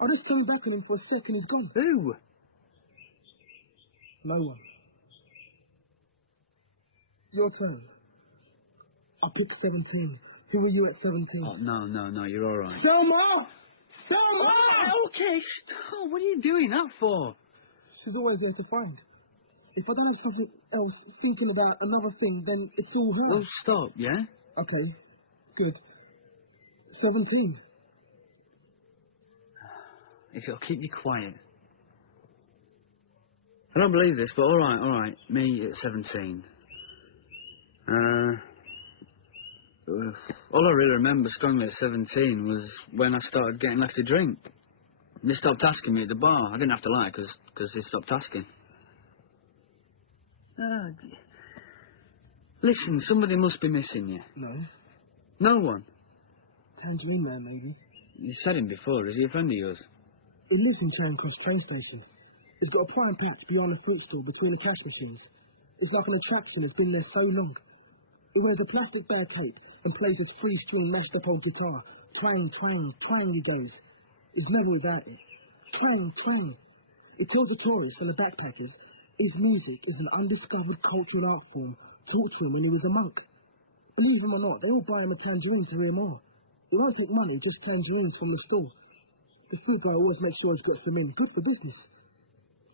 I just came back on him for a second. He's gone. Who? No one. Your turn. I picked 17. Who were you at 17? Oh, no, you're all right. Selma! Selma! Okay, stop. What are you doing that for? She's always there to find. If I don't have something else thinking about another thing, then it's all her. Well, stop, yeah? Okay, good. 17. If it'll keep you quiet. I don't believe this, but all right. Me at 17. All I really remember strongly at 17 was when I started getting left to drink. They stopped asking me at the bar. I didn't have to lie, because they stopped asking. Listen, somebody must be missing you. No. No one? Tangerine Man, maybe. You said him before. Is he a friend of yours? He lives in Charing Cross train station. He's got a prime patch beyond the fruit store between the cash machines. It's like an attraction. It's been there so long. He wears a plastic bear cape and plays a three-string mashed up old guitar. Twang, twang, twang he goes. He's never without it. Twang, twang. He tells the tourists and the backpackers his music is an undiscovered cultural art form taught to him when he was a monk. Believe him or not, they all buy him a tangerine to hear more. He won't take money, just tangerines from the store. The fruit guy always makes sure he gets them in. Good for business.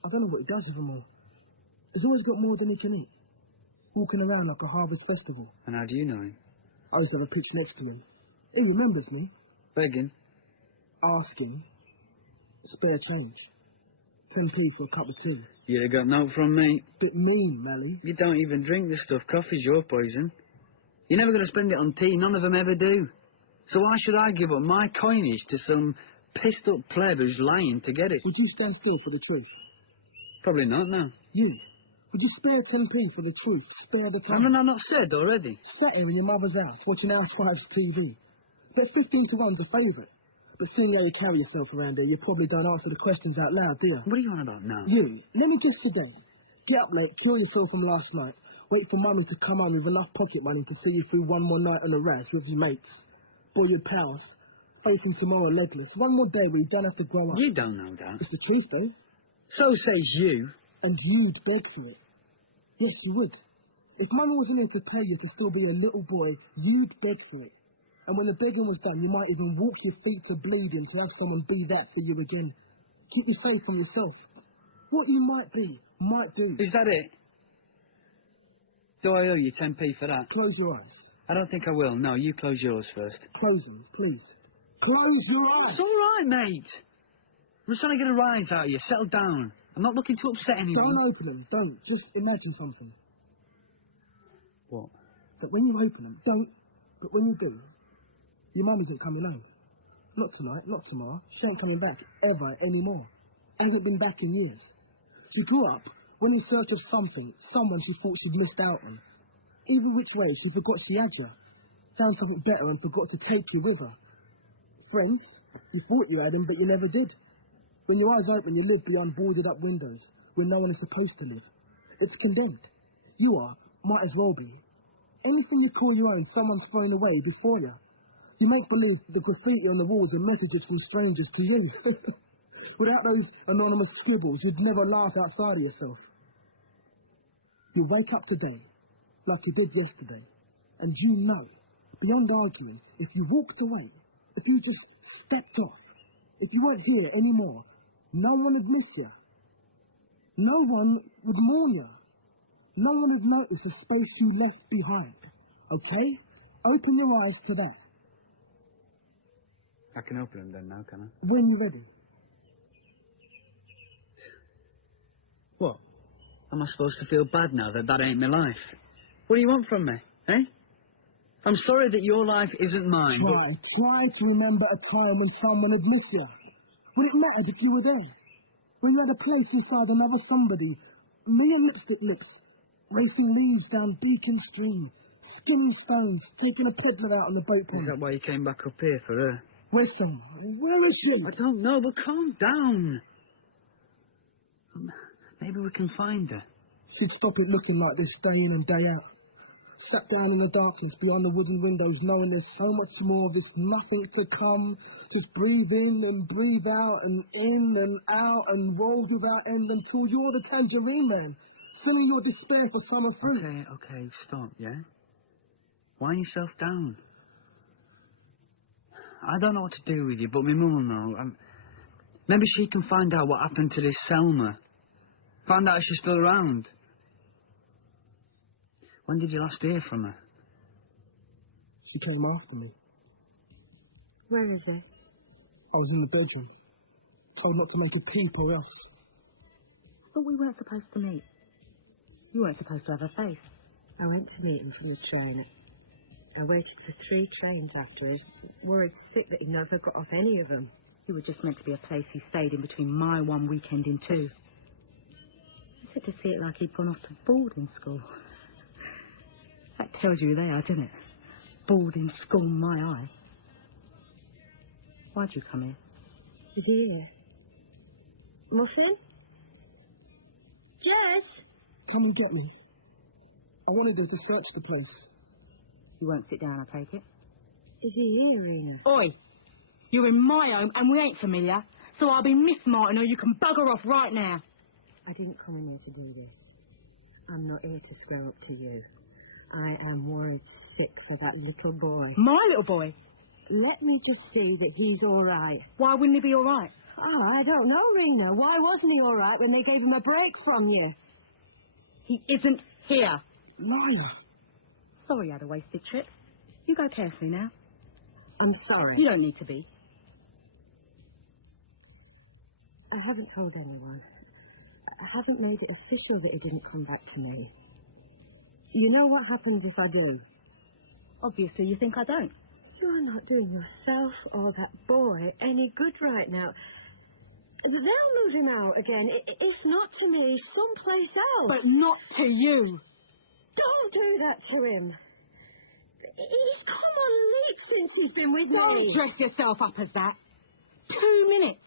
I don't know what he does with them all. He's always got more than he can eat. Walking around like a harvest festival. And how do you know him? I used to have a pitch next to him. He remembers me. Begging? Asking. Spare change. 10p for a cup of tea. You'd have got no from me. Bit mean, Mally. You don't even drink this stuff. Coffee's your poison. You're never going to spend it on tea. None of them ever do. So why should I give up my coinage to some pissed-up pleb who's lying to get it? Would you stand still for the truth? Probably not, no. You? Would you spare 10p for the truth? Spare the time? Haven't I not said already? Sat here in your mother's house, watching Housewives TV. Bet 15 to 1's a favourite. But seeing how you carry yourself around here, you probably don't answer the questions out loud, do you? What are you on about now? You. Let me guess again. Get up late, kill yourself from last night. Wait for Mummy to come home with enough pocket money to see you through one more night on the rash with your mates. Boy, your pals. Facing tomorrow legless. One more day where you don't have to grow up. You don't know that. It's the truth, though. So says you. And you'd beg for it. Yes, you would. If Mummy wasn't here to pay you to still be a little boy, you'd beg for it. And when the begging was done, you might even walk your feet to bleeding to have someone be that for you again. Keep you safe from yourself. What you might be, might do. Is that it? Do I owe you 10p for that? Close your eyes. I don't think I will. No, you close yours first. Close them, please. Close your eyes. It's all right, mate. I'm just trying to get a rise out of you. Settle down. I'm not looking to upset anyone. Don't open them. Don't. Just imagine something. What? That when you open them, don't. But when you do, your mum isn't coming home. Not tonight, not tomorrow. She ain't coming back ever anymore. Hasn't been back in years. She grew up when in search of something, someone she thought she'd missed out on. Either which way, she forgot she had you. Found something better and forgot to take you with her. Friends, you thought you had them, but you never did. When your eyes open, you live beyond boarded up windows, where no one is supposed to live. It's condemned. You are, might as well be. Anything you call your own, someone's thrown away before you. You make believe the graffiti on the walls are messages from strangers to you. Without those anonymous scribbles, you'd never laugh outside of yourself. You wake up today, like you did yesterday, and you know, beyond arguing, if you walked away, if you just stepped off, if you weren't here anymore, no one would miss you. No one would mourn you. No one would notice the space you left behind. Okay? Open your eyes to that. I can open them then now, can I? When you're ready. What? Am I supposed to feel bad now that ain't my life? What do you want from me, eh? I'm sorry that your life isn't mine, Try to remember a time when someone had missed you. When it mattered if you were there. When you had a place inside another somebody. Me and lipstick lips. Racing leaves down Beacon Stream. Skinny stones. Taking a peddler out on the boat pond. Is that why you came back up here for her? Where's Tom? Where is she? I don't know, but calm down. Maybe we can find her. She'd stop it looking like this day in and day out. sat down in the darkness beyond the wooden windows, knowing there's so much more of this nothing to come. Just breathe in and breathe out and in and out and rolls without end until you're the tangerine man, filling your despair for summer fruit. Okay, stop, yeah? Wind yourself down. I don't know what to do with you, but my mum will know. Maybe she can find out what happened to this Selma. Find out if she's still around. When did you last hear from her? She came after me. Where is it? I was in the bedroom. Told not to make a peep or else. I thought we weren't supposed to meet. You weren't supposed to have a face. I went to meet him from the train. I waited for 3 trains after us, worried sick that he never got off any of them. You were just meant to be a place he stayed in between my one weekend in 2. You said to see it like he'd gone off to boarding school. That tells you who they are, doesn't it? Boarding school, my eye. Why'd you come here? Is he here? Muffin? Jess? Come and get me. I wanted her to search the place. You won't sit down, I take it? Is he here, Rena? Oi! You're in my home and we ain't familiar, so I'll be Miss Martin or you can bugger off right now. I didn't come in here to do this. I'm not here to square up to you. I am worried sick for that little boy. My little boy? Let me just see that he's all right. Why wouldn't he be all right? Oh, I don't know, Rena. Why wasn't he all right when they gave him a break from you? He isn't here. Liar. Sorry I had a wasted trip. You go carefully now. I'm sorry. You don't need to be. I haven't told anyone. I haven't made it official that he didn't come back to me. You know what happens if I do? Obviously you think I don't. You are not doing yourself or that boy any good right now. They'll move him out again. If not to me, someplace else. But not to you. Don't do that to him. He's come on leaks since he's been with me. Don't dress yourself up as that. 2 minutes.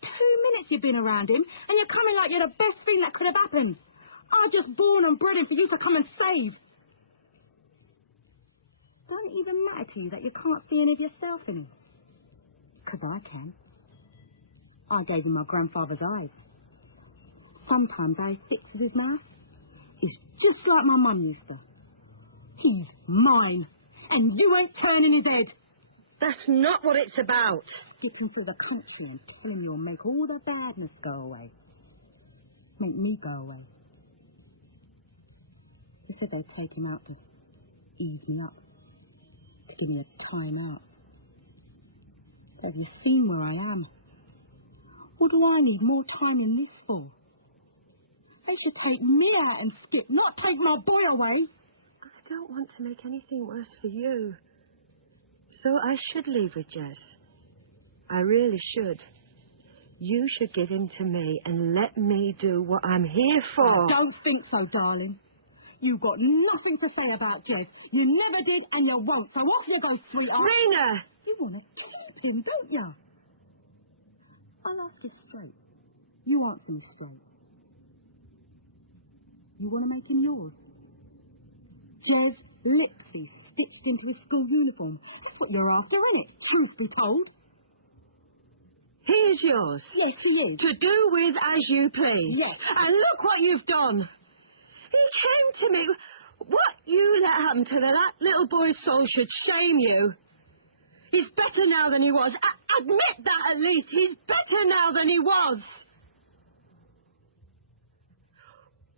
2 minutes you've been around him, and you're coming like you're the best thing that could have happened. I just born and bred him for you to come and save. Don't it even matter to you that you can't see any of yourself in him? 'Cause I can. I gave him my grandfather's eyes. Sometimes I fix with his mouth. It's just like my mum used to. He's mine, and you ain't turning his head. That's not what it's about. You can fill the country and tell him you'll make all the badness go away. Make me go away. They said they'd take him out to ease me up, to give me a time out. Have you seen where I am? What do I need more time in this for? They should take me out and skip, not take my boy away. I don't want to make anything worse for you. So I should leave with Jess. I really should. You should give him to me and let me do what I'm here for. I don't think so, darling. You've got nothing to say about Jess. You never did and you won't. So off you go, sweetheart. Rena! You want to keep him, don't you? I'll ask you straight. You answer me straight. You want to make him yours? Jez literally skips into his school uniform. That's what you're after, isn't it? Truth be told. He is yours. Yes, he is. To do with as you please. Yes. And look what you've done. He came to me. What you let happen to that little boy's soul should shame you. He's better now than he was. Admit that at least. He's better now than he was.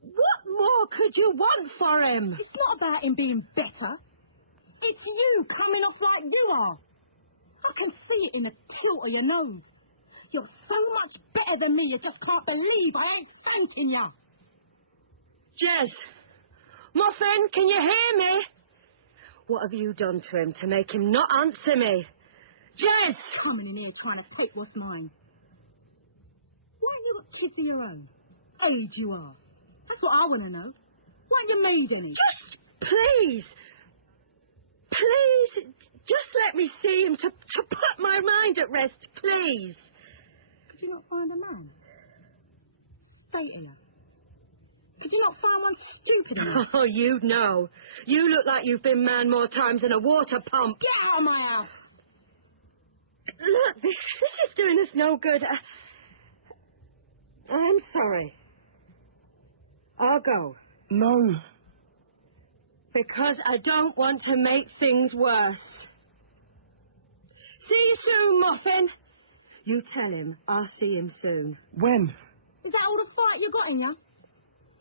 What more could you want for him? It's not about him being better. It's you coming off like you are. I can see it in the tilt of your nose. You're so much better than me, you just can't believe I ain't thanking you. Jez, Muffin, can you hear me? What have you done to him to make him not answer me? Jez! Coming in here trying to take what's mine. Why ain't you got kids of your own? Age you are. That's what I want to know. Why ain't you made any? Just, please, just let me see him to put my mind at rest, please. Could you not find a man? Stay here. Could you not find one stupid enough? Oh, you'd know. You look like you've been manned more times than a water pump. Get out of my house! Look, this is doing us no good. I'm sorry. I'll go. No. Because I don't want to make things worse. See you soon, Muffin. You tell him I'll see him soon. When? Is that all the fight you got in you?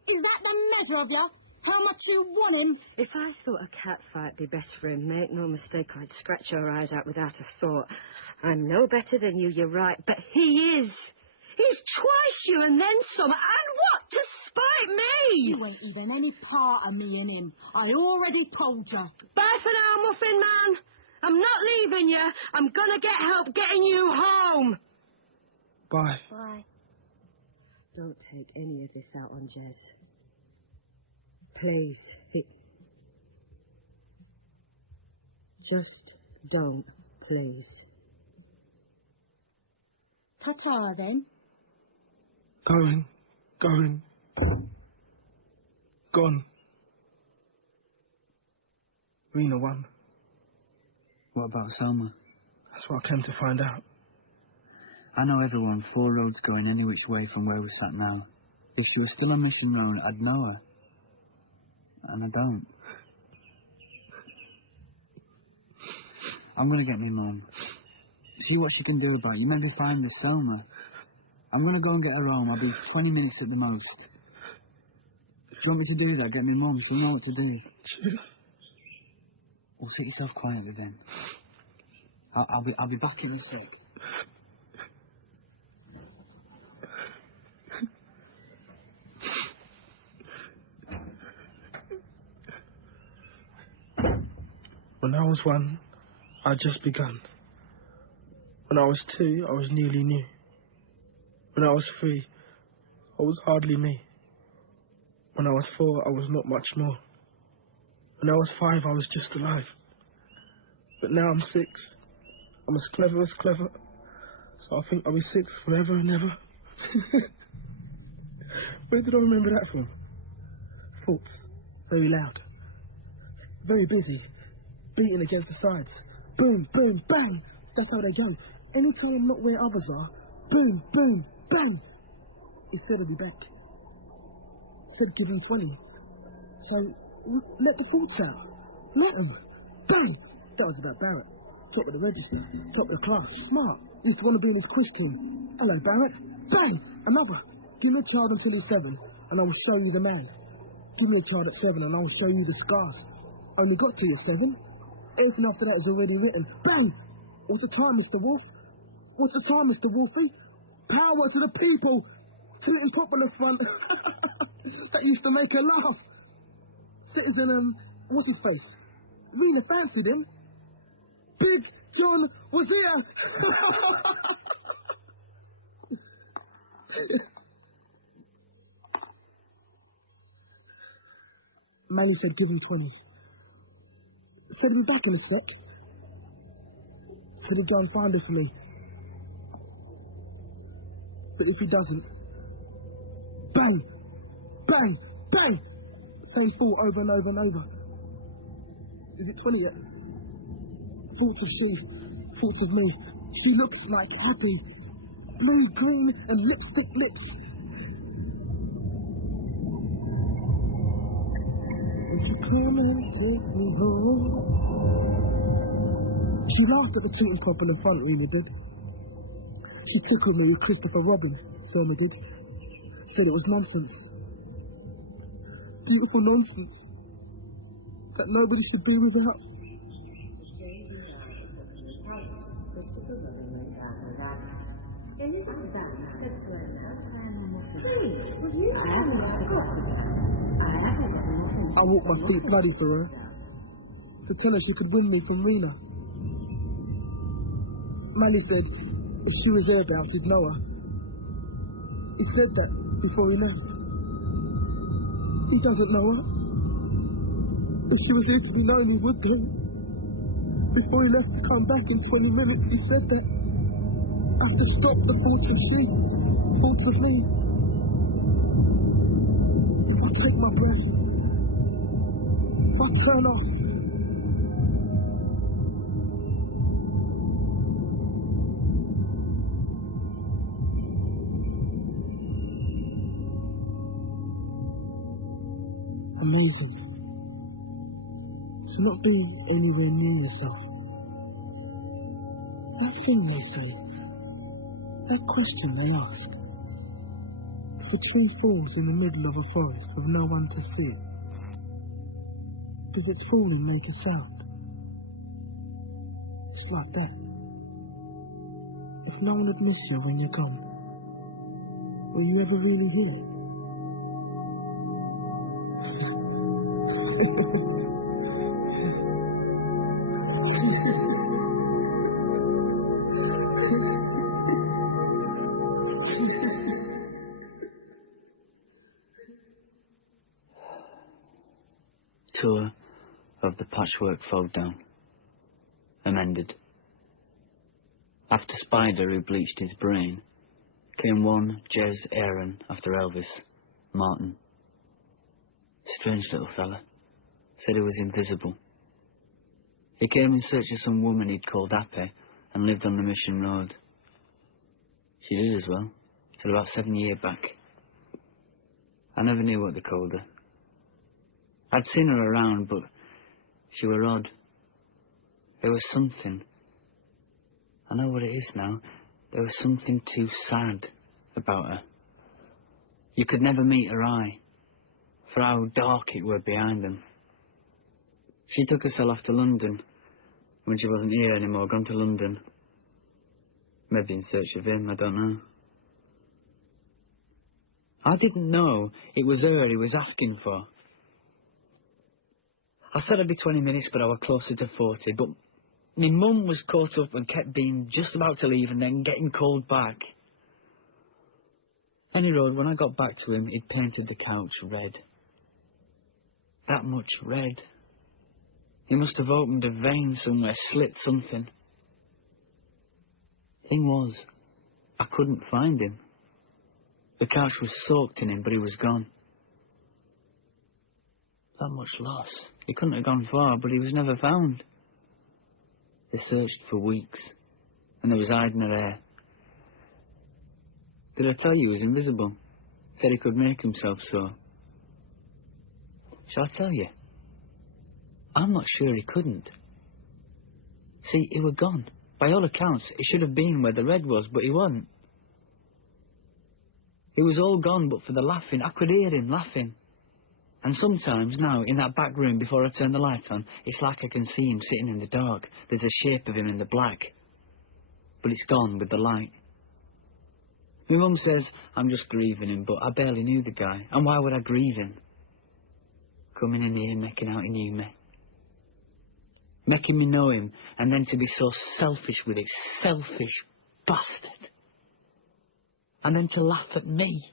Is that the measure of you? How much do you want him? If I thought a cat fight'd be best for him, make no mistake, I'd scratch your eyes out without a thought. I'm no better than you, you're right, but he is. He's twice you and then some, and what? To spite me! You ain't even any part of me and him. I already told you. Bye for now, Muffin Man. I'm not leaving you. I'm gonna get help getting you home. Bye. Bye. Don't take any of this out on Jez. Please. Just don't, please. Ta-ta, then. Going. Gone. Rena won. What about Selma? That's what I came to find out. I know everyone 4 roads going any which way from where we sat now. If she was still on Mission Road, I'd know her. And I don't. I'm gonna get me mum. See what she can do about it. You maybe find this Selma. I'm gonna go and get her home. I'll be 20 minutes at the most. If you want me to do that, get me mum. So you know what to do. Cheers. Well, sit yourself quietly then. I'll be back in a sec. When I was 1, I'd just begun. When I was 2, I was nearly new. When I was 3, I was hardly me. When I was 4, I was not much more. When I was 5, I was just alive. But now I'm 6. I'm as clever. So I think I'll be 6 forever and ever. Where did I remember that from? Thoughts. Very loud. Very busy. Beating against the sides. Boom, boom, bang. That's how they go. Anytime I'm not where others are, boom, boom, bang. He said he'll be back. Said give him 20. So, let the thoughts out. Let them. Bang. That was about Barrett. Top of the register. Top of the class. Smart. Used to want to be in his quiz team. Hello, Barrett. Bang. Another. Give me a child until he's 7, and I will show you the man. Give me a child at 7, and I will show you the scars. Only got to you at 7. Everything after that is already written. Bang! What's the time, Mr. Wolf? What's the time, Mr. Wolfie? Power to the people! Tooting Popular Front. That used to make her laugh. Citizen, what's his face? Rena fancied him. Big John was here! Manny said give him 20. Said he'll be back in a sec. Said he'd go and find it for me. But if he doesn't, bang, bang, bang. Same thought over and over and over. Is it 20 yet? Thoughts of she, thoughts of me. She looks like happy. Me green and lipstick lips. Would you come and take me home? She laughed at the tooting pop in the front, really did. She tickled me with Christopher Robin, Selma did. Said it was nonsense. Beautiful nonsense. That nobody should be without. I walked my feet bloody for her. To tell her she could win me from Rena. Mally said if she was thereabouts, he'd know her. He said that before he left. He doesn't know her. If she was here to be known, he would do. Before he left to come back in 20 minutes, he said that. I have to stop the thoughts of she, thoughts of me. I take my breath. I turn off. Amazing. To not be anywhere near yourself. That thing they say, that question they ask. If a tree falls in the middle of a forest with no one to see, does its falling make a sound? It's like that. If no one would miss you when you're gone, will you ever really hear it? Tour of the patchwork fold down. Amended. After Spider, who bleached his brain, came one Jez Aaron after Elvis, Martin. Strange little fella. Said he was invisible. He came in search of some woman he'd called Appy and lived on the Mission Road. She did as well, till about 7 years back. I never knew what they called her. I'd seen her around, but she were odd. There was something. I know what it is now. There was something too sad about her. You could never meet her eye, for how dark it were behind them. She took herself off to London, when she wasn't here anymore, gone to London. Maybe in search of him, I don't know. I didn't know it was her he was asking for. I said it'd be 20 minutes, but I was closer to 40. But my mum was caught up and kept being just about to leave and then getting called back. Any road, when I got back to him, he'd painted the couch red. That much red. He must have opened a vein somewhere, slit something. Thing was, I couldn't find him. The couch was soaked in him, but he was gone. That much loss. He couldn't have gone far, but he was never found. They searched for weeks, and there was hiding her there. Did I tell you he was invisible? Said he could make himself so. Shall I tell you? I'm not sure he couldn't. See, he were gone. By all accounts, he should have been where the red was, but he wasn't. He was all gone but for the laughing. I could hear him laughing. And sometimes now, in that back room before I turn the light on, it's like I can see him sitting in the dark. There's a shape of him in the black. But it's gone with the light. My mum says I'm just grieving him, but I barely knew the guy. And why would I grieve him? Coming in here, making out he knew me. Making me know him, and then to be so selfish with it. Selfish bastard. And then to laugh at me.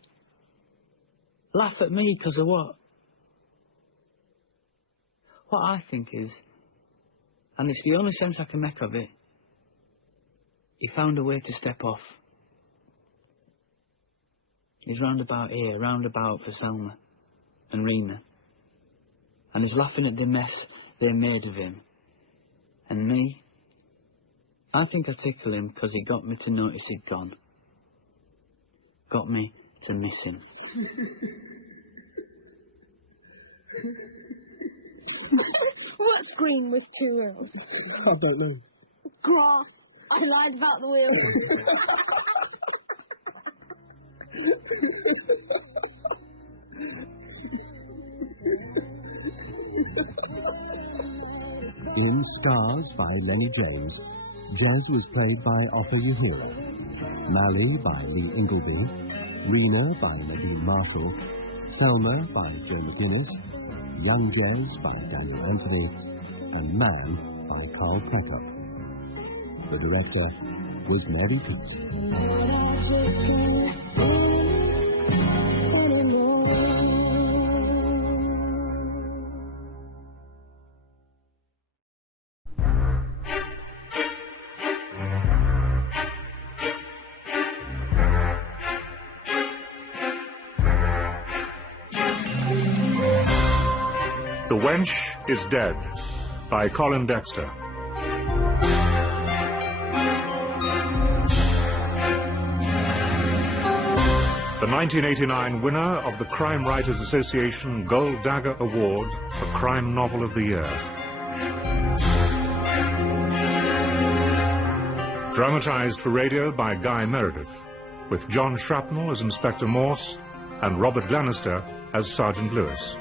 Laugh at me because of what? What I think is, and it's the only sense I can make of it, he found a way to step off. He's round about here, round about for Selma and Rena, and he's laughing at the mess they made of him. And me, I think I tickle him because he got me to notice he'd gone. Got me to miss him. What's green with 2 wheels? I don't know. Grass. I lied about the wheels. In Scars by Lenny James, Jez was played by Offa Uhura, Mally by Lee Ingleby, Rena by Nadine Marshall, Selma by Joe McGuinness, Young Jez by Daniel Anthony, and Man by Carl Pepper. The director was Mary Peace. The Wench is Dead by Colin Dexter. The 1989 winner of the Crime Writers Association Gold Dagger Award for Crime Novel of the Year. Dramatized for radio by Guy Meredith, with John Shrapnel as Inspector Morse and Robert Glenister as Sergeant Lewis.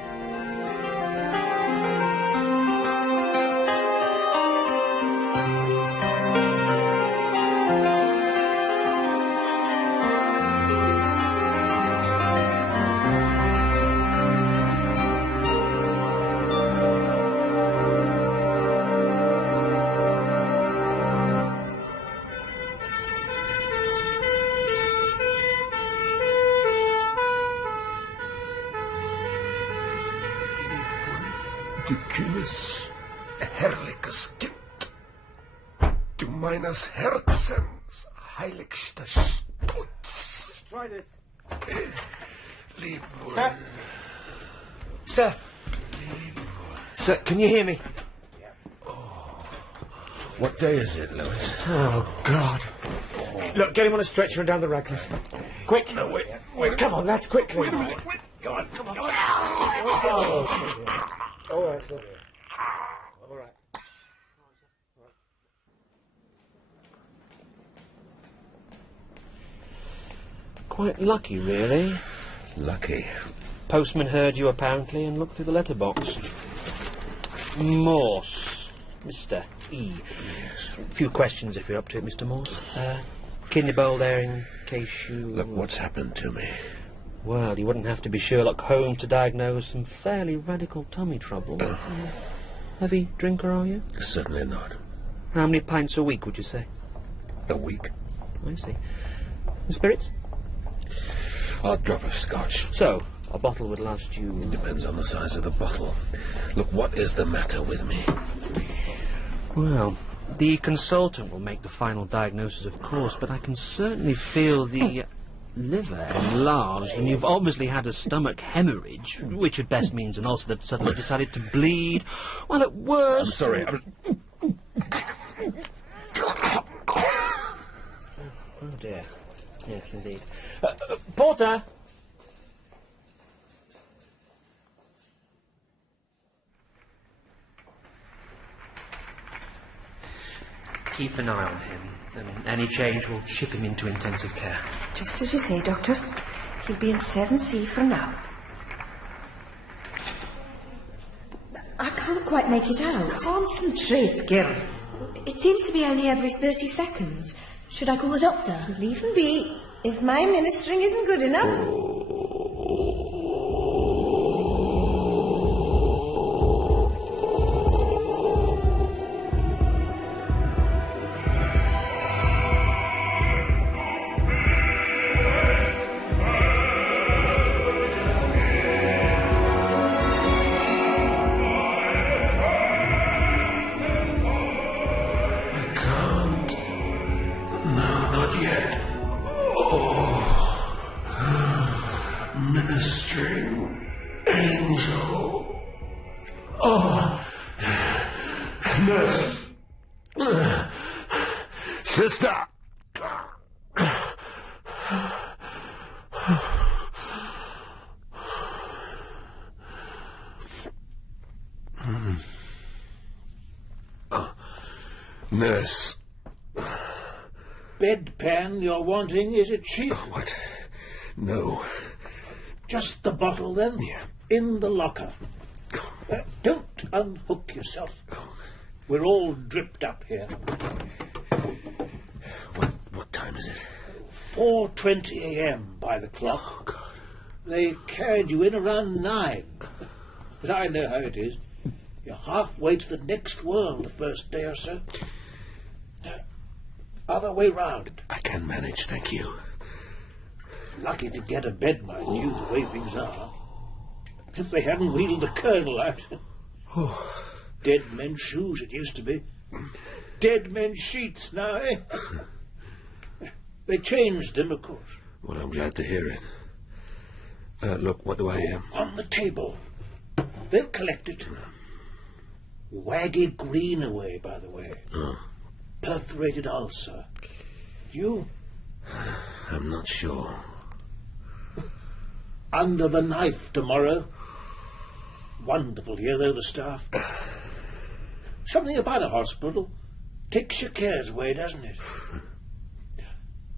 Herrliches Kind, du meines Herzens heiligster Stutz. Try this. Lieb wohl. Sir? Sir? Sir, can you hear me? What day is it, Lewis? Oh, God. Look, get him on a stretcher and down the Radcliffe. Quick. No, wait. Come on, lads, quickly. Wait a minute. Go on, come on. All right, sir. All right. Quite lucky, really. Lucky? Postman heard you, apparently, and looked through the letterbox. Morse. Mr. E. Yes. A few questions, if you're up to it, Mr. Morse. Kidney bowl there, in case you... Look, what's happened to me? Well, you wouldn't have to be Sherlock Holmes to diagnose some fairly radical tummy trouble. Heavy drinker, are you? Certainly not. How many pints a week, would you say? A week? I see. And spirits? A drop of scotch. So, a bottle would last you... Depends on the size of the bottle. Look, what is the matter with me? Well, the consultant will make the final diagnosis, of course, but I can certainly feel the liver enlarged, and you've obviously had a stomach hemorrhage, which at best means an ulcer that suddenly decided to bleed. Well, at worst... I'm sorry, Oh, dear. Yes, indeed. Porter! Keep an eye on him, and any change will ship him into intensive care. Just as you say, Doctor. He'll be in 7C for now. I can't quite make it out. Concentrate, girl. It seems to be only every 30 seconds. Should I call the doctor? Leave him be. If my ministering isn't good enough... Ministering angel. Oh, nurse. Sister. Nurse. Bedpan you're wanting, is it, Chief? Oh, what? No. Just the bottle, then? Yeah. In the locker. Don't unhook yourself. We're all dripped up here. What time is it? 4:20 a.m. by the clock. Oh, God. They carried you in around 9. But I know how it is. You're halfway to the next world the first day or so. Other way round. I can manage, thank you. Lucky to get a bed, mind you, the way things are. If they hadn't wheeled the colonel out. Dead men's shoes it used to be. Dead men's sheets now, eh? They changed them, of course. Well, I'm glad to hear it. Look, what do I hear? On the table. They'll collect it. Waggy Greenaway, by the way. Oh. Perforated ulcer. You? I'm not sure. Under the knife tomorrow. Wonderful here, though, the staff. Something about a hospital takes your cares away, doesn't it?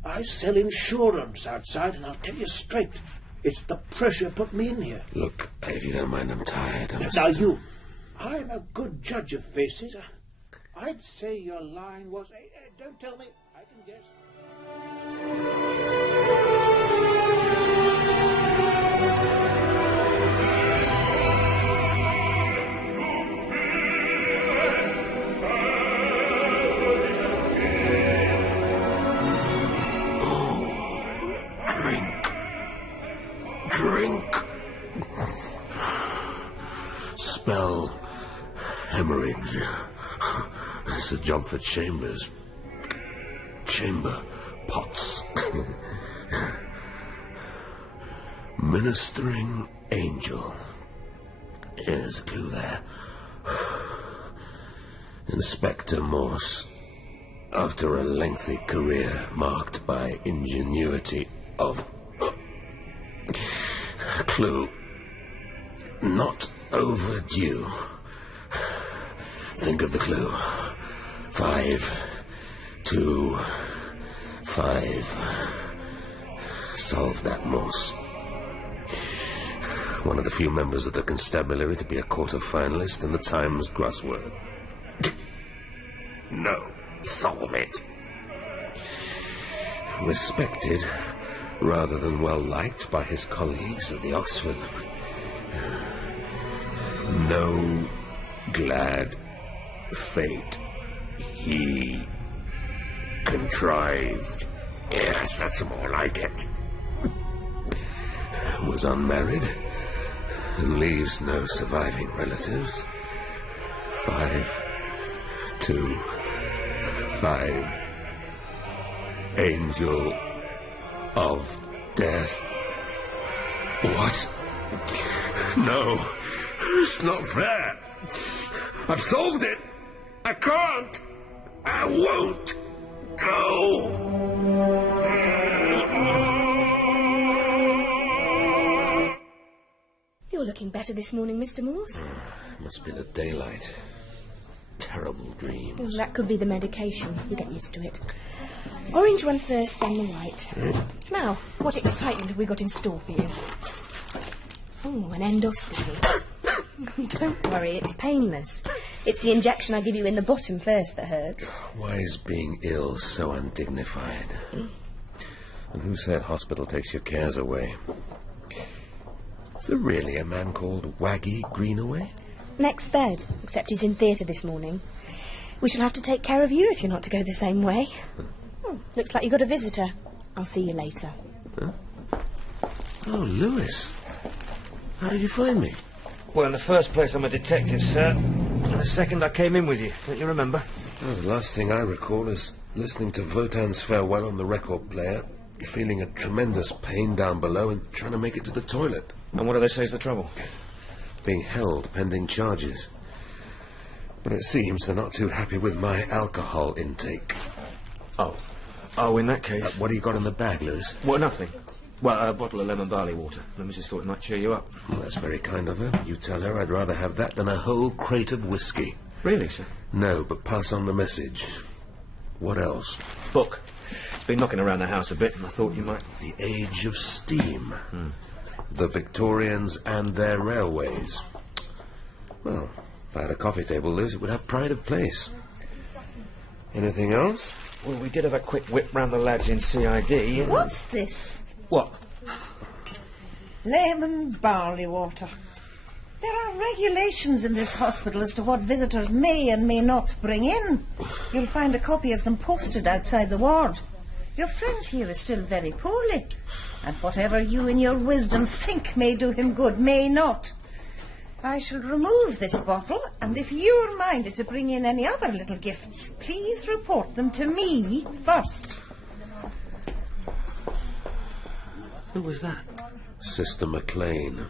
I sell insurance outside, and I'll tell you straight, it's the pressure put me in here. Look, if you don't mind, I'm tired. Now, you, I'm a good judge of faces. I'd say your line was... don't tell me, I can guess. Drink. Spell hemorrhage. Sir Jomford Chambers. Chamber pots. Ministering angel. There's a clue there. Inspector Morse, after a lengthy career marked by ingenuity of... clue. Not overdue. Think of the clue. 5, 2, 5. Solve that, Morse. One of the few members of the constabulary to be a quarter-finalist in the Times crossword. No. Solve it. Respected rather than well-liked by his colleagues at the Oxford. No glad fate he contrived. Yes, that's more like it. Was unmarried and leaves no surviving relatives. 5, 2, 5. Angel of death. What? No, it's not fair. I've solved it. I can't. I won't go. You're looking better this morning, Mr. Morse. Must be the daylight. Terrible dreams. Well, that could be the medication. You get used to it. Orange one first, then the white. Now, what excitement have we got in store for you? Oh, an endoscopy. Don't worry, it's painless. It's the injection I give you in the bottom first that hurts. Why is being ill so undignified? And who said hospital takes your cares away? Is there really a man called Waggy Greenaway? Next bed, except he's in theatre this morning. We shall have to take care of you if you're not to go the same way. Looks like you got a visitor. I'll see you later. Huh? Oh, Lewis. How did you find me? Well, in the first place, I'm a detective, sir. And the second, I came in with you. Don't you remember? Oh, the last thing I recall is listening to Wotan's Farewell on the record player, feeling a tremendous pain down below and trying to make it to the toilet. And what do they say is the trouble? Being held pending charges. But it seems they're not too happy with my alcohol intake. Oh, in that case... what do you got in the bag, Lewis? Well, nothing. Well, a bottle of lemon barley water. The missus thought it might cheer you up. Well, that's very kind of her. You tell her I'd rather have that than a whole crate of whiskey. Really, sir? No, but pass on the message. What else? Book. It's been knocking around the house a bit, and I thought you might... The Age of Steam. The Victorians and their railways. Well, if I had a coffee table, Liz, it would have pride of place. Anything else? Well, we did have a quick whip round the lads in CID. And... What's this? What? Lemon barley water. There are regulations in this hospital as to what visitors may and may not bring in. You'll find a copy of them posted outside the ward. Your friend here is still very poorly, and whatever you in your wisdom think may do him good may not. I shall remove this bottle, and if you're minded to bring in any other little gifts, please report them to me first. Who was that? Sister MacLean.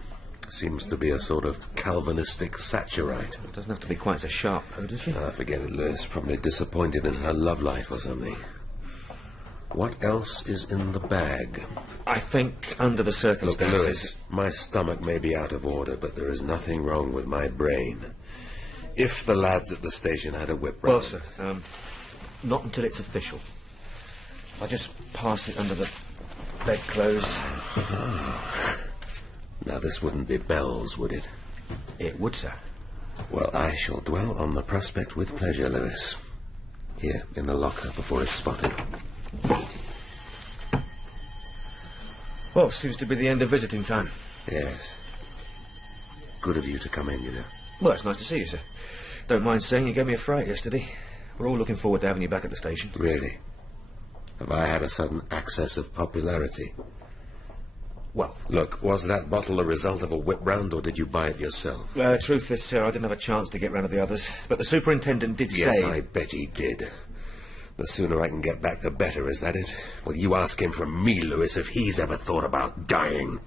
Seems to be a sort of Calvinistic Thatcherite. It doesn't have to be quite so sharp, though, does she? Forget it, Lewis. Probably disappointed in her love life or something. What else is in the bag? I think, under the Look, circumstances... Lewis, my stomach may be out of order, but there is nothing wrong with my brain. If the lads at the station had a whip round... Well, sir, not until it's official. I'll just pass it under the bedclothes. Now, this wouldn't be bells, would it? It would, sir. Well, I shall dwell on the prospect with pleasure, Lewis. Here, in the locker, before it's spotted. Well, seems to be the end of visiting time. Yes. Good of you to come in, you know. Well, it's nice to see you, sir. Don't mind saying you gave me a fright yesterday. We're all looking forward to having you back at the station. Really? Have I had a sudden access of popularity? Well... Look, was that bottle a result of a whip round, or did you buy it yourself? Truth is, sir, I didn't have a chance to get round to the others. But the superintendent did say... Yes, I bet he did. The sooner I can get back, the better, is that it? Well, you ask him from me, Lewis, if he's ever thought about dying.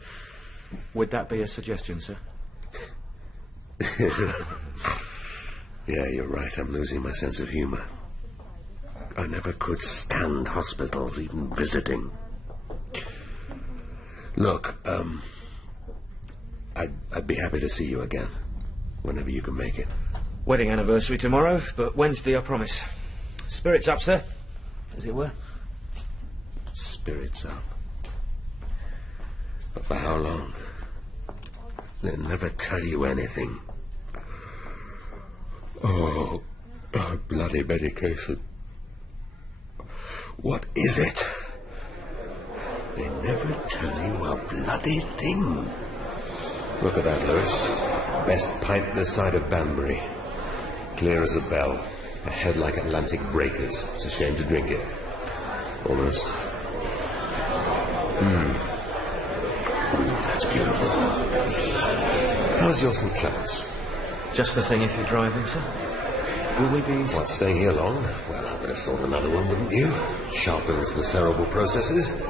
Would that be a suggestion, sir? Yeah, you're right. I'm losing my sense of humour. I never could stand hospitals, even visiting. Look, I'd be happy to see you again, whenever you can make it. Wedding anniversary tomorrow, but Wednesday, I promise. Spirits up, sir, as it were. Spirits up. But for how long? They'll never tell you anything. Oh, bloody medication. What is it? They never tell you a bloody thing. Look at that, Lewis. Best pint this side of Banbury. Clear as a bell. A head like Atlantic breakers. It's a shame to drink it. Almost. Ooh, that's beautiful. How's your St. Clements? Just the thing if you're driving, sir. Will we be... What, staying here long? Well, I would have thought another one, wouldn't you? Sharpens the cerebral processes.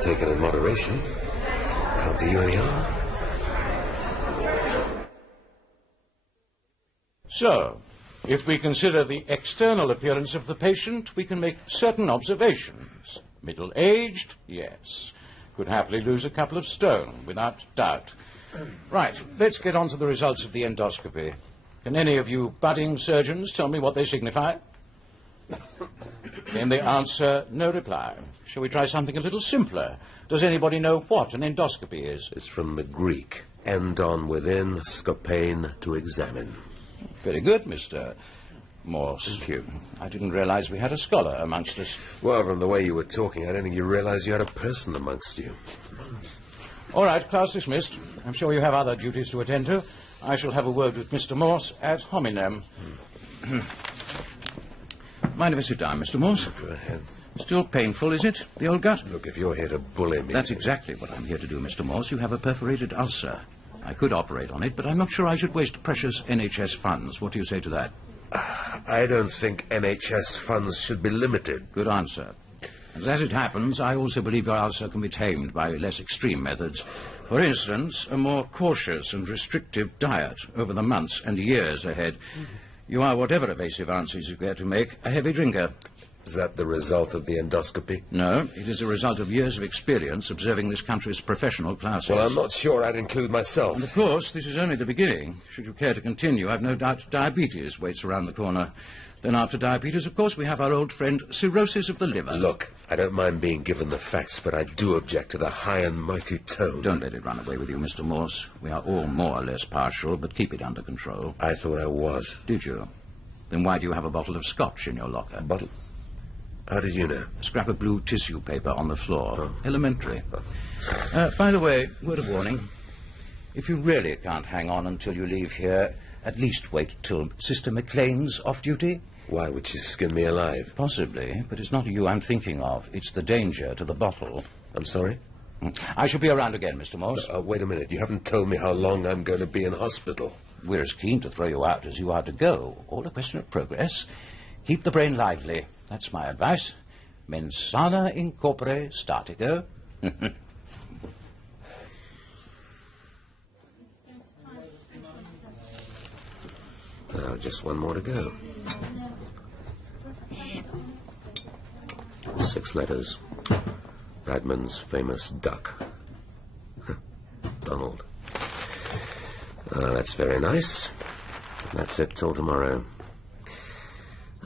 Take it in moderation. Can't do you any harm. So, if we consider the external appearance of the patient, we can make certain observations. Middle-aged, yes. Could happily lose a couple of stone, without doubt. Right, let's get on to the results of the endoscopy. Can any of you budding surgeons tell me what they signify? Then they answer no reply. Shall we try something a little simpler? Does anybody know what an endoscopy is? It's from the Greek. Endon within, scopain to examine. Very good, Mr. Morse. Thank you. I didn't realize we had a scholar amongst us. Well, from the way you were talking, I don't think you realized you had a person amongst you. All right, class dismissed. I'm sure you have other duties to attend to. I shall have a word with Mr. Morse ad hominem. Mind if I sit down, Mr. Morse? Go ahead. Still painful, is it, the old gut? Look, if you're here to bully me... That's exactly what I'm here to do, Mr. Morse. You have a perforated ulcer. I could operate on it, but I'm not sure I should waste precious NHS funds. What do you say to that? I don't think NHS funds should be limited. Good answer. And as it happens, I also believe your ulcer can be tamed by less extreme methods. For instance, a more cautious and restrictive diet over the months and years ahead. You are, whatever evasive answers you care to make, a heavy drinker. Is that the result of the endoscopy? No, it is a result of years of experience observing this country's professional classes. Well, I'm not sure I'd include myself. And of course, this is only the beginning. Should you care to continue, I've no doubt diabetes waits around the corner. Then after diabetes, of course, we have our old friend cirrhosis of the liver. Look, I don't mind being given the facts, but I do object to the high and mighty tone. Don't let it run away with you, Mr. Morse. We are all more or less partial, but keep it under control. I thought I was. Did you? Then why do you have a bottle of scotch in your locker? A bottle? How did you know? A scrap of blue tissue paper on the floor. Oh. Elementary. By the way, word of warning. If you really can't hang on until you leave here, at least wait till Sister McLean's off duty. Why, would she skin me alive? Possibly, but it's not you I'm thinking of. It's the danger to the bottle. I'm sorry? I shall be around again, Mr. Morse. Wait a minute. You haven't told me how long I'm going to be in hospital. We're as keen to throw you out as you are to go. All a question of progress. Keep the brain lively. That's my advice. Mens sana in corpore statico. Just one more to go. 6 letters. Bradman's famous duck. Donald. That's very nice. That's it till tomorrow.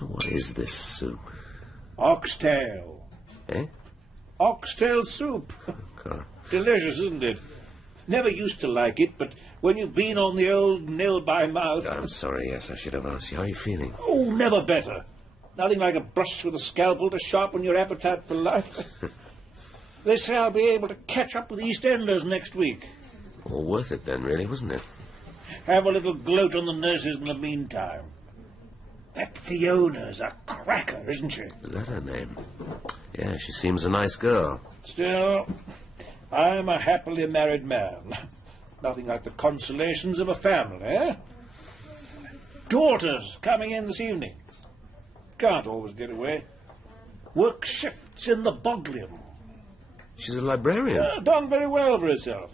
Now, what is this soup? Oxtail. Eh? Oxtail soup. God. Delicious, isn't it? Never used to like it, but when you've been on the old nil by mouth... I'm sorry, yes, I should have asked you. How are you feeling? Oh, never better. Nothing like a brush with a scalpel to sharpen your appetite for life. They say I'll be able to catch up with the EastEnders next week. All worth it then, really, wasn't it? Have a little gloat on the nurses in the meantime. That Fiona's a cracker, isn't she? Is that her name? Yeah, she seems a nice girl. Still, I'm a happily married man. Nothing like the consolations of a family, eh? Daughters coming in this evening. Can't always get away. Work shifts in the Bodleian. She's a librarian. Done very well for herself.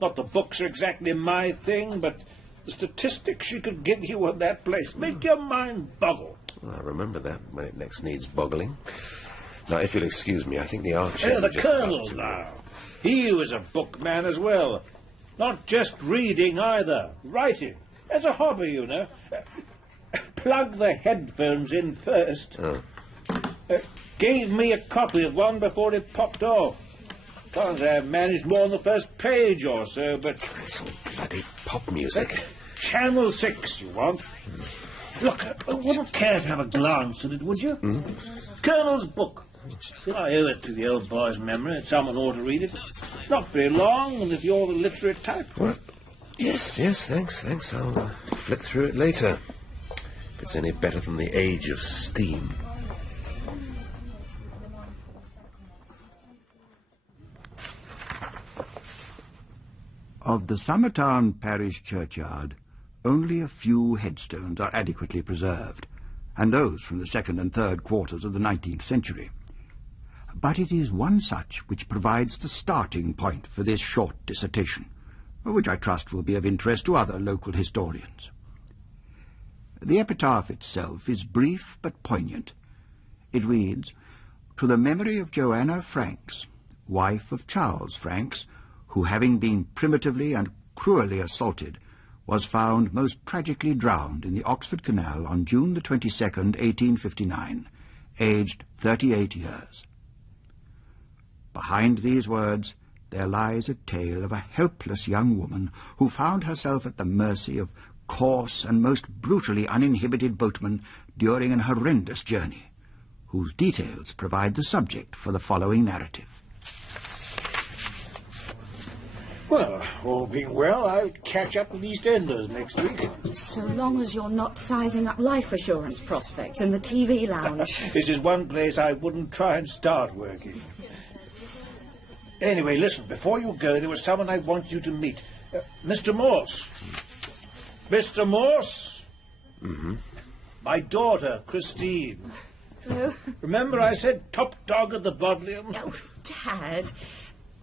Not the books are exactly my thing, but the statistics she could give you on that place make your mind boggle. Well, I remember that when it next needs boggling. Now, if you'll excuse me, I think the Archers The are just Colonel about to... now. He was a bookman as well. Not just reading either. Writing. As a hobby, you know. Plug the headphones in first. Oh. Gave me a copy of one before it popped off. Can't say I've managed more than the first page or so, but... Some bloody pop music. Channel 6, you want? Look, I wouldn't care to have a glance at it, would you? Colonel's book. I owe it to the old boy's memory. Someone ought to read it. Not very long, and if you're the literate type... What? Yes, thanks. I'll flick through it later. If it's any better than the Age of Steam. Of the Summertown parish churchyard, only a few headstones are adequately preserved, and those from the 2nd and 3rd quarters of the 19th century. But it is one such which provides the starting point for this short dissertation, which I trust will be of interest to other local historians. The epitaph itself is brief but poignant. It reads, "To the memory of Joanna Franks, wife of Charles Franks, who, having been primitively and cruelly assaulted, was found most tragically drowned in the Oxford Canal on June the 22nd, 1859, aged 38 years. Behind these words there lies a tale of a helpless young woman who found herself at the mercy of coarse and most brutally uninhibited boatmen during an horrendous journey, whose details provide the subject for the following narrative." Well, all being well, I'll catch up with EastEnders next week. So long as you're not sizing up life assurance prospects in the TV lounge. This is one place I wouldn't try and start working. Anyway, listen, before you go, there was someone I want you to meet. Mr. Morse. Mr. Morse? Mm-hmm. My daughter, Christine. Hello? Remember I said top dog at the Bodleian? Oh, Dad.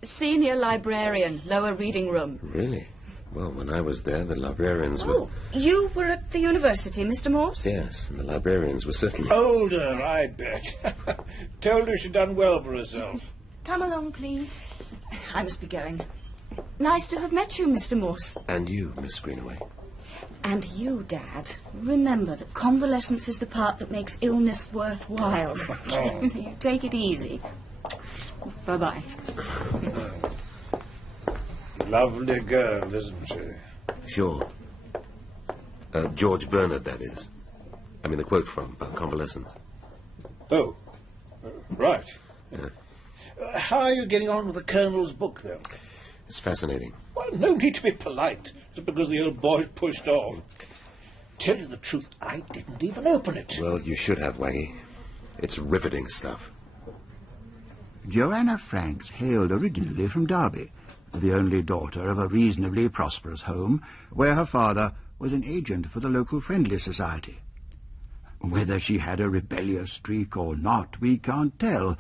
Senior librarian, lower reading room. Really? Well, when I was there, the librarians were... Oh, you were at the university, Mr. Morse? Yes, and the librarians were certainly... Older, I bet. Told her she'd done well for herself. Come along, please. I must be going. Nice to have met you, Mr. Morse. And you, Miss Greenaway. And you, Dad. Remember that convalescence is the part that makes illness worthwhile. Oh. Take it easy. Bye-bye. Lovely girl, isn't she? Sure. George Bernard, that is. I mean, the quote from Convalescence. Oh, right. Yeah. How are you getting on with the Colonel's book, then? It's fascinating. Well, no need to be polite, just because the old boy's pushed off. Tell you the truth, I didn't even open it. Well, you should have, Waggy. It's riveting stuff. Joanna Franks hailed originally from Derby, the only daughter of a reasonably prosperous home, where her father was an agent for the local Friendly Society. Whether she had a rebellious streak or not, we can't tell,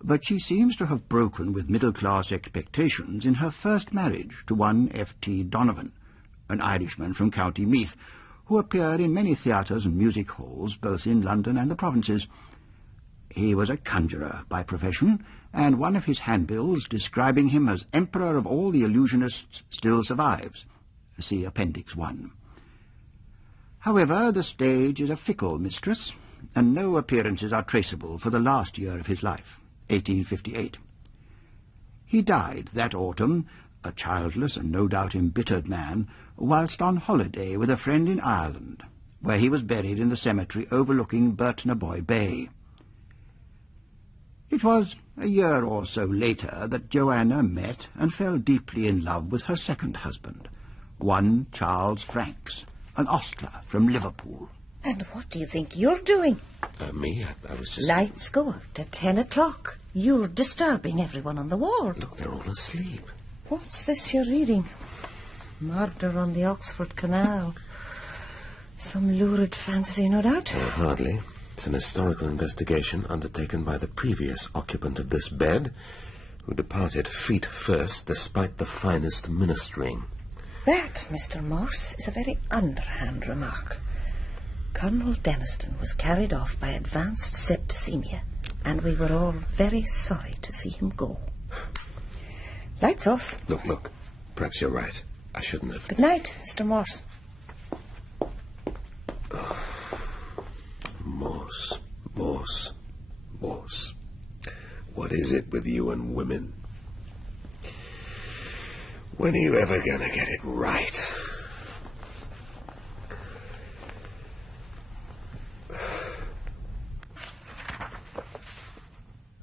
but she seems to have broken with middle-class expectations in her first marriage to one F.T. Donovan, an Irishman from County Meath, who appeared in many theatres and music halls, both in London and the provinces. He was a conjurer by profession, and one of his handbills describing him as Emperor of all the Illusionists still survives. See Appendix 1. However, the stage is a fickle mistress, and no appearances are traceable for the last year of his life, 1858. He died that autumn, a childless and no doubt embittered man, whilst on holiday with a friend in Ireland, where he was buried in the cemetery overlooking Burtnaboy Bay. It was a year or so later that Joanna met and fell deeply in love with her second husband, one Charles Franks, an ostler from Liverpool. And what do you think you're doing? Me? I was just... Lights go out at 10 o'clock. You're disturbing everyone on the ward. Look, they're all asleep. What's this you're reading? Murder on the Oxford Canal. Some lurid fantasy, no doubt? Oh, hardly. It's an historical investigation undertaken by the previous occupant of this bed, who departed feet first despite the finest ministering. That, Mr. Morse, is a very underhand remark. Colonel Denniston was carried off by advanced septicemia, and we were all very sorry to see him go. Lights off. Look. Perhaps you're right. I shouldn't have. Good night, Mr. Morse. Morse. What is it with you and women? When are you ever gonna get it right?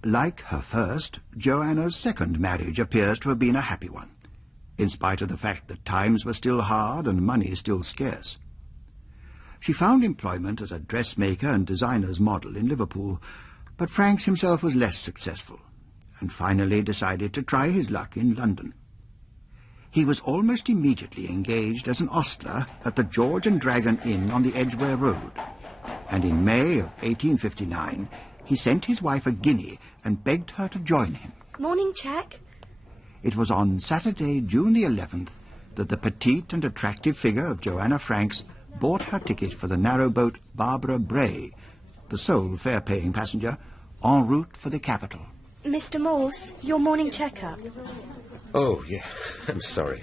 Like her first, Joanna's second marriage appears to have been a happy one, in spite of the fact that times were still hard and money still scarce. She found employment as a dressmaker and designer's model in Liverpool, but Franks himself was less successful, and finally decided to try his luck in London. He was almost immediately engaged as an ostler at the George and Dragon Inn on the Edgware Road, and in May of 1859 he sent his wife a guinea and begged her to join him. Morning, Jack. It was on Saturday, June the 11th, that the petite and attractive figure of Joanna Franks bought her ticket for the narrowboat Barbara Bray, the sole fare-paying passenger, en route for the capital. Mr. Morse, your morning checkup. Oh, yeah. I'm sorry.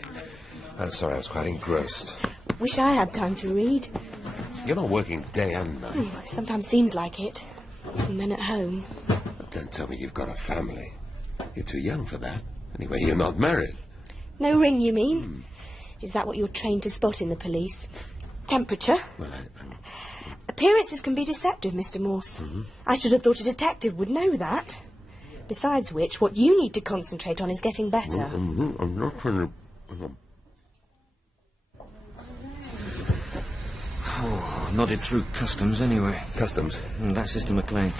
I was quite engrossed. Wish I had time to read. You're not working day and night. Sometimes seems like it. And then at home. Don't tell me you've got a family. You're too young for that. Anyway, you're not married. No ring, you mean? Is that what you're trained to spot in the police? Temperature? Well, Appearances can be deceptive, Mr. Morse. I should have thought a detective would know that. Besides which, what you need to concentrate on is getting better. I'm not trying to... Oh, nodded through customs anyway. Customs? That's Sister McLean.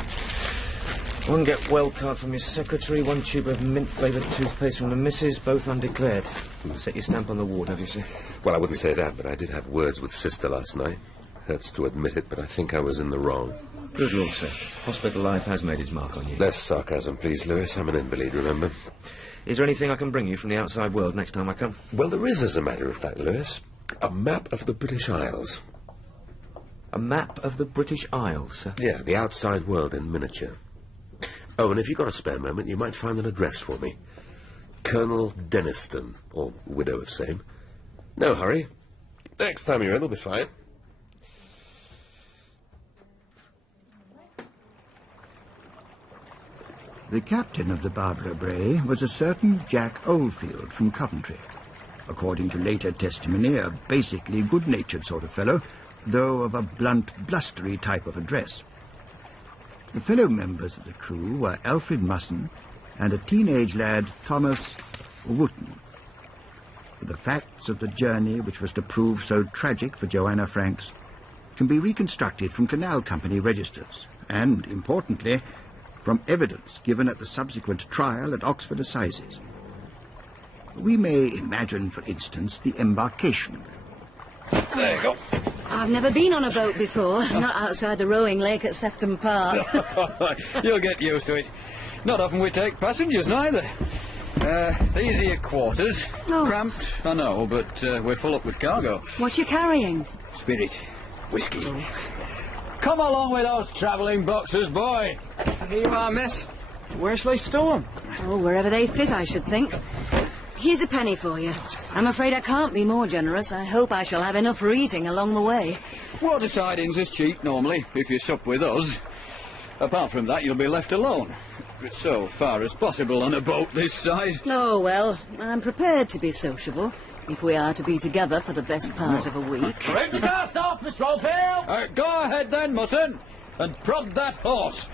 One get well card from your secretary, one tube of mint-flavoured toothpaste from the missus, both undeclared. Set your stamp on the ward, have you, sir? Well, I wouldn't say that, but I did have words with Sister last night. Hurts to admit it, but I think I was in the wrong. Good Lord, sir. Hospital life has made its mark on you. Less sarcasm, please, Lewis. I'm an invalid, remember? Is there anything I can bring you from the outside world next time I come? Well, there is, as a matter of fact, Lewis. A map of the British Isles. A map of the British Isles, sir? Yeah, the outside world in miniature. Oh, and if you've got a spare moment, you might find an address for me. Colonel Denniston, or widow of same. No hurry. Next time you're in, it'll be fine. The captain of the Barbara Bray was a certain Jack Oldfield from Coventry. According to later testimony, a basically good-natured sort of fellow, though of a blunt, blustery type of address. The fellow members of the crew were Alfred Musson and a teenage lad, Thomas Wotton. The facts of the journey, which was to prove so tragic for Joanna Franks, can be reconstructed from Canal Company registers and, importantly, from evidence given at the subsequent trial at Oxford Assizes. We may imagine, for instance, the embarkation. There you go. I've never been on a boat before, not outside the rowing lake at Sefton Park. You'll get used to it. Not often we take passengers, neither. These are your quarters. Oh. Cramped, I know, but we're full up with cargo. What you carrying? Spirit. Whiskey. Come along with those travelling boxes, boy. Here you are, miss. Where shall I store 'em? Oh, wherever they fit, I should think. Here's a penny for you. I'm afraid I can't be more generous. I hope I shall have enough for eating along the way. Water sidings is cheap, normally, if you sup with us. Apart from that, you'll be left alone. So far as possible on a boat this size. Oh, well, I'm prepared to be sociable, if we are to be together for the best part of a week. Ready to cast off, Mr. Oldfield? Go ahead then, Mutton, and prod that horse.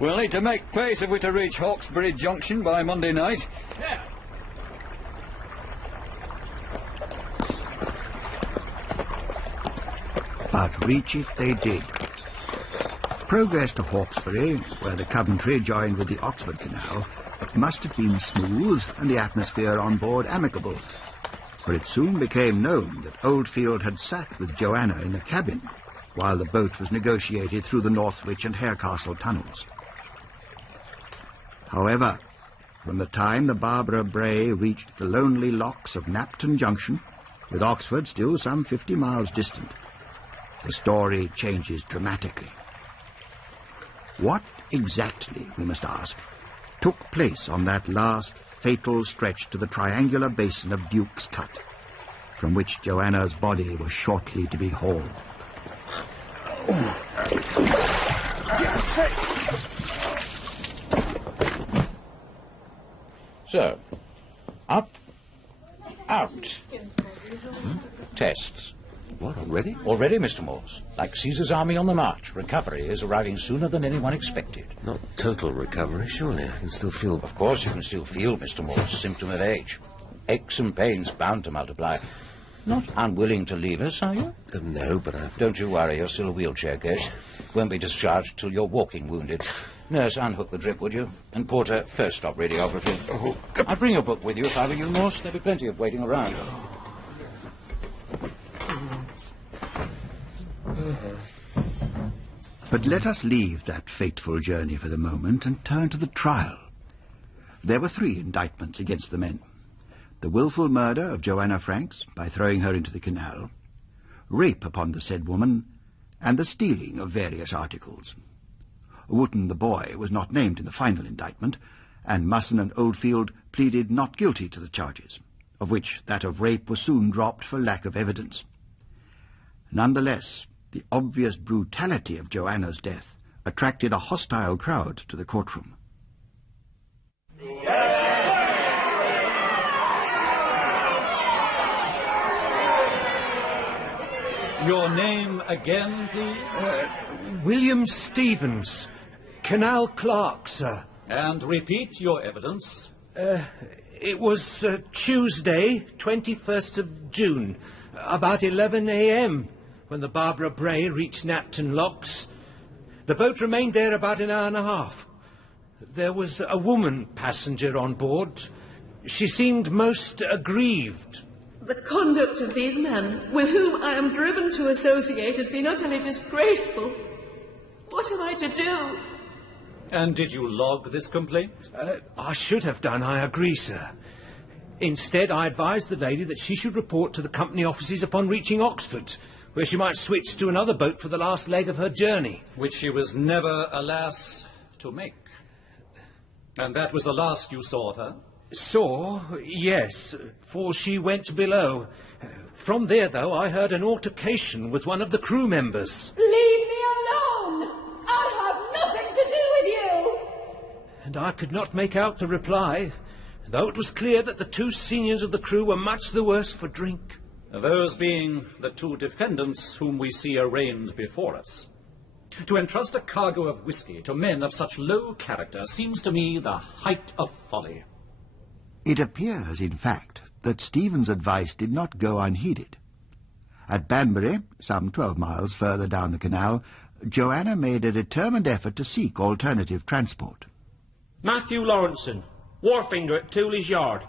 We'll need to make pace if we're to reach Hawkesbury Junction by Monday night. Yeah. But reach it they did. Progress to Hawkesbury, where the Coventry joined with the Oxford Canal, must have been smooth and the atmosphere on board amicable, for it soon became known that Oldfield had sat with Joanna in the cabin while the boat was negotiated through the Northwich and Harecastle tunnels. However, from the time the Barbara Bray reached the lonely locks of Knapton Junction, with Oxford still some 50 miles distant, the story changes dramatically. What exactly, we must ask, took place on that last fatal stretch to the triangular basin of Duke's Cut, from which Joanna's body was shortly to be hauled? So, up, out. Tests. What, already? Already, Mr. Morse. Like Caesar's army on the march. Recovery is arriving sooner than anyone expected. Not total recovery, surely. I can still feel... Of course you can still feel, Mr. Morse, symptom of age. Aches and pains bound to multiply. Not unwilling to leave us, are you? No, but I've... Don't you worry, you're still a wheelchair case. Won't be discharged till you're walking wounded. Nurse, unhook the drip, would you? And Porter, first stop radiography. Oh, I'd bring a book with you if I were you, Morse. There'll be plenty of waiting around. But let us leave that fateful journey for the moment and turn to the trial. There were 3 indictments against the men. The wilful murder of Joanna Franks by throwing her into the canal, rape upon the said woman, and the stealing of various articles. Wootton the boy was not named in the final indictment, and Musson and Oldfield pleaded not guilty to the charges, of which that of rape was soon dropped for lack of evidence. Nonetheless, the obvious brutality of Joanna's death attracted a hostile crowd to the courtroom. Your name again, please? William Stevens, Canal Clerk, sir. And repeat your evidence. It was Tuesday, 21st of June, about 11 a.m., when the Barbara Bray reached Knapton Locks. The boat remained there about an hour and a half. There was a woman passenger on board. She seemed most aggrieved. The conduct of these men, with whom I am driven to associate, has been utterly disgraceful. What am I to do? And did you log this complaint? I should have done, I agree, sir. Instead, I advised the lady that she should report to the company offices upon reaching Oxford, where she might switch to another boat for the last leg of her journey. Which she was never, alas, to make. And that was the last you saw of her? Saw, yes, for she went below. From there, though, I heard an altercation with one of the crew members. Leave me alone! I have nothing to do with you! And I could not make out the reply, though it was clear that the 2 seniors of the crew were much the worse for drink. Those being the 2 defendants whom we see arraigned before us. To entrust a cargo of whiskey to men of such low character seems to me the height of folly. It appears, in fact, that Stephen's advice did not go unheeded. At Banbury, some 12 miles further down the canal, Joanna made a determined effort to seek alternative transport. Matthew Lawrenson, wharfinger at Tooley's Yard.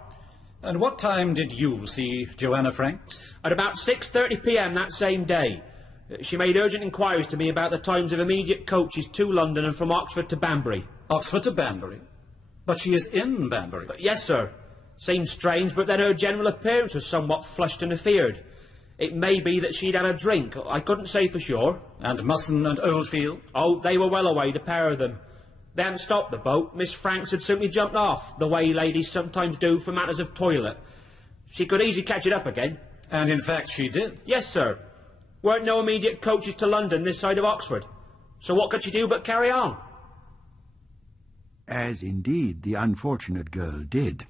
And what time did you see Joanna Franks? At about 6:30 p.m. that same day. She made urgent inquiries to me about the times of immediate coaches to London and from Oxford to Banbury. Oxford to Banbury? But she is in Banbury. Yes, sir. Seemed strange, but then her general appearance was somewhat flushed and afeared. It may be that she'd had a drink. I couldn't say for sure. And Musson and Oldfield? Oh, they were well away, the pair of them. They hadn't stopped the boat. Miss Franks had simply jumped off, the way ladies sometimes do for matters of toilet. She could easily catch it up again. And in fact she did? Yes, sir. Weren't no immediate coaches to London this side of Oxford. So what could she do but carry on? As indeed the unfortunate girl did.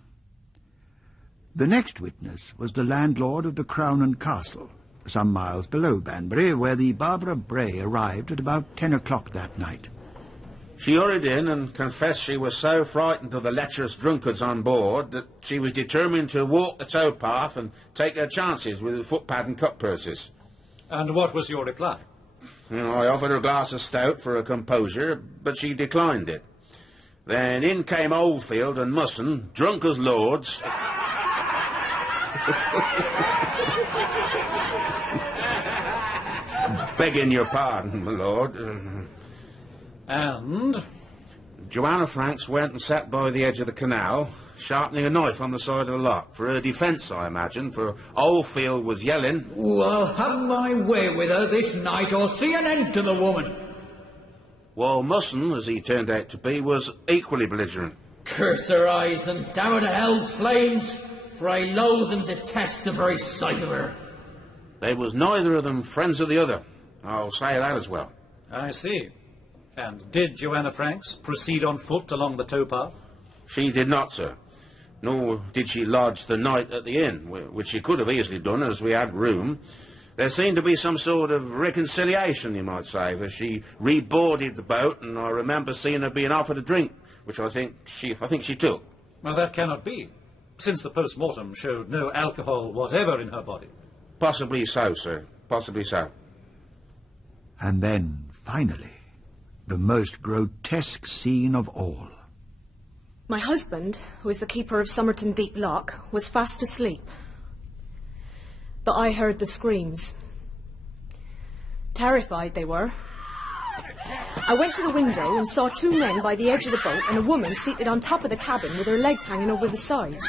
The next witness was the landlord of the Crown and Castle, some miles below Banbury, where the Barbara Bray arrived at about 10 o'clock that night. She hurried in and confessed she was so frightened of the lecherous drunkards on board that she was determined to walk the towpath and take her chances with the footpad and cutpurses. And what was your reply? I offered her a glass of stout for her composure, but she declined it. Then in came Oldfield and Musson, drunk as lords. Begging your pardon, my lord. And? Joanna Franks went and sat by the edge of the canal, sharpening a knife on the side of the lock. For her defence, I imagine, for Oldfield was yelling. Oh, I'll have my way with her this night or see an end to the woman. While Musson, as he turned out to be, was equally belligerent. Curse her eyes and damn her to hell's flames, for I loathe and detest the very sight of her. They was neither of them friends of the other. I'll say that as well. I see. And did Joanna Franks proceed on foot along the towpath? She did not, sir. Nor did she lodge the night at the inn, which she could have easily done, as we had room. There seemed to be some sort of reconciliation, you might say, for she reboarded the boat, and I remember seeing her being offered a drink, which I think she took. Well, that cannot be, since the post-mortem showed no alcohol whatever in her body. Possibly so, sir. Possibly so. And then, finally, the most grotesque scene of all. My husband, who is the keeper of Somerton Deep Lock, was fast asleep. But I heard the screams. Terrified they were. I went to the window and saw two men by the edge of the boat and a woman seated on top of the cabin with her legs hanging over the side.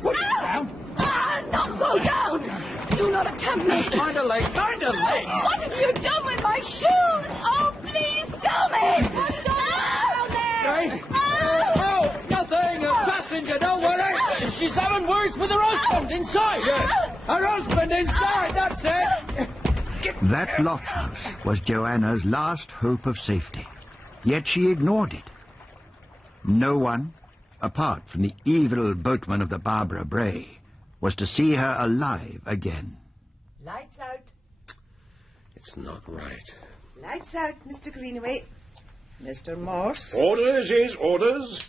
Push it down. Not go down! Do not attempt me! Find a leg, find a leg! What have you done with my shoes? Oh, please tell me! What's going on there? Hey? Oh, nothing! A passenger, don't worry! She's having words with her husband inside! Yes. Her husband inside, that's it! That lockhouse was Joanna's last hope of safety, yet she ignored it. No one, apart from the evil boatman of the Barbara Bray, was to see her alive again. Lights out. It's not right. Lights out, Mr. Greenaway. Mr. Morse. Orders is orders.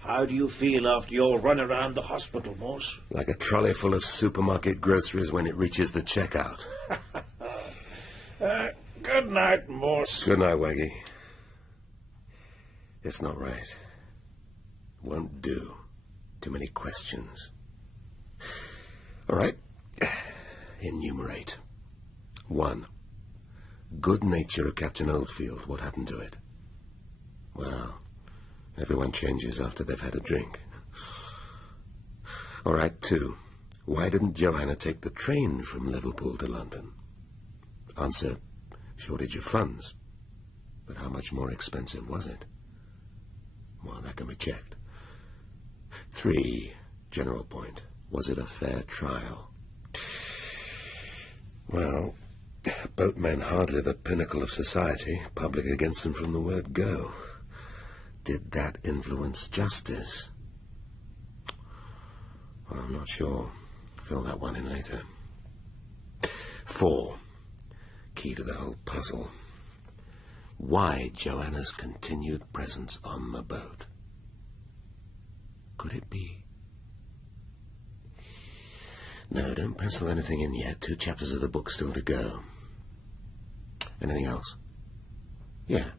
How do you feel after your run around the hospital, Morse? Like a trolley full of supermarket groceries when it reaches the checkout. Good night, Morse. Good night, Waggy. It's not right. Won't do. Too many questions. All right. Enumerate. 1. Good nature of Captain Oldfield. What happened to it? Well, everyone changes after they've had a drink. All right, 2. Why didn't Joanna take the train from Liverpool to London? Answer, shortage of funds. But how much more expensive was it? Well, that can be checked. 3. General point. Was it a fair trial? Well, boatmen hardly the pinnacle of society, public against them from the word go. Did that influence justice? Well, I'm not sure. Fill that one in later. 4. Key to the whole puzzle. Why Joanna's continued presence on the boat? Could it be? No, don't pencil anything in yet. 2 chapters of the book still to go. Anything else? Yeah.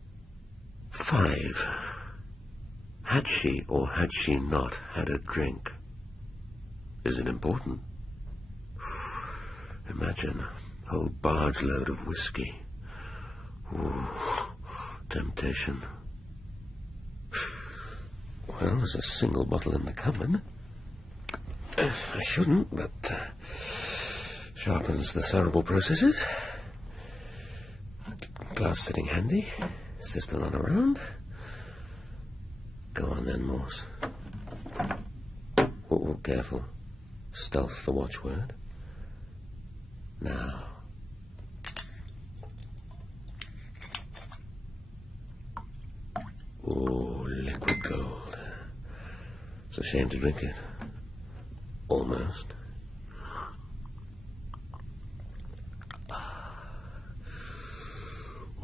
5. Had she or had she not had a drink? Is it important? Imagine a whole barge load of whiskey. Ooh, temptation. Well, Well, there's a single bottle in the cupboard. I shouldn't, but sharpens the cerebral processes. Glass sitting handy. Sister not around. Go on then, Morse. Oh, careful. Stealth the watchword. Now. Oh, liquid gold. It's a shame to drink it. Almost.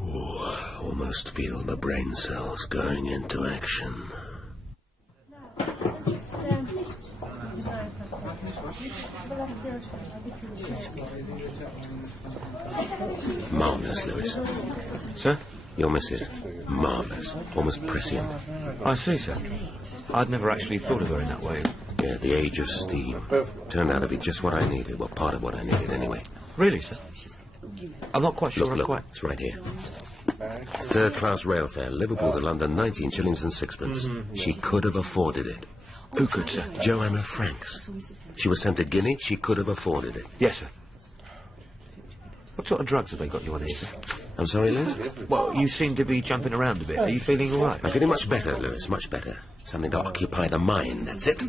Oh, almost feel the brain cells going into action. Marvellous, Lewis. Sir? Your missus. Marvellous. Almost prescient. I see, sir. I'd never actually thought of her in that way. Yeah, the age of steam. Turned out to be just what I needed. Well, part of what I needed, anyway. Really, sir? I'm not quite sure. Look, it's right here. Third-class rail fare, Liverpool to London, 19 shillings and sixpence. She could have afforded it. Who could, sir? Joanna Franks. She was sent to Guinea. She could have afforded it. Yes, sir. What sort of drugs have they got you on here, sir? I'm sorry, Lewis? Well, you seem to be jumping around a bit. Are you feeling all right? I'm feeling much better, Lewis, much better. Something to occupy the mind, that's it.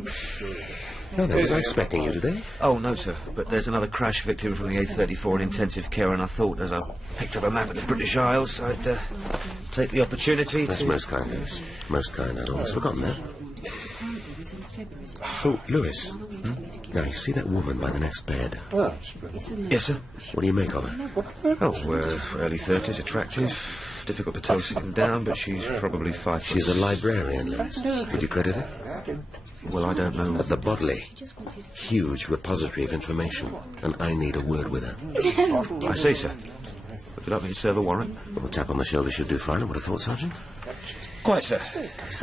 No, was I expecting you today? Oh, no, sir. But there's another crash victim from the A34 in intensive care, and I thought, as I picked up a map of the British Isles, I'd take the opportunity That's most kind, Lewis. Most kind. I'd almost forgotten that. Oh, Lewis. Now, you see that woman by the next bed? Yes, sir. What do you make of her? Oh, early 30s, attractive. Difficult to tell sitting down, but she's probably 5 foot. She's a librarian, Lewis. Would you credit it? Well, I don't know. At the Bodley. Huge repository of information. And I need a word with her. I see, sir. Would you like me to serve a warrant? Well, a tap on the shoulder should do fine, I would have thought, Sergeant. Quite, sir.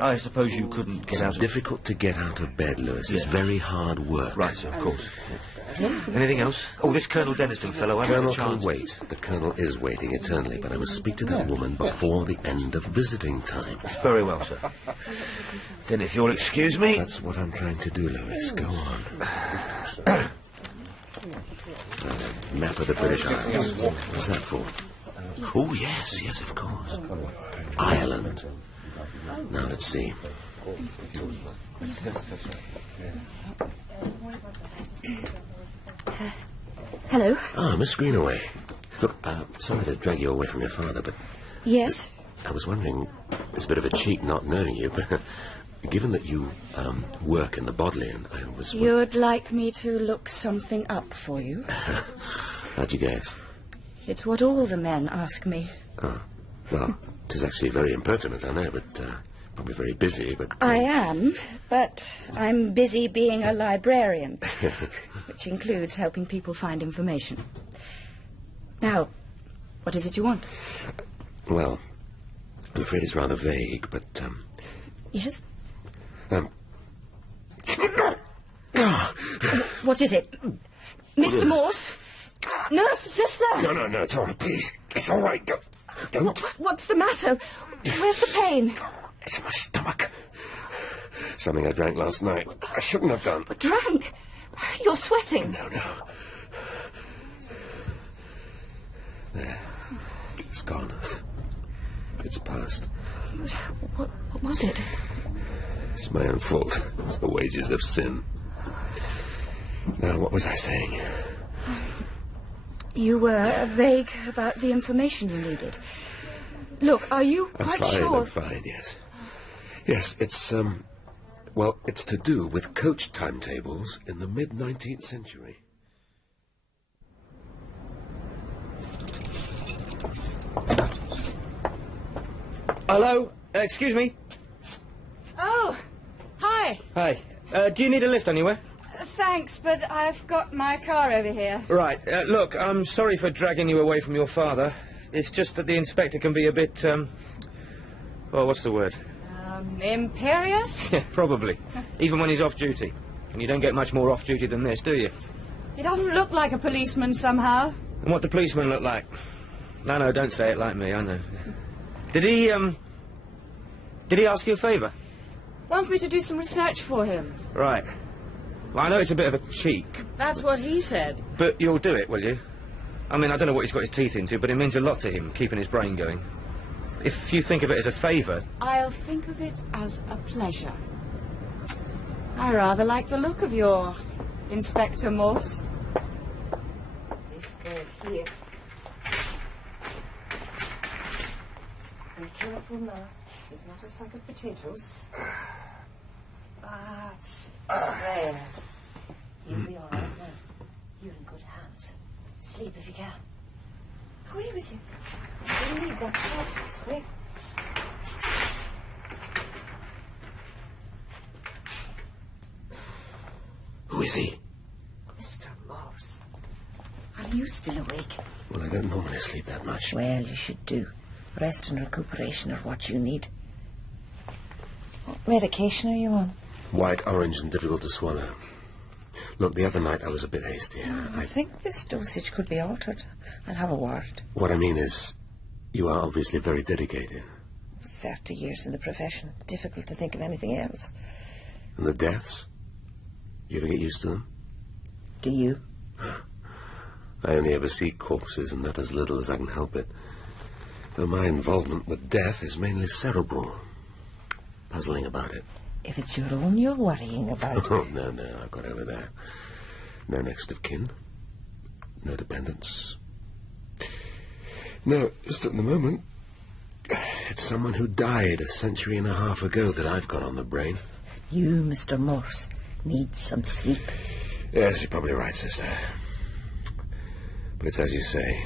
I suppose you couldn't get out of... It's difficult to get out of bed, Lewis. It's very hard work. Right, sir, of course. Anything else? Oh, this Colonel Denniston fellow, I Colonel can wait. The Colonel is waiting eternally, but I must speak to that woman before the end of visiting time. Very well, sir. Then if you'll excuse me... That's what I'm trying to do, Lewis. Go on. Map of the British Isles. What's that for? Oh, yes, of course. Ireland. Now, let's see. Hello. Ah, Miss Greenaway. Look, sorry to drag you away from your father, but... Yes? I was wondering, it's a bit of a cheat not knowing you, but given that you work in the Bodleian, I was... You'd like me to look something up for you? How'd you guess? It's what all the men ask me. Oh, well, 'tis actually very impertinent, I know, but probably very busy, but... I am, but I'm busy being a librarian, which includes helping people find information. Now, what is it you want? Well, I'm afraid it's rather vague, but, Yes? What is it? Mr. Morse? Nurse, sister! No, it's all right, please. It's all right, don't. What's the matter? Where's the pain? It's in my stomach. Something I drank last night. I shouldn't have done. Drank? You're sweating. No. There. It's gone. It's past. What was it? It's my own fault. It's the wages of sin. Now, what was I saying? You were vague about the information you needed. Look, are you quite sure? I'm fine, yes. Yes, it's, well, it's to do with coach timetables in the mid-19th century. Hello? Excuse me? Oh, hi. Hi. Do you need a lift anywhere? Thanks, but I've got my car over here. Right. Look, I'm sorry for dragging you away from your father. It's just that the inspector can be a bit, well, what's the word? Imperious? Yeah, probably. Even when he's off duty. And you don't get much more off duty than this, do you? He doesn't look like a policeman somehow. And what do policemen look like? No, don't say it like me, I know. Did he ask you a favour? Wants me to do some research for him. Right. Well, I know it's a bit of a cheek, That's what he said. but you'll do it, will you? I mean, I don't know what he's got his teeth into, but it means a lot to him, keeping his brain going. If you think of it as a favour... I'll think of it as a pleasure. I rather like the look of your Inspector Morse. This bird here. Be careful now. There's not a sack of potatoes. That's there. You'll be all right now. You're in good hands. Sleep if you can. Away with you. You need that talk this way. Who is he? Mr. Morse. Are you still awake? Well, I don't normally sleep that much. Well, you should do. Rest and recuperation are what you need. What medication are you on? White, orange, and difficult to swallow. Look, the other night I was a bit hasty. I think this dosage could be altered. I'll have a word. What I mean is, you are obviously very dedicated. 30 years in the profession. Difficult to think of anything else. And the deaths? You ever get used to them? Do you? I only ever see corpses, and that as little as I can help it. Though my involvement with death is mainly cerebral. Puzzling about it. If it's your own you're worrying about. Oh, no, I've got over that. No next of kin. No dependents. No, just at the moment, it's someone who died a century and a half ago that I've got on the brain. You, Mr. Morse, need some sleep. Yes, you're probably right, sister. But it's as you say.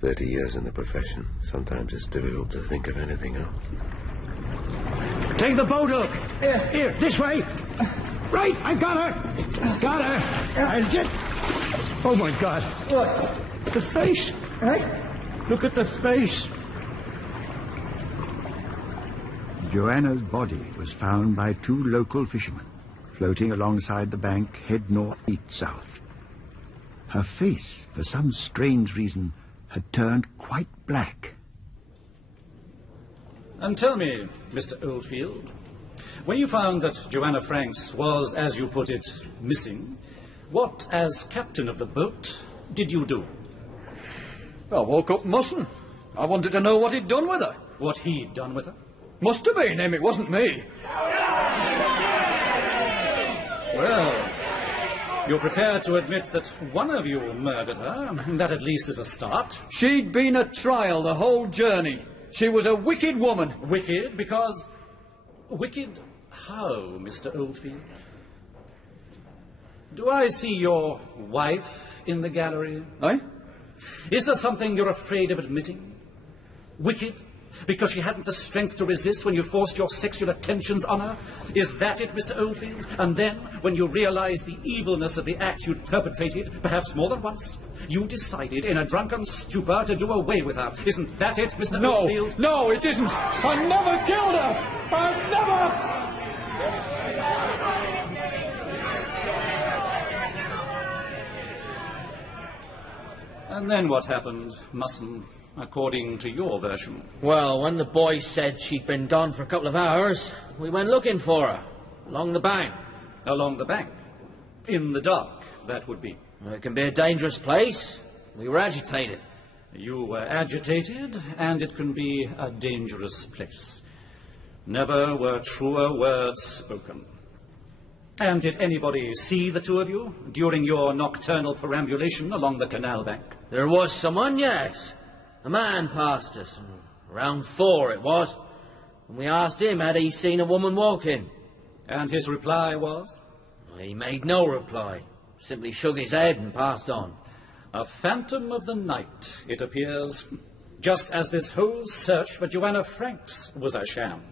30 years in the profession. Sometimes it's difficult to think of anything else. Take the boat hook. Here, this way. Right, I got her. Got her. I'll get... Oh, my God. What? The face. Right? Look at the face. Joanna's body was found by 2 local fishermen, floating alongside the bank, head north, east, south. Her face, for some strange reason, had turned quite black. And tell me, Mr. Oldfield, when you found that Joanna Franks was, as you put it, missing, what, as captain of the boat, did you do? I woke up mussing. I wanted to know what he'd done with her. What he'd done with her? Must have been him, it wasn't me. Well, you're prepared to admit that one of you murdered her. That at least is a start. She'd been at trial the whole journey. She was a wicked woman. Wicked because... Wicked how, Mr. Oldfield? Do I see your wife in the gallery? Eh? Is there something you're afraid of admitting? Wicked because she hadn't the strength to resist when you forced your sexual attentions on her? Is that it, Mr. Oldfield? And then, when you realized the evilness of the act you'd perpetrated, perhaps more than once, you decided in a drunken stupor to do away with her. Isn't that it, Mr. Oldfield? No, it isn't. I never killed her. I never... And then what happened, Musson, according to your version? Well, when the boy said she'd been gone for a couple of hours, we went looking for her, along the bank. Along the bank? In the dark, that would be. It can be a dangerous place. We were agitated. You were agitated, and it can be a dangerous place. Never were truer words spoken. And did anybody see the two of you during your nocturnal perambulation along the canal bank? There was someone, yes. A man passed us, and around 4 it was. And we asked him had he seen a woman walking. And his reply was? He made no reply. Simply shook his head and passed on. A phantom of the night, it appears. Just as this whole search for Joanna Franks was a sham.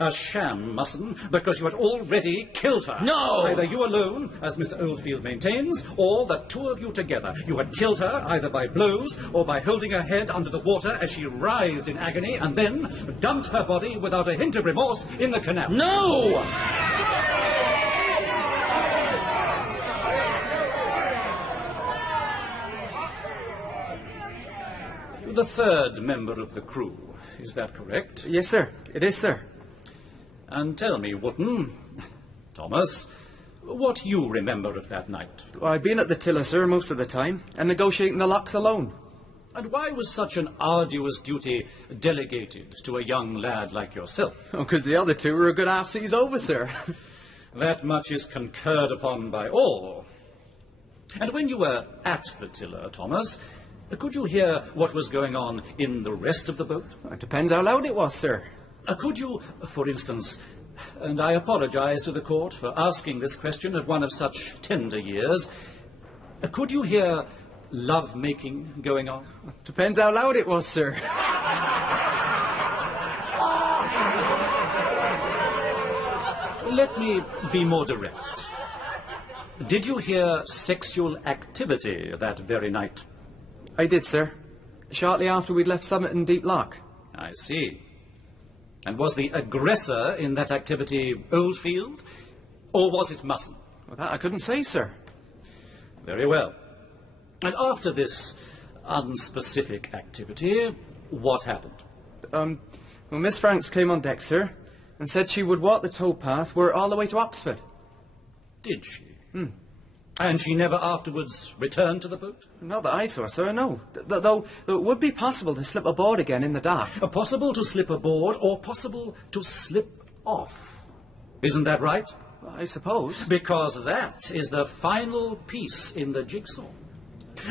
A sham, Musson, because you had already killed her. No! Either you alone, as Mr. Oldfield maintains, or the two of you together. You had killed her either by blows or by holding her head under the water as she writhed in agony, and then dumped her body without a hint of remorse in the canal. No! The third member of the crew, is that correct? Yes, sir. It is, sir. And tell me, Wootton, Thomas, what you remember of that night. Well, I've been at the tiller, sir, most of the time, and negotiating the locks alone. And why was such an arduous duty delegated to a young lad like yourself? Oh, because the other two were a good half seas over, sir. That much is concurred upon by all. And when you were at the tiller, Thomas, could you hear what was going on in the rest of the boat? It depends how loud it was, sir. Could you, for instance, and I apologize to the court for asking this question of one of such tender years, could you hear love-making going on? Depends how loud it was, sir. Let me be more direct. Did you hear sexual activity that very night? I did, sir. Shortly after we'd left Summit and Deep Lock. I see. And was the aggressor in that activity Oldfield, or was it Musson? Well, that I couldn't say, sir. Very well. And after this unspecific activity, what happened? Well, Miss Franks came on deck, sir, and said she would walk the towpath were all the way to Oxford. Did she? And she never afterwards returned to the boat? Not that I saw, sir, no. Though it would be possible to slip aboard again in the dark. Possible to slip aboard, or possible to slip off. Isn't that right? Well, I suppose. Because that is the final piece in the jigsaw.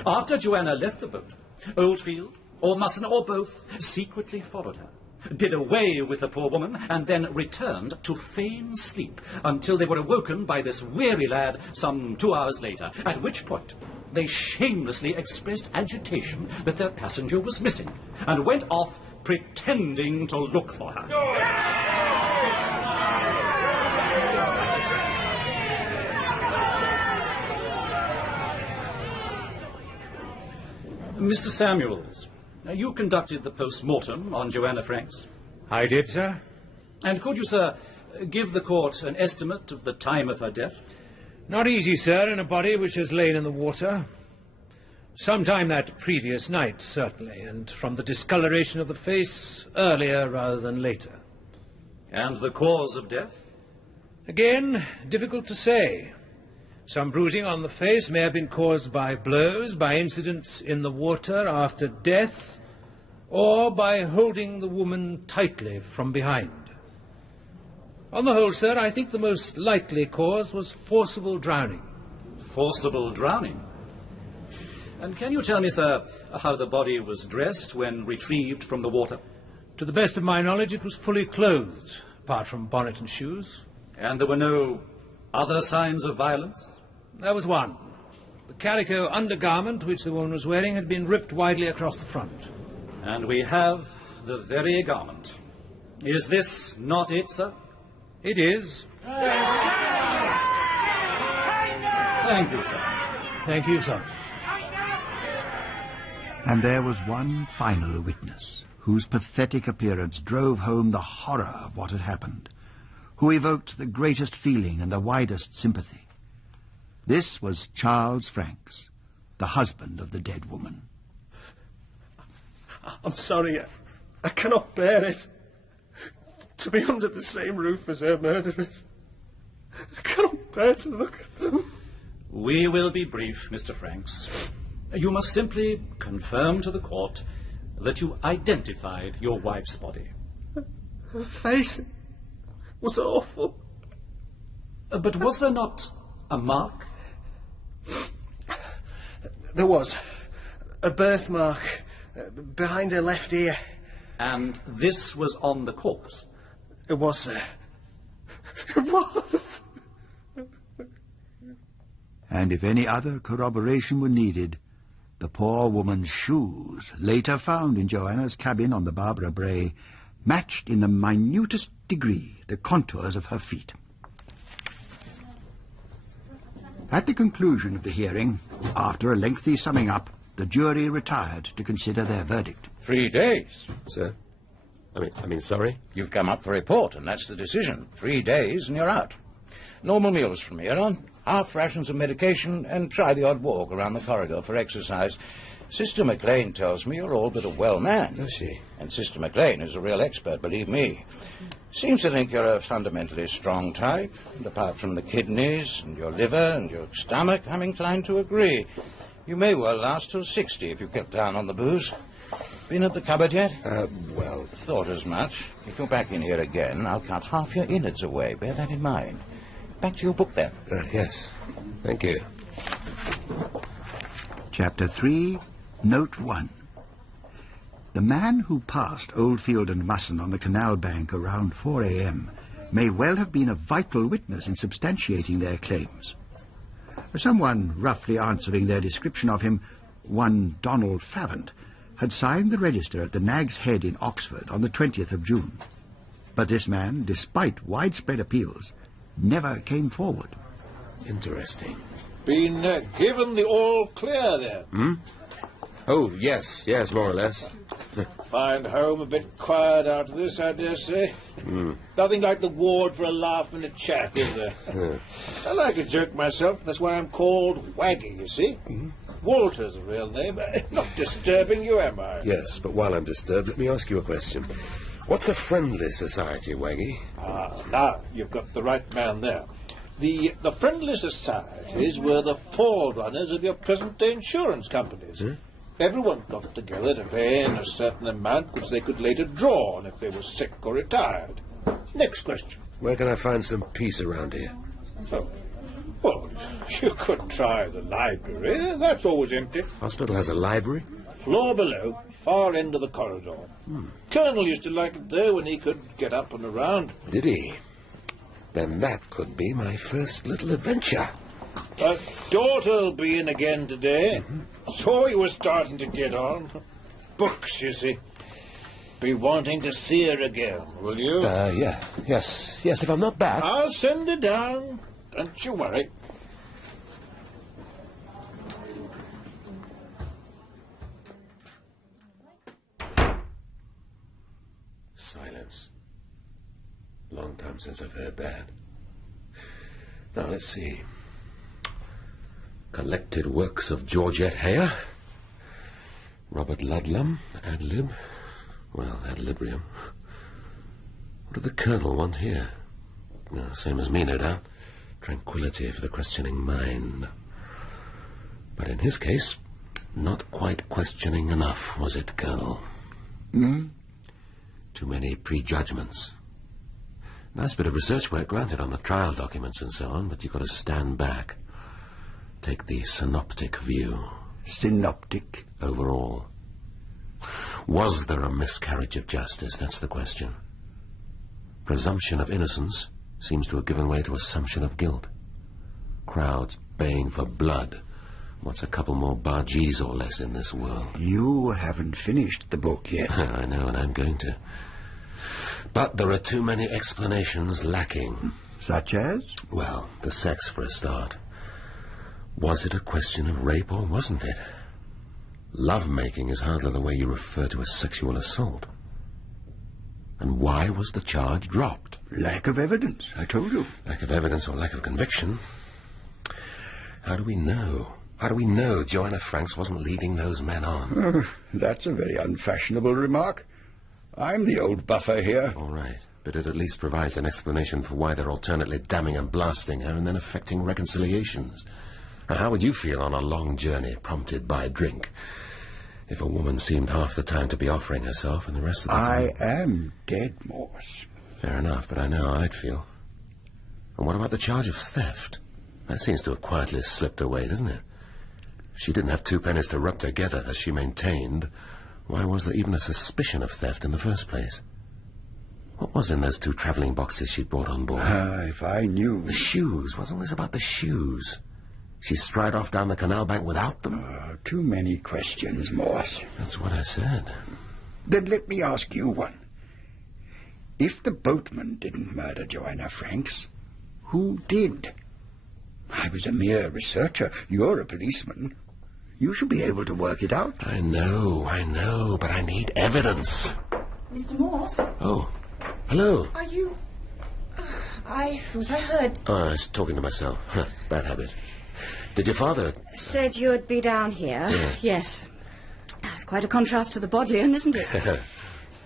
After Joanna left the boat, Oldfield, or Musson, or both, secretly followed her, did away with the poor woman, and then returned to feigned sleep until they were awoken by this weary lad some 2 hours later, at which point they shamelessly expressed agitation that their passenger was missing, and went off pretending to look for her. Mr. Samuels, you conducted the post-mortem on Joanna Franks. I did, sir. And could you, sir, give the court an estimate of the time of her death? Not easy, sir, in a body which has lain in the water. Sometime that previous night, certainly, and from the discoloration of the face, earlier rather than later. And the cause of death? Again, difficult to say. Some bruising on the face may have been caused by blows, by incidents in the water after death, or by holding the woman tightly from behind. On the whole, sir, I think the most likely cause was forcible drowning. Forcible drowning? And can you tell me, sir, how the body was dressed when retrieved from the water? To the best of my knowledge, it was fully clothed, apart from bonnet and shoes. And there were no other signs of violence? There was one. The calico undergarment which the woman was wearing had been ripped widely across the front. And we have the very garment. Is this not it, sir? It is. Thank you, sir. Thank you, sir. And there was one final witness, whose pathetic appearance drove home the horror of what had happened, who evoked the greatest feeling and the widest sympathy. This was Charles Franks, the husband of the dead woman. I'm sorry, I cannot bear it. To be under the same roof as her murderers. I cannot bear to look at them. We will be brief, Mr. Franks. You must simply confirm to the court that you identified your wife's body. Her face was awful. But was there not a mark? There was. A birthmark behind her left ear. And this was on the corpse? It was, sir. It was. And if any other corroboration were needed, the poor woman's shoes, later found in Joanna's cabin on the Barbara Bray, matched in the minutest degree the contours of her feet. At the conclusion of the hearing, after a lengthy summing up, the jury retired to consider their verdict. 3 days. Sir? I mean, sorry? You've come up for report, and that's the decision. 3 days, and you're out. Normal meals from here on, half rations of medication, and try the odd walk around the corridor for exercise. Sister McLean tells me you're all but a well man. Does she? And Sister McLean is a real expert, believe me. Seems to think you're a fundamentally strong type, and apart from the kidneys and your liver and your stomach, I'm inclined to agree. You may well last till 60 if you kept down on the booze. Been at the cupboard yet? Well... Thought as much. If you're back in here again, I'll cut half your innards away. Bear that in mind. Back to your book, then. Yes. Thank you. Chapter 3, Note 1. The man who passed Oldfield and Musson on the canal bank around 4 a.m. may well have been a vital witness in substantiating their claims. Someone roughly answering their description of him, one Donald Favant, had signed the register at the Nag's Head in Oxford on the 20th of June. But this man, despite widespread appeals, never came forward. Interesting. Been given the all clear then? Hmm? Oh, yes, more or less. Find home a bit quiet after this, I dare say. Nothing like the ward for a laugh and a chat, is there? I like a joke myself. That's why I'm called Waggy, you see. Walter's a real name. Not disturbing you, am I? Yes, but while I'm disturbed, let me ask you a question. What's a friendly society, Waggy? Now, you've got the right man there. The friendly societies were the forerunners of your present-day insurance companies. Everyone got together to pay in a certain amount which they could later draw on if they were sick or retired. Next question. Where can I find some peace around here? Oh, well, you could try the library. That's always empty. Hospital has a library? Floor below, far end of the corridor. Colonel used to like it there when he could get up and around. Did he? Then that could be my first little adventure. Daughter'll be in again today. Saw you were starting to get on. Books, you see. Be wanting to see her again, will you? Yes, if I'm not back. I'll send her down. Don't you worry. Silence. Long time since I've heard that. Now, let's see. Collected works of Georgette Heyer, Robert Ludlum, ad lib. Well, ad librium. What did the Colonel want here? Well, same as me, no doubt. Tranquility for the questioning mind. But in his case, not quite questioning enough, was it, Colonel? Too many prejudgments. Nice bit of research work, granted, on the trial documents and so on, but you've got to stand back. Take the synoptic view. Synoptic? Overall. Was there a miscarriage of justice? That's the question. Presumption of innocence seems to have given way to assumption of guilt. Crowds baying for blood. What's a couple more bargees or less in this world? You haven't finished the book yet. I know, and I'm going to. But there are too many explanations lacking. Such as? Well, the sex for a start. Was it a question of rape or wasn't it? Love-making is hardly the way you refer to a sexual assault. And why was the charge dropped? Lack of evidence, I told you. Lack of evidence or lack of conviction? How do we know? How do we know Joanna Franks wasn't leading those men on? That's a very unfashionable remark. I'm the old buffer here. All right, but it at least provides an explanation for why they're alternately damning and blasting her and then effecting reconciliations. Now, how would you feel on a long journey prompted by drink if a woman seemed half the time to be offering herself and the rest of the time... I am dead, Morse. Fair enough, but I know how I'd feel. And what about the charge of theft? That seems to have quietly slipped away, doesn't it? She didn't have two pennies to rub together, as she maintained. Why was there even a suspicion of theft in the first place? What was in those 2 travelling boxes she'd brought on board? If I knew... The shoes. Wasn't this about the shoes? She stride off down the canal bank without them? Too many questions, Morse. That's what I said. Then let me ask you one. If the boatman didn't murder Joanna Franks, who did? I was a mere researcher. You're a policeman. You should be able to work it out. I know, but I need evidence. Mr. Morse? Oh, hello. Are you... I thought I heard... Oh, I was talking to myself. Bad habit. Did your father... Said you'd be down here. Yeah. Yes. It's quite a contrast to the Bodleian, isn't it?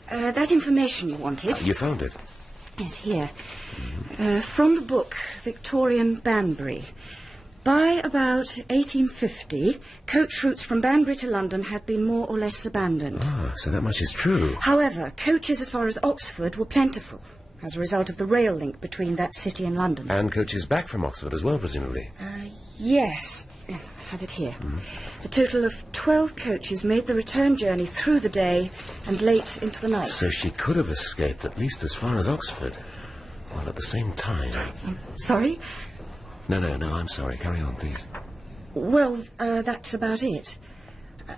That information you wanted. You found it? Yes, here. From the book, Victorian Banbury. By about 1850, coach routes from Banbury to London had been more or less abandoned. Ah, so that much is true. However, coaches as far as Oxford were plentiful, as a result of the rail link between that city and London. And coaches back from Oxford as well, presumably. Yes. Yes, I have it here. A total of 12 coaches made the return journey through the day and late into the night. So she could have escaped at least as far as Oxford. While at the same time... Sorry? No, I'm sorry. Carry on, please. Well, that's about it.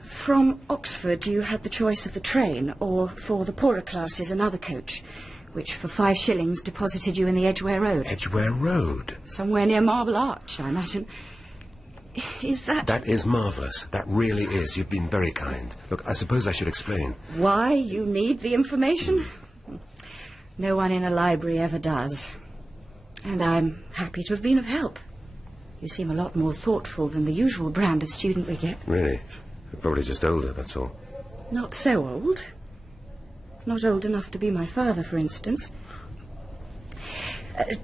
From Oxford, you had the choice of the train, or for the poorer classes, another coach, which for 5 shillings deposited you in the Edgware Road. Edgware Road? Somewhere near Marble Arch, I imagine. Is that... That is marvellous. That really is. You've been very kind. Look, I suppose I should explain. Why you need the information? No one in a library ever does. And I'm happy to have been of help. You seem a lot more thoughtful than the usual brand of student we get. Really? You're probably just older, that's all. Not so old. Not old enough to be my father, for instance.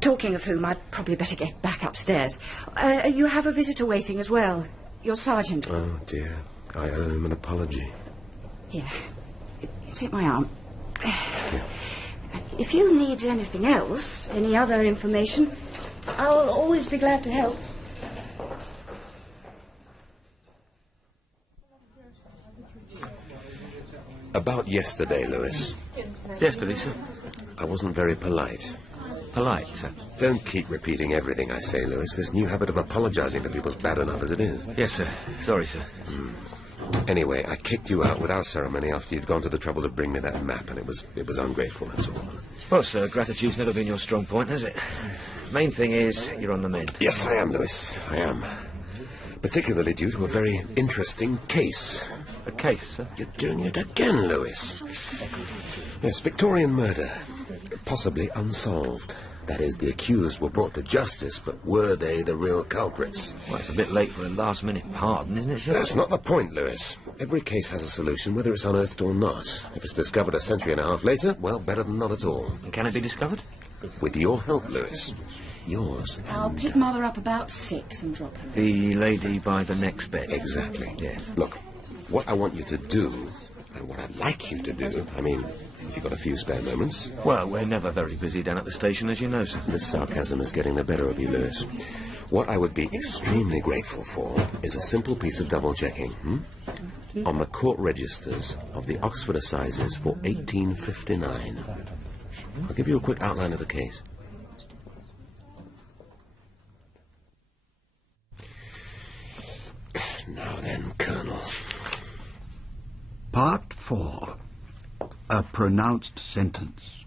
Talking of whom, I'd probably better get back upstairs. You have a visitor waiting as well. Your sergeant. Oh, dear. I owe him an apology. Here. Take my arm. Yeah. If you need anything else, any other information, I'll always be glad to help. About yesterday, Lewis. Yesterday, sir? I wasn't very polite. Polite, sir? Don't keep repeating everything I say, Lewis. This new habit of apologizing to people's bad enough as it is. Yes, sir. Sorry, sir. Anyway, I kicked you out without ceremony after you'd gone to the trouble to bring me that map, and it was ungrateful, that's all. Well, sir, gratitude's never been your strong point, has it? Main thing is, you're on the mend. Yes, I am, Lewis. I am. Particularly due to a very interesting case. A case, sir? You're doing it again, Lewis. Yes, Victorian murder. Possibly unsolved. That is, the accused were brought to justice, but were they the real culprits? Well, it's a bit late for a last-minute pardon, isn't it, sir? That's not the point, Lewis. Every case has a solution, whether it's unearthed or not. If it's discovered a century and a half later, well, better than not at all. And can it be discovered? With your help, Lewis. Yours. I'll pick Mother up about 6 and drop her. The lady by the next bed? Exactly. Yeah. Look, what I want you to do, and what I'd like you to do, I mean, if you've got a few spare moments... Well, we're never very busy down at the station, as you know, sir. The sarcasm is getting the better of you, Lewis. What I would be extremely grateful for is a simple piece of double-checking, on the court registers of the Oxford Assizes for 1859. I'll give you a quick outline of the case. Now then, Colonel. Part 4. A pronounced sentence.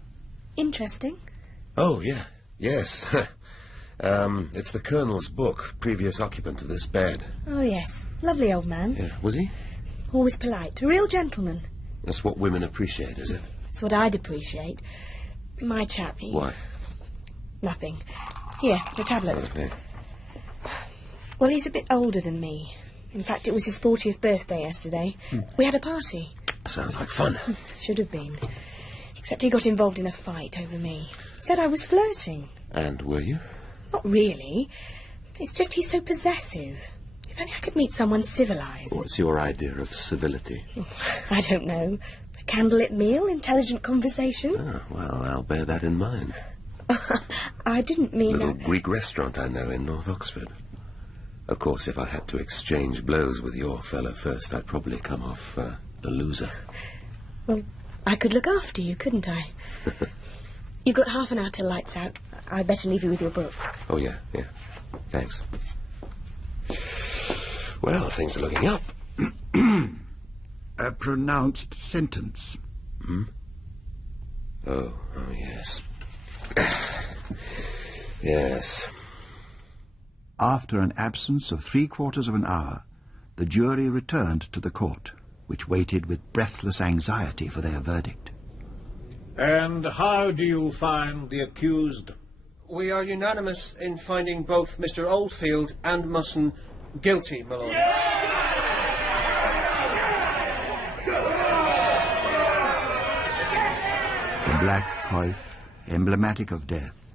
Interesting. Oh, yeah. Yes. It's the Colonel's book, previous occupant of this bed. Oh, yes. Lovely old man. Yeah, was he? Always polite. A real gentleman. That's what women appreciate, is it? It's what I'd appreciate. My chap, he... Why? Nothing. Here, the tablets. Okay. Well, he's a bit older than me. In fact, it was his 40th birthday yesterday. We had a party. Sounds like fun. Should have been. Except he got involved in a fight over me. Said I was flirting. And were you? Not really. It's just he's so possessive. If only I could meet someone civilised. What's your idea of civility? I don't know. A candlelit meal, intelligent conversation. Ah, well, I'll bear that in mind. I didn't mean Little that. Greek restaurant I know in North Oxford. Of course, if I had to exchange blows with your fellow first, I'd probably come off the loser. Well, I could look after you, couldn't I? You've got half an hour till lights out. I'd better leave you with your book. Oh, yeah. Thanks. Well, things are looking up. A pronounced sentence. Oh, yes. Yes. After an absence of 3/4 of an hour, the jury returned to the court, which waited with breathless anxiety for their verdict. And how do you find the accused? We are unanimous in finding both Mr. Oldfield and Musson guilty, my lord. The black coif emblematic of death,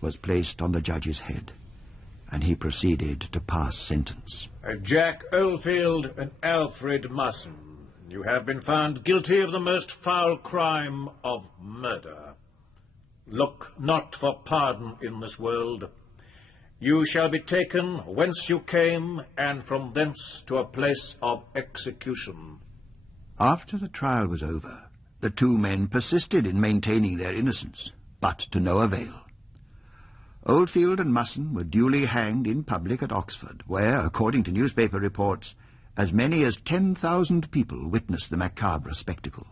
was placed on the judge's head, and he proceeded to pass sentence. Jack Oldfield and Alfred Musson, you have been found guilty of the most foul crime of murder. Look not for pardon in this world. You shall be taken whence you came, and from thence to a place of execution. After the trial was over, the two men persisted in maintaining their innocence, but to no avail. Oldfield and Musson were duly hanged in public at Oxford, where, according to newspaper reports, as many as 10,000 people witnessed the macabre spectacle.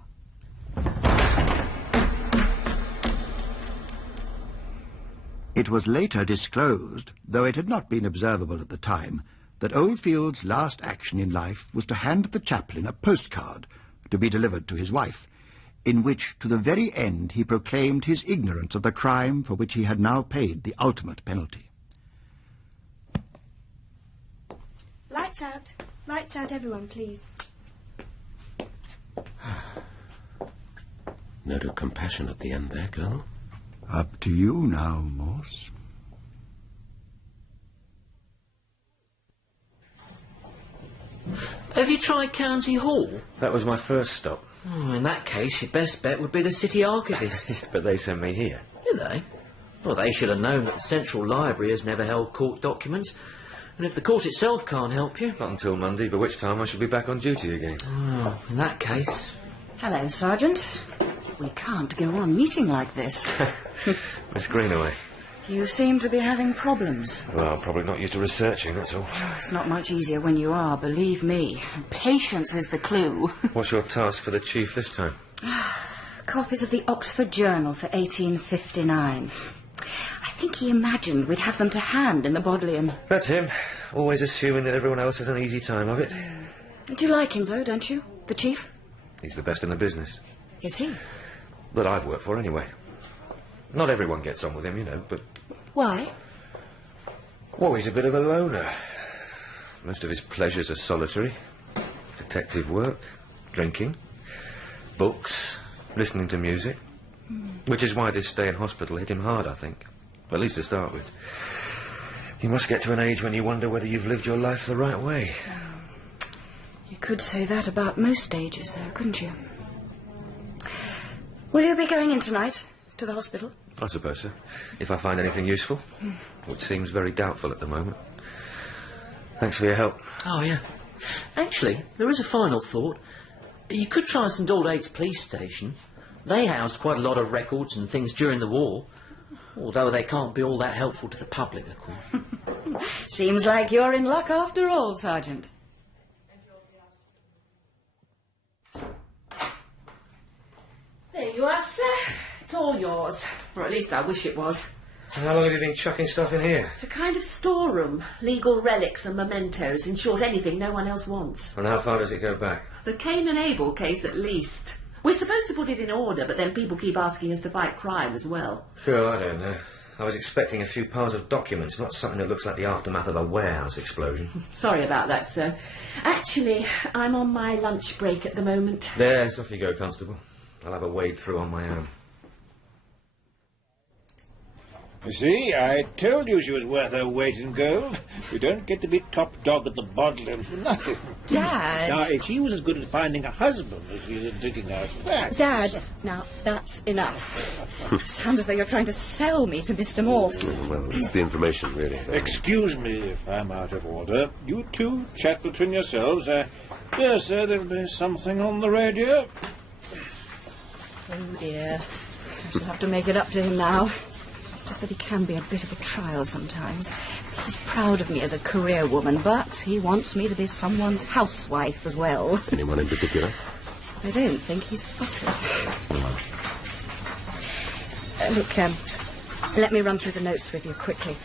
It was later disclosed, though it had not been observable at the time, that Oldfield's last action in life was to hand the chaplain a postcard to be delivered to his wife, in which, to the very end, he proclaimed his ignorance of the crime for which he had now paid the ultimate penalty. Lights out. Lights out, everyone, please. Note of compassion at the end there, Colonel. Up to you now, Morse. Have you tried County Hall? That was my first stop. Oh, in that case, your best bet would be the city archivists. But they sent me here. Did they? Well, they should have known that the Central Library has never held court documents. And if the court itself can't help you... Not until Monday, by which time I shall be back on duty again. Oh, in that case... Hello, Sergeant. We can't go on meeting like this. Miss Greenaway. You seem to be having problems. Well, I'm probably not used to researching, that's all. Oh, it's not much easier when you are, believe me. Patience is the clue. What's your task for the chief this time? Copies of the Oxford Journal for 1859. I think he imagined we'd have them to hand in the Bodleian. That's him. Always assuming that everyone else has an easy time of it. Do you like him, though, don't you? The chief? He's the best in the business. Is he? That I've worked for, anyway. Not everyone gets on with him, you know, but... Why? Well, he's a bit of a loner. Most of his pleasures are solitary. Detective work, drinking, books, listening to music. Which is why this stay in hospital hit him hard, I think. At least to start with. You must get to an age when you wonder whether you've lived your life the right way. You could say that about most ages, though, couldn't you? Will you be going in tonight to the hospital? I suppose so. If I find anything useful, which seems very doubtful at the moment. Thanks for your help. Oh, yeah. Actually, there is a final thought. You could try St Aldate's police station. They housed quite a lot of records and things during the war, although they can't be all that helpful to the public, of course. Seems like you're in luck after all, Sergeant. There you are, sir. It's all yours. Or at least I wish it was. How long have you been chucking stuff in here? It's a kind of storeroom. Legal relics and mementos. In short, anything no one else wants. And how far does it go back? The Cain and Abel case, at least. We're supposed to put it in order, but then people keep asking us to fight crime as well. Oh, I don't know. I was expecting a few piles of documents, not something that looks like the aftermath of a warehouse explosion. Sorry about that, sir. Actually, I'm on my lunch break at the moment. There, off you go, Constable. I'll have a wade through on my own. You see, I told you she was worth her weight in gold. You don't get to be top dog at the Bodleian for nothing. Dad! Now, if she was as good at finding a husband as she is at digging out facts... Dad, now, that's enough. Sounds as though you're trying to sell me to Mr. Morse. Well, it's the information, really. Excuse me if I'm out of order. You two chat between yourselves. Yes, sir, there'll be something on the radio. Oh, dear. I shall have to make it up to him now. Just that he can be a bit of a trial sometimes. He's proud of me as a career woman, but he wants me to be someone's housewife as well. Anyone in particular? I don't think he's fussy. Look, let me run through the notes with you quickly.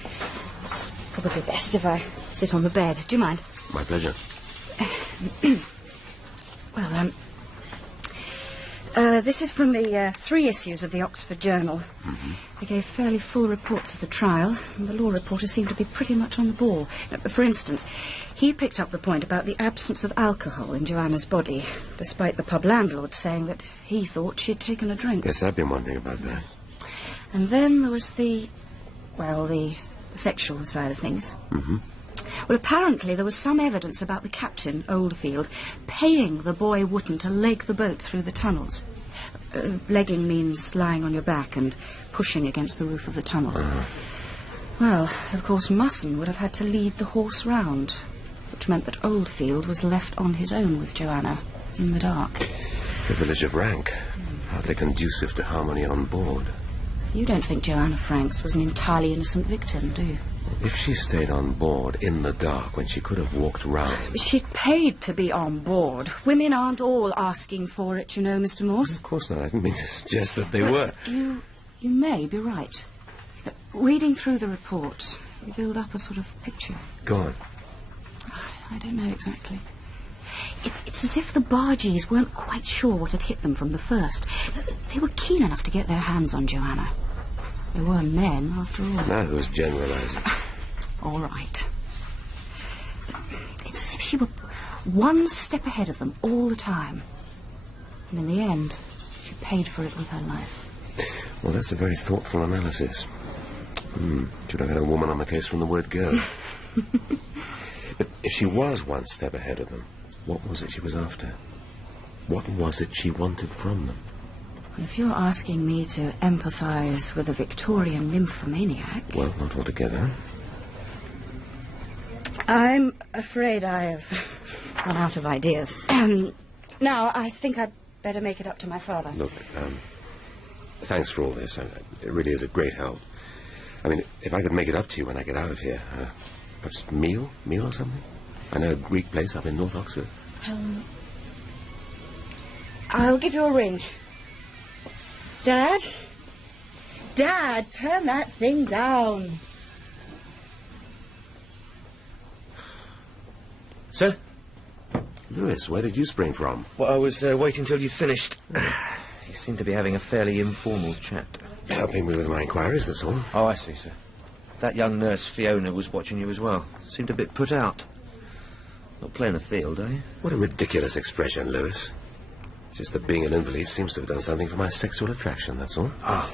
It's probably best if I sit on the bed. Do you mind? My pleasure. Well, this is from the 3 issues of the Oxford Journal. They gave fairly full reports of the trial, and the law reporter seemed to be pretty much on the ball. For instance, he picked up the point about the absence of alcohol in Joanna's body, despite the pub landlord saying that he thought she'd taken a drink. Yes, I've been wondering about that. And then there was the sexual side of things. Mm-hmm. Well, apparently there was some evidence about the captain, Oldfield, paying the boy Wootton to leg the boat through the tunnels. Legging means lying on your back and pushing against the roof of the tunnel. Well, of course, Musson would have had to lead the horse round, which meant that Oldfield was left on his own with Joanna in the dark. Privilege of rank. Hardly conducive to harmony on board. You don't think Joanna Franks was an entirely innocent victim, do you? If she stayed on board in the dark when she could have walked round... She'd paid to be on board. Women aren't all asking for it, you know, Mr. Morse. Of course not. I didn't mean to suggest that they were. You may be right. Reading through the report, you build up a sort of picture. Go on. I don't know exactly. It's as if the bargees weren't quite sure what had hit them from the first. They were keen enough to get their hands on Joanna. They were men, after all. Now who's generalising? All right. It's as if she were one step ahead of them all the time. And in the end, she paid for it with her life. Well, that's a very thoughtful analysis. Should have had a woman on the case from the word go. But if she was one step ahead of them, what was it she was after? What was it she wanted from them? If you're asking me to empathise with a Victorian nymphomaniac... Well, not altogether. I'm afraid I have run out of ideas. Now, I think I'd better make it up to my father. Look, thanks for all this. It really is a great help. I mean, if I could make it up to you when I get out of here, perhaps meal or something? I know a Greek place up in North Oxford. I'll give you a ring. Dad? Dad, turn that thing down. Sir? Lewis, where did you spring from? Well, I was waiting till you finished. You seem to be having a fairly informal chat. Helping me with my inquiries, that's all. Oh, I see, sir. That young nurse, Fiona, was watching you as well. Seemed a bit put out. Not playing a field, are you? What a ridiculous expression, Lewis. Just that being an invalid seems to have done something for my sexual attraction, that's all. Ah.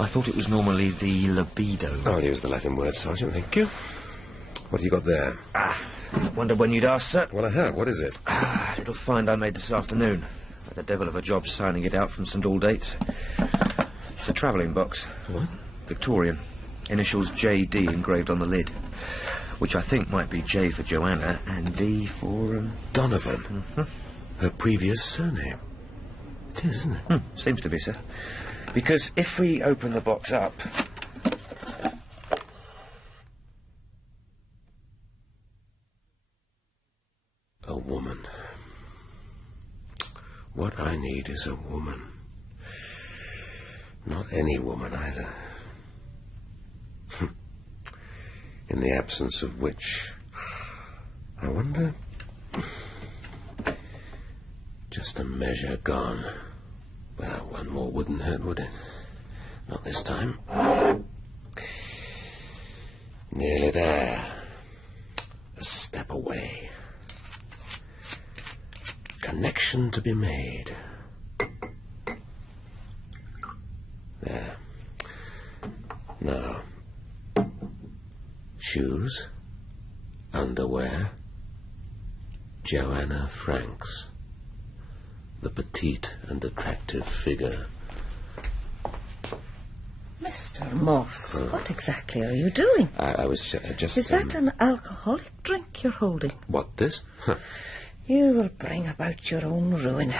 I thought it was normally the libido. I'll use the Latin word, Sergeant, thank you. What have you got there? Wonder when you'd ask, sir. Well, I have. What is it? Little find I made this afternoon. Had a devil of a job signing it out from St Aldate's. It's a travelling box. What? Victorian. Initials J.D. engraved on the lid. Which I think might be J for Joanna and D for, Donovan. Mm-hmm. Her previous surname. It is, isn't it? Seems to be, sir. Because if we open the box up... A woman. What I need is a woman. Not any woman, either. In the absence of which... I wonder... Just a measure gone. Well, one more wouldn't hurt, would it? Not this time. Nearly there. A step away. Connection to be made. There. Now. Shoes. Underwear. Joanna Franks. The petite and attractive figure. Mr. Morse, what exactly are you doing? I was just... Is that an alcoholic drink you're holding? What, this? You will bring about your own ruin.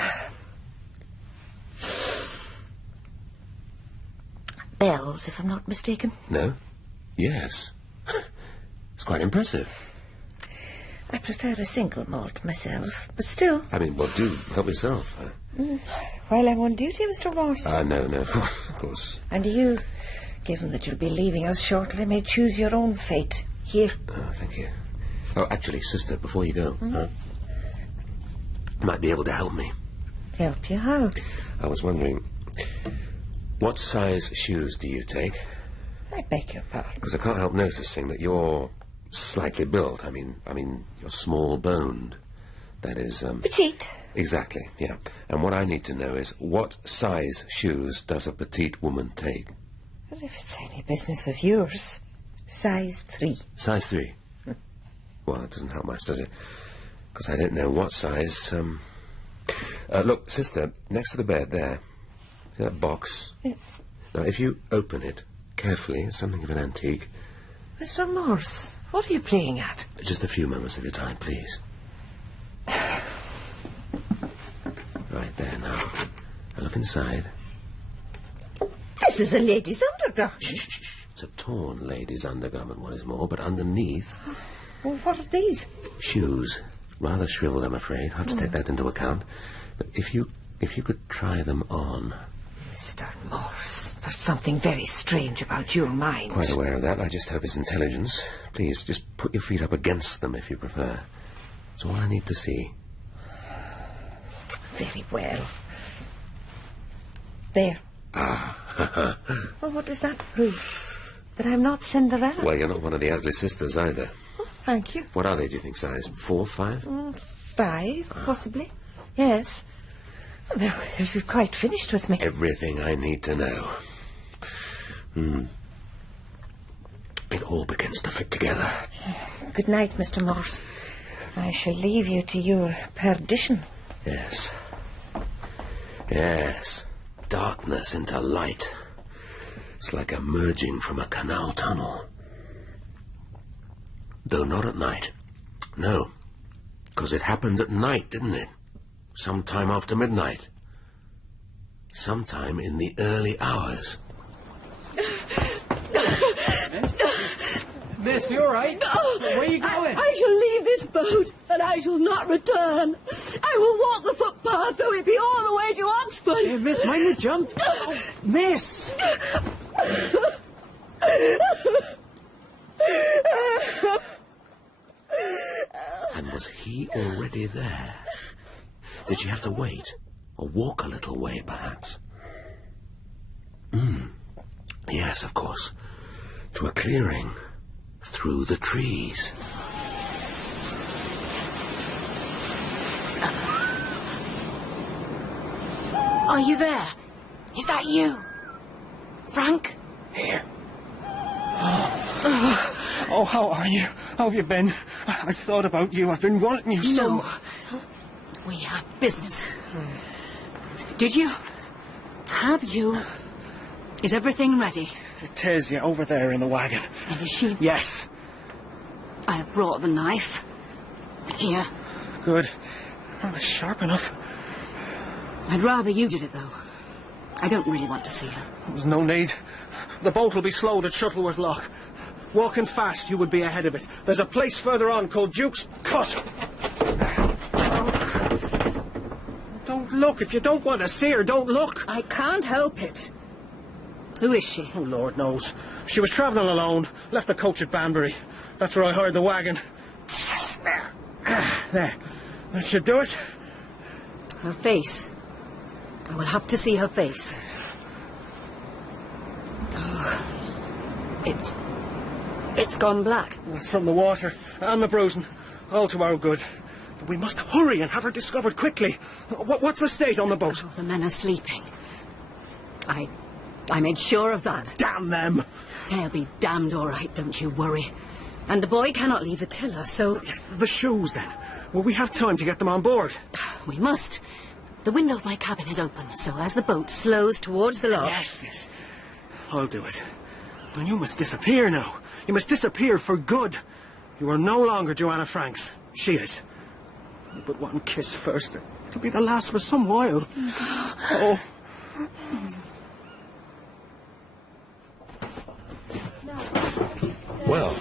Bells, if I'm not mistaken. No? Yes. It's quite impressive. I prefer a single malt myself, but still... I mean, well, do help yourself. While I'm on duty, Mr. Morse. No, of course. And you, given that you'll be leaving us shortly, may choose your own fate. Here. Oh, thank you. Oh, actually, sister, before you go, you might be able to help me. Help you how? I was wondering, what size shoes do you take? I beg your pardon. Because I can't help noticing that you're slightly built. I mean, you're small-boned. That is, Petite. Exactly, yeah. And what I need to know is, what size shoes does a petite woman take? Well, if it's any business of yours, size 3. Size 3? Well, it doesn't help much, does it? Because I don't know what size. Look, sister, next to the bed there. See that box? Yes. Now, if you open it carefully, it's something of an antique. Mr. Morse, what are you playing at? Just a few moments of your time, please. Right there now. Now look inside. This is a lady's undergarment. Shh. It's a torn lady's undergarment, what is more, but underneath... Well, what are these? Shoes. Rather shriveled, I'm afraid. I'll have to take that into account. But if you could try them on... Mr. Morse, there's something very strange about your mind. Quite aware of that. I just hope it's intelligence. Please, just put your feet up against them if you prefer. That's all I need to see. Very well. There. Ah. Well, what does that prove? That I'm not Cinderella? Well, you're not one of the ugly sisters either. Oh, thank you. What are they, do you think, size? 4, 5? 5, possibly. Yes. Well, you've quite finished with me. Everything I need to know. It all begins to fit together. Good night, Mr. Morse. I shall leave you to your perdition. Yes. Yes. Darkness into light. It's like emerging from a canal tunnel. Though not at night. No. Because it happened at night, didn't it? Sometime after midnight. Sometime in the early hours. Miss, you all right? No. Where are you going? I shall leave this boat, and I shall not return. I will walk the footpath, though it be all the way to Oxford. Yeah, miss, mind the jump. Oh, miss! And was he already there? Did she have to wait? Or walk a little way, perhaps? Yes, of course. To a clearing. Through the trees. Are you there? Is that you? Frank? Here. Oh, how are you? How have you been? I thought about you. I've been wanting you so... No. We have business. Did you? Have you? Is everything ready? It is, yeah, over there in the wagon. And is she? Yes. I have brought the knife. Here. Good. Oh, it's sharp enough. I'd rather you did it, though. I don't really want to see her. There's no need. The boat will be slowed at Shuttleworth Lock. Walking fast, you would be ahead of it. There's a place further on called Duke's Cut. Don't look. If you don't want to see her, don't look. I can't help it. Who is she? Oh, Lord knows. She was travelling alone. Left the coach at Banbury. That's where I hired the wagon. There. That should do it. Her face. I will have to see her face. Oh, it's gone black. That's from the water and the bruising. All to our good. But we must hurry and have her discovered quickly. What's the state on the boat? Oh, the men are sleeping. I made sure of that. Damn them! They'll be damned all right, don't you worry. And the boy cannot leave the tiller, so... Yes, the shoes, then. Will we have time to get them on board? We must. The window of my cabin is open, so as the boat slows towards the lock... Yes. I'll do it. And you must disappear now. You must disappear for good. You are no longer Joanna Franks. She is. But one kiss first. It'll be the last for some while. Oh. Well,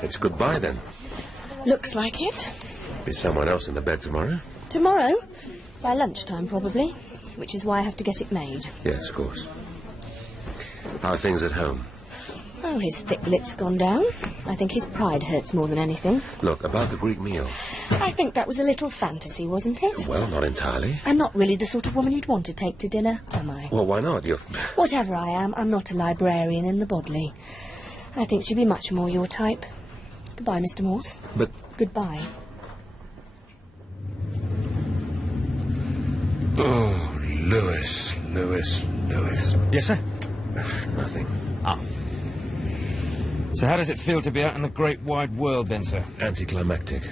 it's goodbye then. Looks like it. Be someone else in the bed tomorrow? Tomorrow? By lunchtime, probably. Which is why I have to get it made. Yes, of course. How are things at home? Oh, his thick lip's gone down. I think his pride hurts more than anything. Look, about the Greek meal. I think that was a little fantasy, wasn't it? Well, not entirely. I'm not really the sort of woman you'd want to take to dinner, am I? Well, why not? You're... Whatever I am, I'm not a librarian in the Bodley. I think she'd be much more your type. Goodbye, Mr. Morse. But... Goodbye. Oh, Lewis. Yes, sir? Nothing. Ah. So how does it feel to be out in the great wide world then, sir? Anticlimactic.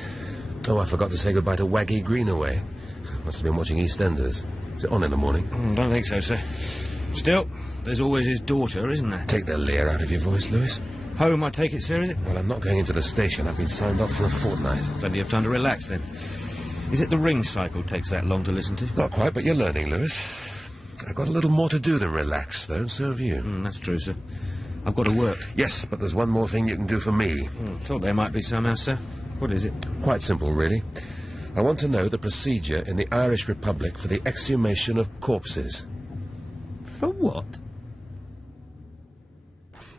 Oh, I forgot to say goodbye to Waggy Greenaway. Must have been watching EastEnders. Is it on in the morning? Don't think so, sir. Still, there's always his daughter, isn't there? Take the leer out of your voice, Lewis. Home, I take it, sir, is it? Well, I'm not going into the station. I've been signed off for a fortnight. Plenty of time to relax, then. Is it the ring cycle takes that long to listen to? Not quite, but you're learning, Lewis. I've got a little more to do than relax, though, and so have you. That's true, sir. I've got to work. Yes, but there's one more thing you can do for me. Thought there might be somehow, sir. What is it? Quite simple, really. I want to know the procedure in the Irish Republic for the exhumation of corpses. For what?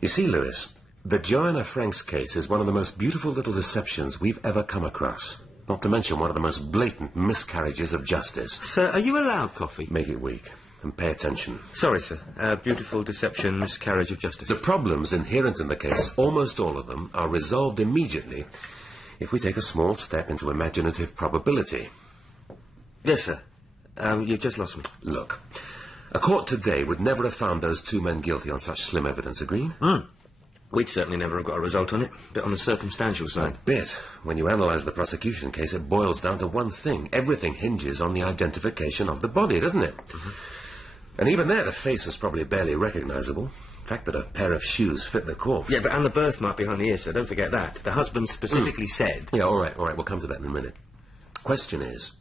You see, Lewis, the Joanna Franks case is one of the most beautiful little deceptions we've ever come across. Not to mention one of the most blatant miscarriages of justice. Sir, are you allowed coffee? Make it weak. And pay attention. Sorry, sir. Beautiful deception, miscarriage of justice. The problems inherent in the case, almost all of them, are resolved immediately if we take a small step into imaginative probability. Yes, sir. You've just lost me. Look, a court today would never have found those two men guilty on such slim evidence, agreed? We'd certainly never have got a result on it. Bit on the circumstantial side. Bit. When you analyse the prosecution case, it boils down to one thing. Everything hinges on the identification of the body, doesn't it? And even there, the face is probably barely recognisable. The fact that a pair of shoes fit the corpse. Yeah, but and the birthmark behind the ear, sir. Don't forget that. The husband specifically said... Yeah, all right. We'll come to that in a minute. Question is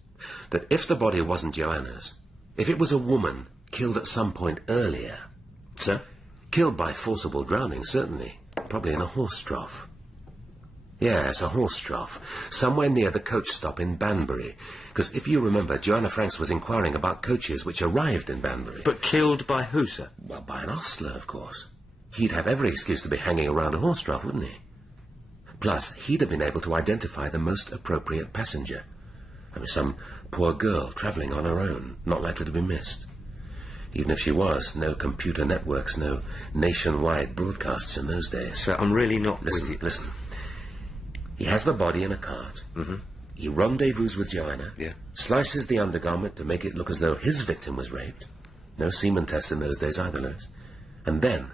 that if the body wasn't Joanna's, if it was a woman killed at some point earlier... Sir? Killed by forcible drowning, certainly. Probably in a horse trough. Yes, a horse trough. Somewhere near the coach stop in Banbury. Because if you remember, Joanna Franks was inquiring about coaches which arrived in Banbury. But killed by who, sir? Well, by an ostler, of course. He'd have every excuse to be hanging around a horse trough, wouldn't he? Plus, he'd have been able to identify the most appropriate passenger. I mean, some poor girl travelling on her own, not likely to be missed. Even if she was, no computer networks, no nationwide broadcasts in those days. Sir, I'm really not... Listen. He has the body in a cart. He rendezvous with Joanna. Yeah. Slices the undergarment to make it look as though his victim was raped. No semen tests in those days either, Lewis. And then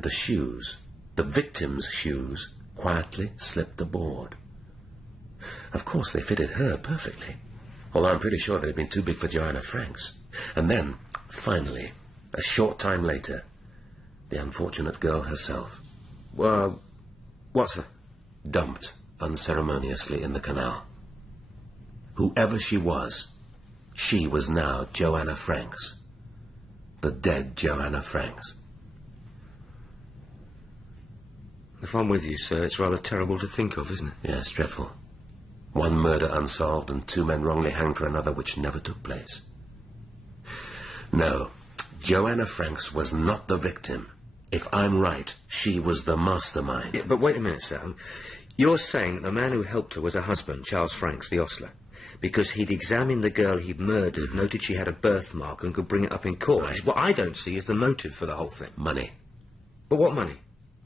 the shoes, the victim's shoes, quietly slipped aboard. Of course, they fitted her perfectly. Although I'm pretty sure they'd been too big for Joanna Franks. And then, finally, a short time later, the unfortunate girl herself. Well, what's her? Dumped unceremoniously in the canal. Whoever she was now Joanna Franks. The dead Joanna Franks. If I'm with you, sir, it's rather terrible to think of, isn't it? Yes, dreadful. One murder unsolved and two men wrongly hanged for another which never took place. No, Joanna Franks was not the victim. If I'm right, she was the mastermind. Yeah, but wait a minute, sir. You're saying that the man who helped her was her husband, Charles Franks, the ostler, because he'd examined the girl he'd murdered, noted she had a birthmark and could bring it up in court. Right. What I don't see is the motive for the whole thing. Money. But what money?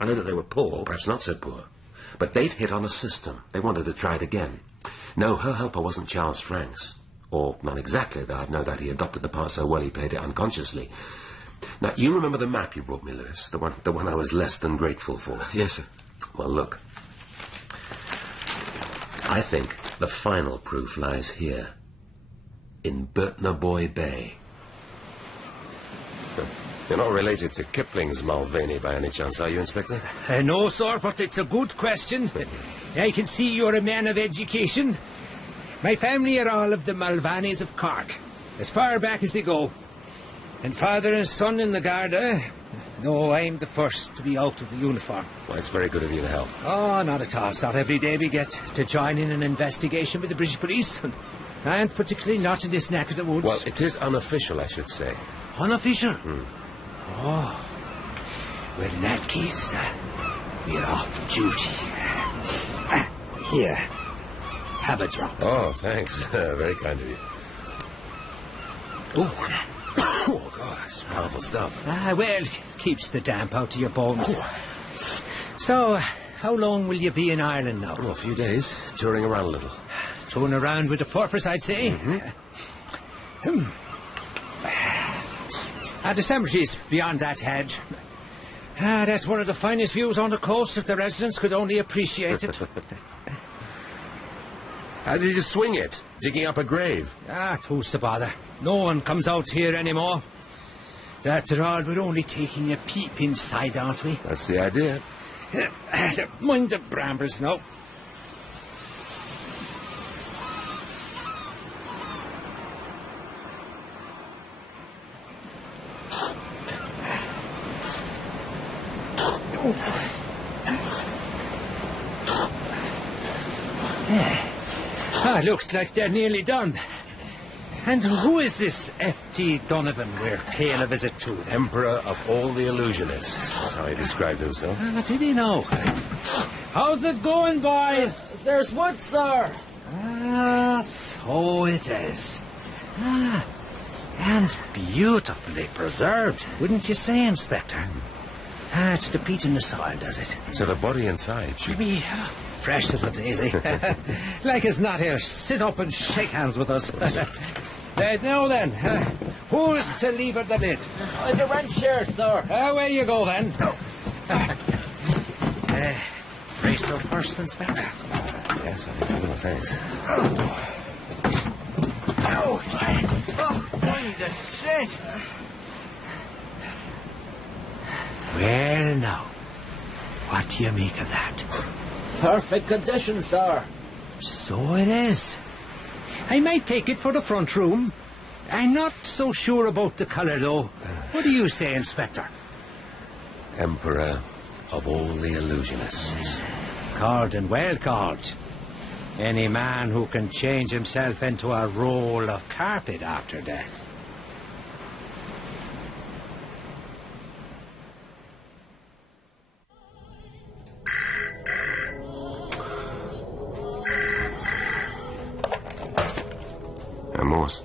I know that they were poor. Well, perhaps not so poor. But they'd hit on a system. They wanted to try it again. No, her helper wasn't Charles Franks. Or, not exactly, though I've no doubt he adopted the part so well he played it unconsciously. Now, you remember the map you brought me, Lewis? The one I was less than grateful for. Yes, sir. Well, look. I think the final proof lies here. In Burtnaboy Bay. You're not related to Kipling's Mulvaney by any chance, are you, Inspector? No, sir, but it's a good question. I can see you're a man of education. My family are all of the Mulvaneys of Cork, as far back as they go. And father and son in the Garda. No, I'm the first to be out of the uniform. Well, it's very good of you to help. Oh, not at all. It's not every day we get to join in an investigation with the British police. And particularly not in this neck of the woods. Well, it is unofficial, I should say. Unofficial? Oh. Well, in that case, we're off duty. Here. Have a drop. Oh, thanks. Very kind of you. Oh, gosh, powerful stuff. Well, keeps the damp out of your bones. So, how long will you be in Ireland now? Oh, a few days, touring around a little. Touring around with a purpose, I'd say. The cemetery's beyond that hedge. That's one of the finest views on the coast if the residents could only appreciate it. How did you swing it? Digging up a grave? Who's the bother? No one comes out here anymore. After all, we're only taking a peep inside, aren't we? That's the idea. Mind the brambles now. Looks like they're nearly done. And who is this F.T. Donovan we're paying a visit to? Emperor of all the illusionists. That's how he described himself. Did he know? How's it going, boys? There's wood, sir. So it is. And beautifully preserved, wouldn't you say, Inspector? It's the peat in the soil, does it? So the body inside should be fresh as a daisy. Like as not here, sit up and shake hands with us. Now then, who's to lever the lid? The wrench here, sir. Away you go, then. Brace her first, Inspector. Yes, I think I will, thanks. Mind the shit! Well, now, what do you make of that? Perfect condition, sir. So it is. I might take it for the front room. I'm not so sure about the colour, though. What do you say, Inspector? Emperor of all the illusionists. Called and well called. Any man who can change himself into a roll of carpet after death. Morse.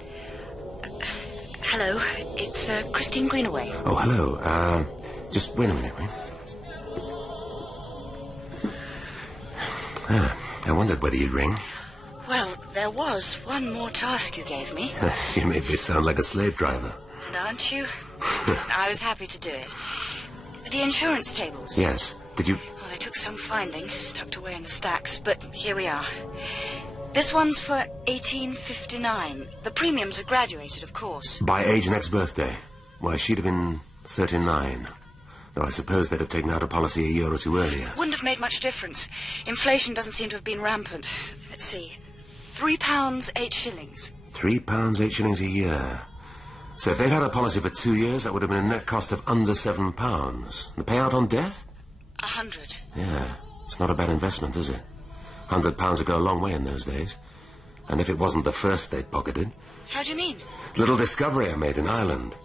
Hello, it's Christine Greenaway. Oh, hello. Just wait a minute, will you? I wondered whether you'd ring. Well, there was one more task you gave me. You made me sound like a slave driver. And aren't you? I was happy to do it. The insurance tables. Yes. Did you... Well, they took some finding, tucked away in the stacks, but here we are. This one's for 1859. The premiums are graduated, of course. By age next birthday. Why, she'd have been 39. Though I suppose they'd have taken out a policy a year or two earlier. Wouldn't have made much difference. Inflation doesn't seem to have been rampant. Let's see. £3, 8 shillings. £3, 8 shillings a year. So if they'd had a policy for 2 years, that would have been a net cost of under £7. The payout on death? 100. Yeah. It's not a bad investment, is it? £100 would go a long way in those days. And if it wasn't the first they'd pocketed. How do you mean? Little discovery I made in Ireland.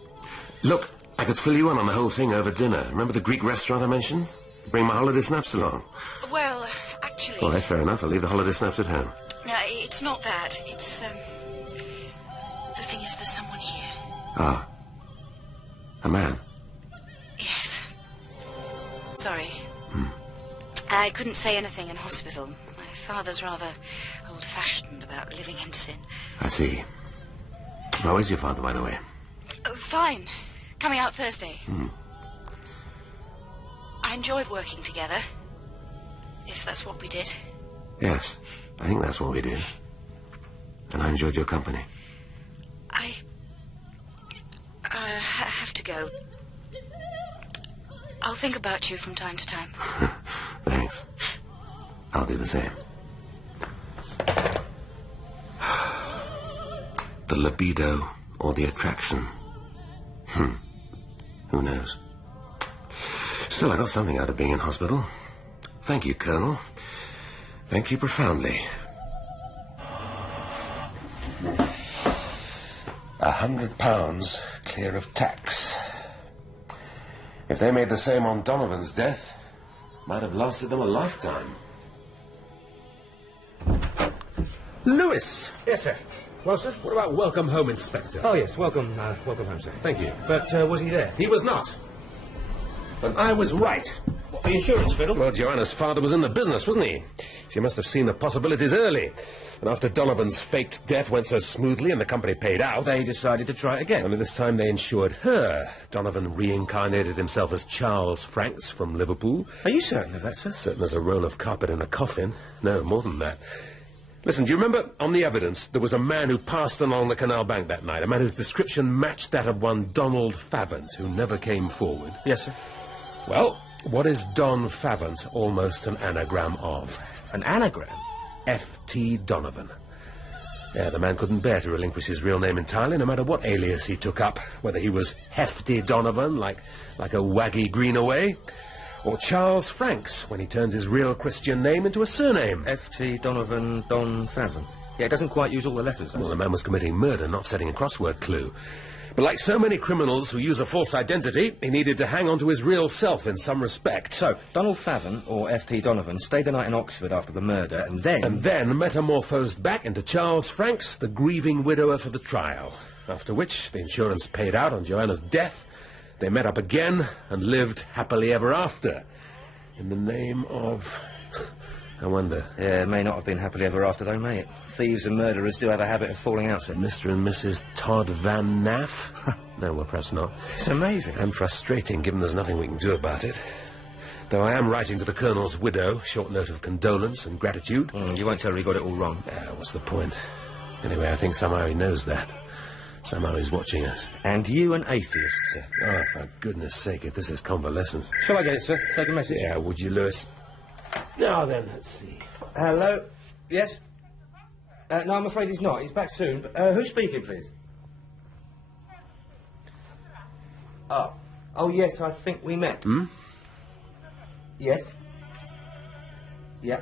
Look, I could fill you in on the whole thing over dinner. Remember the Greek restaurant I mentioned? Bring my holiday snaps along. Well, actually... All right, fair enough. I'll leave the holiday snaps at home. No, it's not that. It's, the thing is, there's someone here. Ah. A man? Yes. Sorry. I couldn't say anything in hospital. My father's rather old-fashioned about living in sin. I see. How is your father, by the way? Fine. Coming out Thursday. I enjoyed working together. If that's what we did. Yes, I think that's what we did. And I enjoyed your company. I have to go. I'll think about you from time to time. Thanks. I'll do the same. The libido or the attraction? Who knows? Still, I got something out of being in hospital. Thank you, Colonel. Thank you profoundly. 100 pounds clear of tax. If they made the same on Donovan's death, might have lasted them a lifetime. Lewis! Yes, sir. Well, sir? What about welcome home, Inspector? Oh, yes, welcome home, sir. Thank you. But was he there? He was not. And I was right. What, the insurance fiddle? Well, Joanna's father was in the business, wasn't he? She must have seen the possibilities early. And after Donovan's faked death went so smoothly and the company paid out... They decided to try it again. Only this time they insured her. Donovan reincarnated himself as Charles Franks from Liverpool. Are you certain of that, sir? Certain as a roll of carpet in a coffin. No, more than that. Listen, do you remember, on the evidence, there was a man who passed along the canal bank that night, a man whose description matched that of one Donald Favant, who never came forward? Yes, sir. Well, what is Don Favant almost an anagram of? An anagram? F.T. Donovan. Yeah, the man couldn't bear to relinquish his real name entirely, no matter what alias he took up, whether he was Hefty Donovan, like a waggy Greenaway, or Charles Franks, when he turned his real Christian name into a surname. F.T. Donovan, Don Favant. Yeah, it doesn't quite use all the letters. Well, the man was committing murder, not setting a crossword clue. But like so many criminals who use a false identity, he needed to hang on to his real self in some respect. So, Donald Favant, or F.T. Donovan, stayed the night in Oxford after the murder, and then... And then metamorphosed back into Charles Franks, the grieving widower for the trial. After which, the insurance paid out on Joanna's death. They met up again and lived happily ever after. In the name of... I wonder. Yeah, it may not have been happily ever after, though, may it? Thieves and murderers do have a habit of falling out, sir. Mr. and Mrs. Todd Van Naff? No, well, perhaps not. It's amazing. And frustrating, given there's nothing we can do about it. Though I am writing to the Colonel's widow, short note of condolence and gratitude. You won't tell her he got it all wrong. What's the point? Anyway, I think somehow he knows that. Somehow he's watching us. And you an atheist, sir. Oh, for goodness sake, if this is convalescence. Shall I get it, sir? Take a message. Yeah, would you, Lewis? Now then, let's see. Hello? Yes? No, I'm afraid he's not. He's back soon. But, who's speaking, please? Oh. Oh, yes, I think we met. Hmm? Yes? Yeah.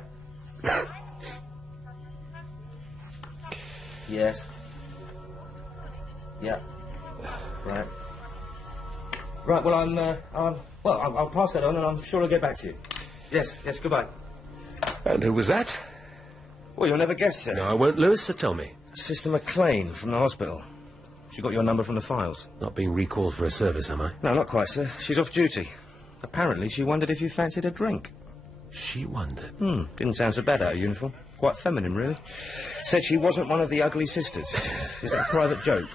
Yes. Yeah. Right. Right, well, I'll pass that on and I'm sure I'll get back to you. Yes, goodbye. And who was that? Well, you'll never guess, sir. No, I won't, Lewis, so tell me. Sister McLean from the hospital. She got your number from the files. Not being recalled for a service, am I? No, not quite, sir. She's off duty. Apparently, she wondered if you fancied a drink. She wondered? Didn't sound so bad out of uniform. Quite feminine, really. Said she wasn't one of the ugly sisters. Is that a private joke?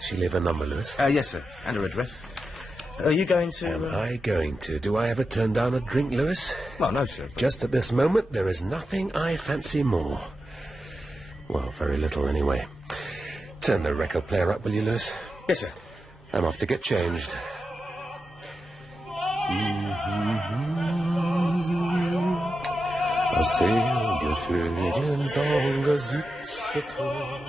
She leave her number, Lewis? Yes, sir. And her address. Are you going to... Am I going to? Do I ever turn down a drink, Lewis? Well, no, sir. Just at this moment, there is nothing I fancy more. Well, very little, anyway. Turn the record player up, will you, Lewis? Yes, sir. I'm off to get changed. I sail gefüllt in Südseetor.